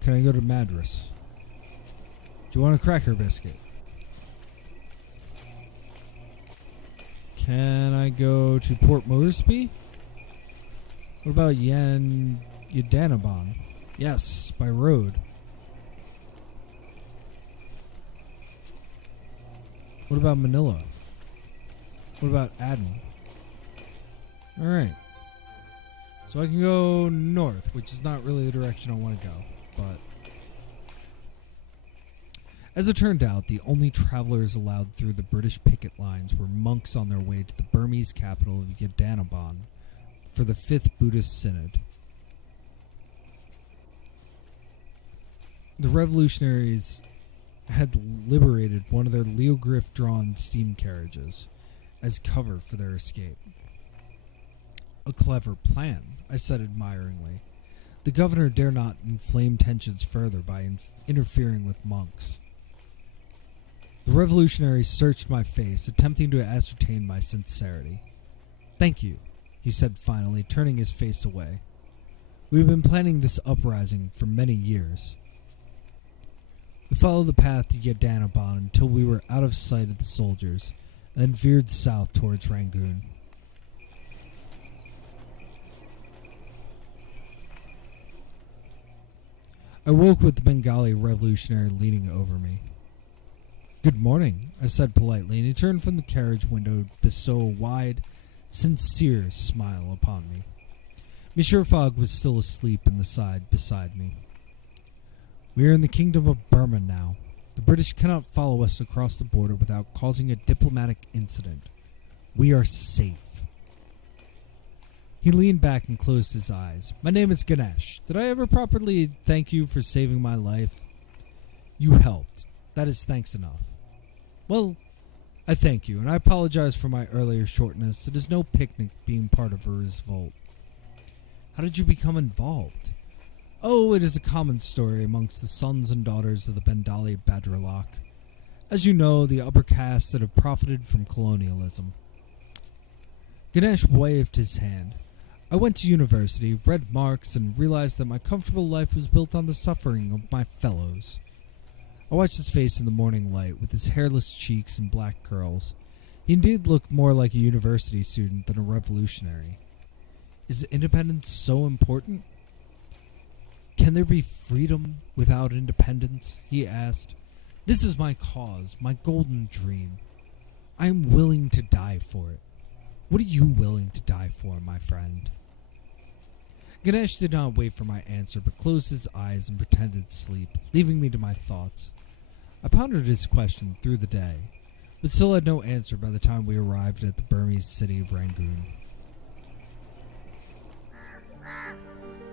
Can I go to Madras? Do you want a cracker biscuit? Can I go to Port Moresby? What about Yadanaban? Yes, by road. What about Manila? What about Aden? Alright. So I can go north, which is not really the direction I want to go, but... As it turned out, the only travelers allowed through the British picket lines were monks on their way to the Burmese capital of Yadanaban for the 5th Buddhist Synod. The revolutionaries had liberated one of their Leogriff-drawn steam carriages as cover for their escape. A clever plan, I said admiringly. The governor dare not inflame tensions further by interfering with monks. The revolutionaries searched my face, attempting to ascertain my sincerity. Thank you, he said finally, turning his face away. We have been planning this uprising for many years. We followed the path to Yadanaban until we were out of sight of the soldiers, and then veered south towards Rangoon. I woke with the Bengali revolutionary leaning over me. Good morning, I said politely, and he turned from the carriage window to bestow a wide, sincere smile upon me. Monsieur Fogg was still asleep in the side beside me. We are in the kingdom of Burma now. The British cannot follow us across the border without causing a diplomatic incident. We are safe. He leaned back and closed his eyes. My name is Ganesh. Did I ever properly thank you for saving my life? You helped. That is thanks enough. Well, I thank you, and I apologize for my earlier shortness. It is no picnic being part of a revolt. How did you become involved? Oh, it is a common story amongst the sons and daughters of the Bengali Badrulak. As you know, the upper castes that have profited from colonialism. Ganesh waved his hand. I went to university, read Marx, and realized that my comfortable life was built on the suffering of my fellows. I watched his face in the morning light, with his hairless cheeks and black curls. He indeed looked more like a university student than a revolutionary. Is independence so important? Can there be freedom without independence? He asked. This is my cause, my golden dream. I am willing to die for it. What are you willing to die for, my friend? Ganesh did not wait for my answer, but closed his eyes and pretended sleep, leaving me to my thoughts. I pondered his question through the day, but still had no answer by the time we arrived at the Burmese city of Rangoon.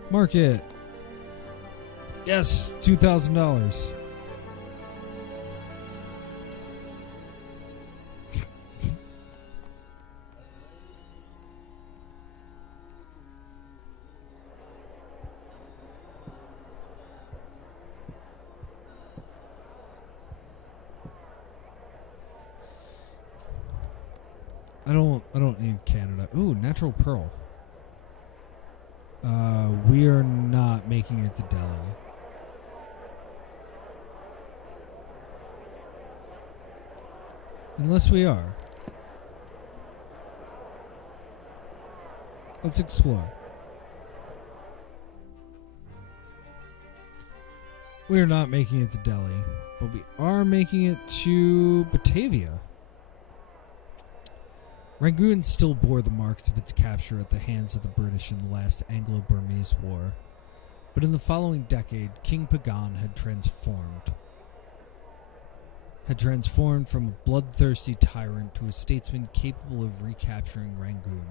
Market. Yes, $2,000. I don't need Canada. Ooh, natural pearl. We are not making it to Delhi. Unless we are. Let's explore. We are not making it to Delhi, but we are making it to Batavia. Rangoon still bore the marks of its capture at the hands of the British in the last Anglo-Burmese War, but in the following decade, King Pagan had transformed from a bloodthirsty tyrant to a statesman capable of recapturing Rangoon,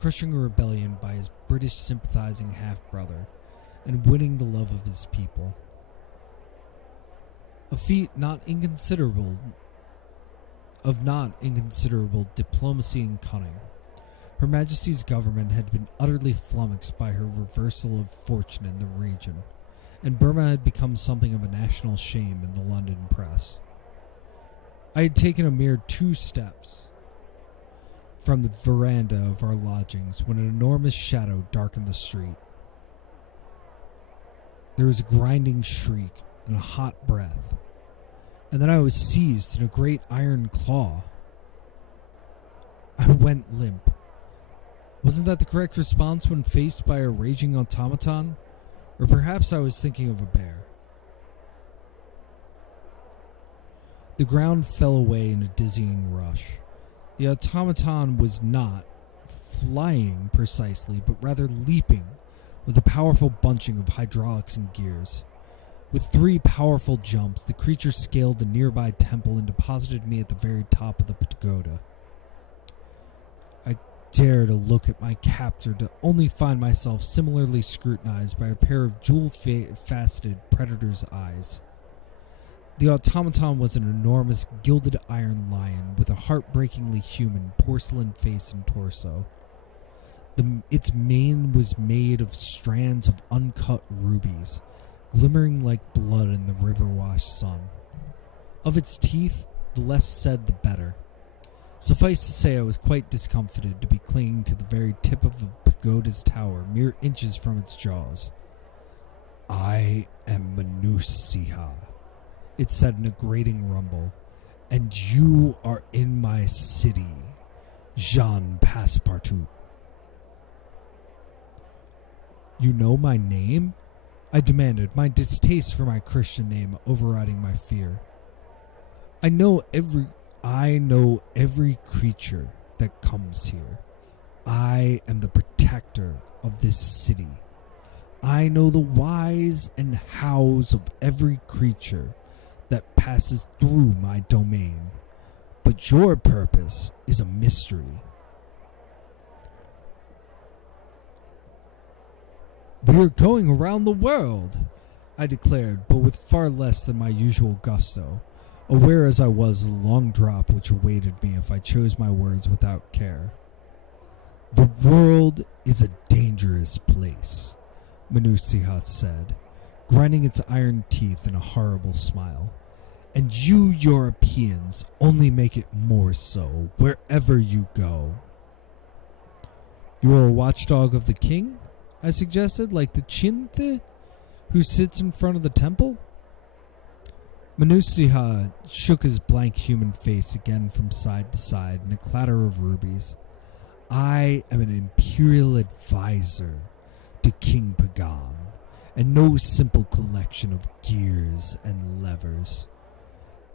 crushing a rebellion by his British sympathizing half-brother and winning the love of his people. A feat not inconsiderable diplomacy and cunning. Her Majesty's government had been utterly flummoxed by her reversal of fortune in the region, and Burma had become something of a national shame in the London press. I had taken a mere 2 steps from the veranda of our lodgings when an enormous shadow darkened the street. There was a grinding shriek and a hot breath, and then I was seized in a great iron claw. I went limp. Wasn't that the correct response when faced by a raging automaton? Or perhaps I was thinking of a bear. The ground fell away in a dizzying rush. The automaton was not flying precisely, but rather leaping with a powerful bunching of hydraulics and gears. With 3 powerful jumps, the creature scaled the nearby temple and deposited me at the very top of the pagoda. I dared to look at my captor to only find myself similarly scrutinized by a pair of jewel-faceted predator's eyes. The automaton was an enormous gilded iron lion with a heartbreakingly human porcelain face and torso. Its mane was made of strands of uncut rubies, glimmering like blood in the river-washed sun. Of its teeth, the less said the better. Suffice to say, I was quite discomfited to be clinging to the very tip of the pagoda's tower, mere inches from its jaws. "I am Manusiha," it said in a grating rumble, "and you are in my city, Jean Passepartout." "You know my name?" I demanded, my distaste for my Christian name overriding my fear. I know every creature that comes here. I am the protector of this city. I know the whys and hows of every creature that passes through my domain. But your purpose is a mystery. "We're going around the world," I declared, but with far less than my usual gusto, aware as I was of the long drop which awaited me if I chose my words without care. "The world is a dangerous place," Manusiha said, grinding its iron teeth in a horrible smile, "and you Europeans only make it more so wherever you go." "You are a watchdog of the king?" I suggested, "like the Chinte who sits in front of the temple?" Manusiha shook his blank human face again from side to side in a clatter of rubies. "I am an imperial advisor to King Pagan, and no simple collection of gears and levers."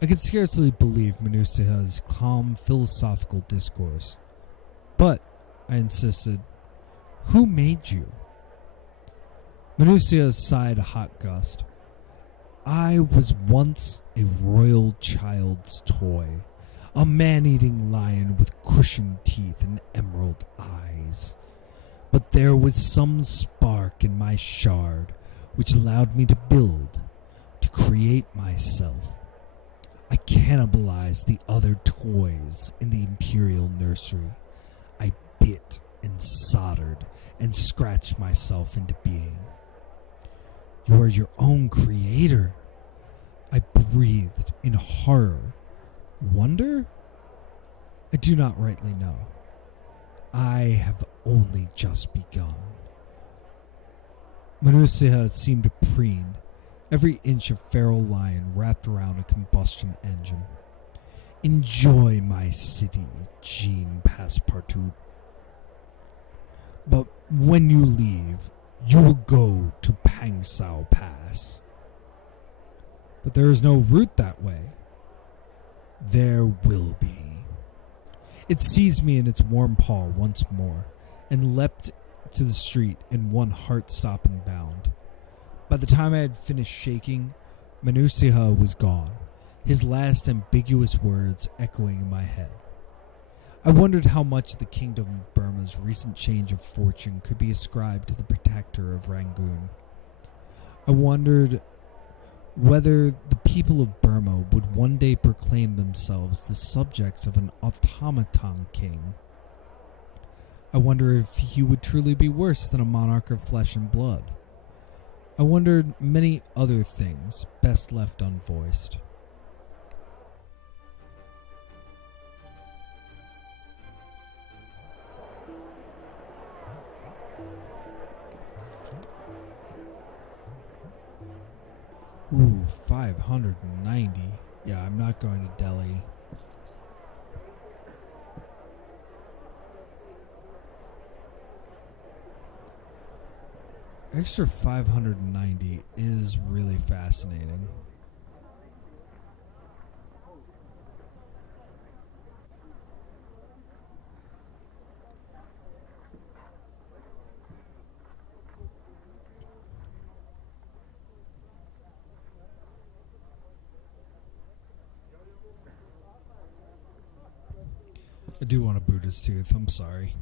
I could scarcely believe Manusiha's calm philosophical discourse. "But," I insisted, "who made you?" Manusiha sighed a hot gust. "I was once a royal child's toy, a man-eating lion with cushioned teeth and emerald eyes. But there was some spark in my shard which allowed me to build, to create myself. I cannibalized the other toys in the imperial nursery. I bit and soldered and scratched myself into being." "You are your own creator," I breathed in horror. "Wonder? I do not rightly know. I have only just begun." Manusiha seemed to preen, every inch of feral lion wrapped around a combustion engine. "Enjoy my city, Jean Passepartout. But when you leave, you will go to Pangsao Pass." "But there is no route that way." "There will be." It seized me in its warm paw once more, and leapt to the street in one heart-stopping bound. By the time I had finished shaking, Manusiha was gone, his last ambiguous words echoing in my head. I wondered how much of the kingdom of Burma's Burma's recent change of fortune could be ascribed to the protector of Rangoon. I wondered whether the people of Burma would one day proclaim themselves the subjects of an automaton king. I wonder if he would truly be worse than a monarch of flesh and blood. I wondered many other things best left unvoiced. Ooh, 590. Yeah, I'm not going to Delhi. Extra 590 is really fascinating. I do want a Buddha's tooth. I'm sorry.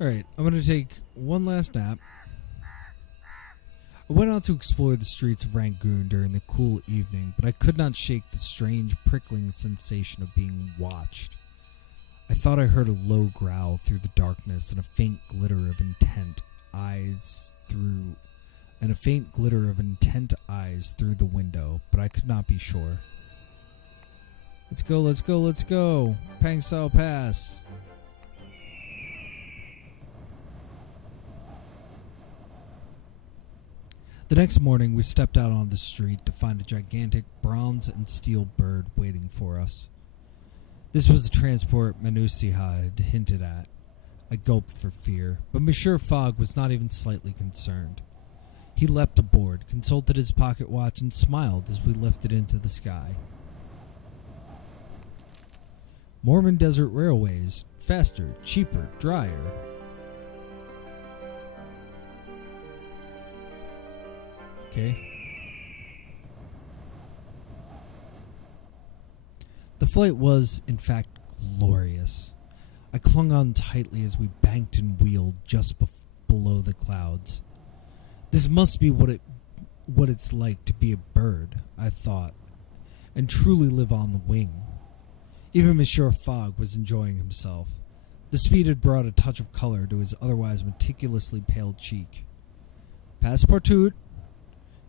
Alright, I'm going to take one last nap. I went out to explore the streets of Rangoon during the cool evening, but I could not shake the strange prickling sensation of being watched. I thought I heard a low growl through the darkness and a faint glitter of intent eyes through the window, but I could not be sure. Let's go, let's go, let's go. Pang Sao Pass. The next morning, we stepped out on the street to find a gigantic bronze and steel bird waiting for us. This was the transport Manusiha had hinted at. I gulped for fear, but Monsieur Fogg was not even slightly concerned. He leapt aboard, consulted his pocket watch, and smiled as we lifted into the sky. Mormon Desert Railways. Faster, cheaper, drier. Okay. The flight was, in fact, glorious. I clung on tightly as we banked and wheeled just below the clouds. This must be what it's like to be a bird, I thought, and truly live on the wing. Even Monsieur Fogg was enjoying himself. The speed had brought a touch of color to his otherwise meticulously pale cheek. "Passepartout,"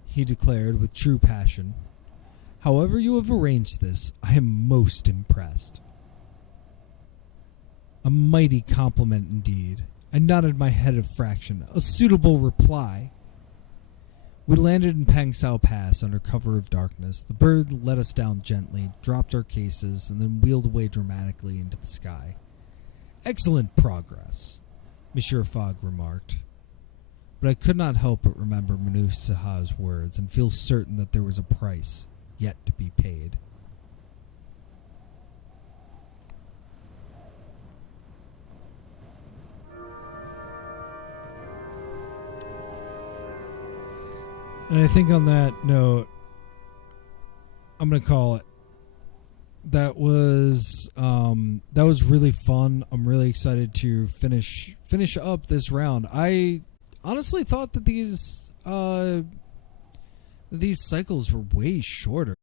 he declared with true passion. "However you have arranged this, I am most impressed." A mighty compliment indeed. I nodded my head a fraction. A suitable reply. We landed in Pang Sao Pass under cover of darkness. The bird let us down gently, dropped our cases, and then wheeled away dramatically into the sky. "Excellent progress," Monsieur Fogg remarked. But I could not help but remember Manusiha's words and feel certain that there was a price yet to be paid. And I think on that note, I'm going to call it. That was really fun. I'm really excited to finish up this round. I honestly thought that these cycles were way shorter.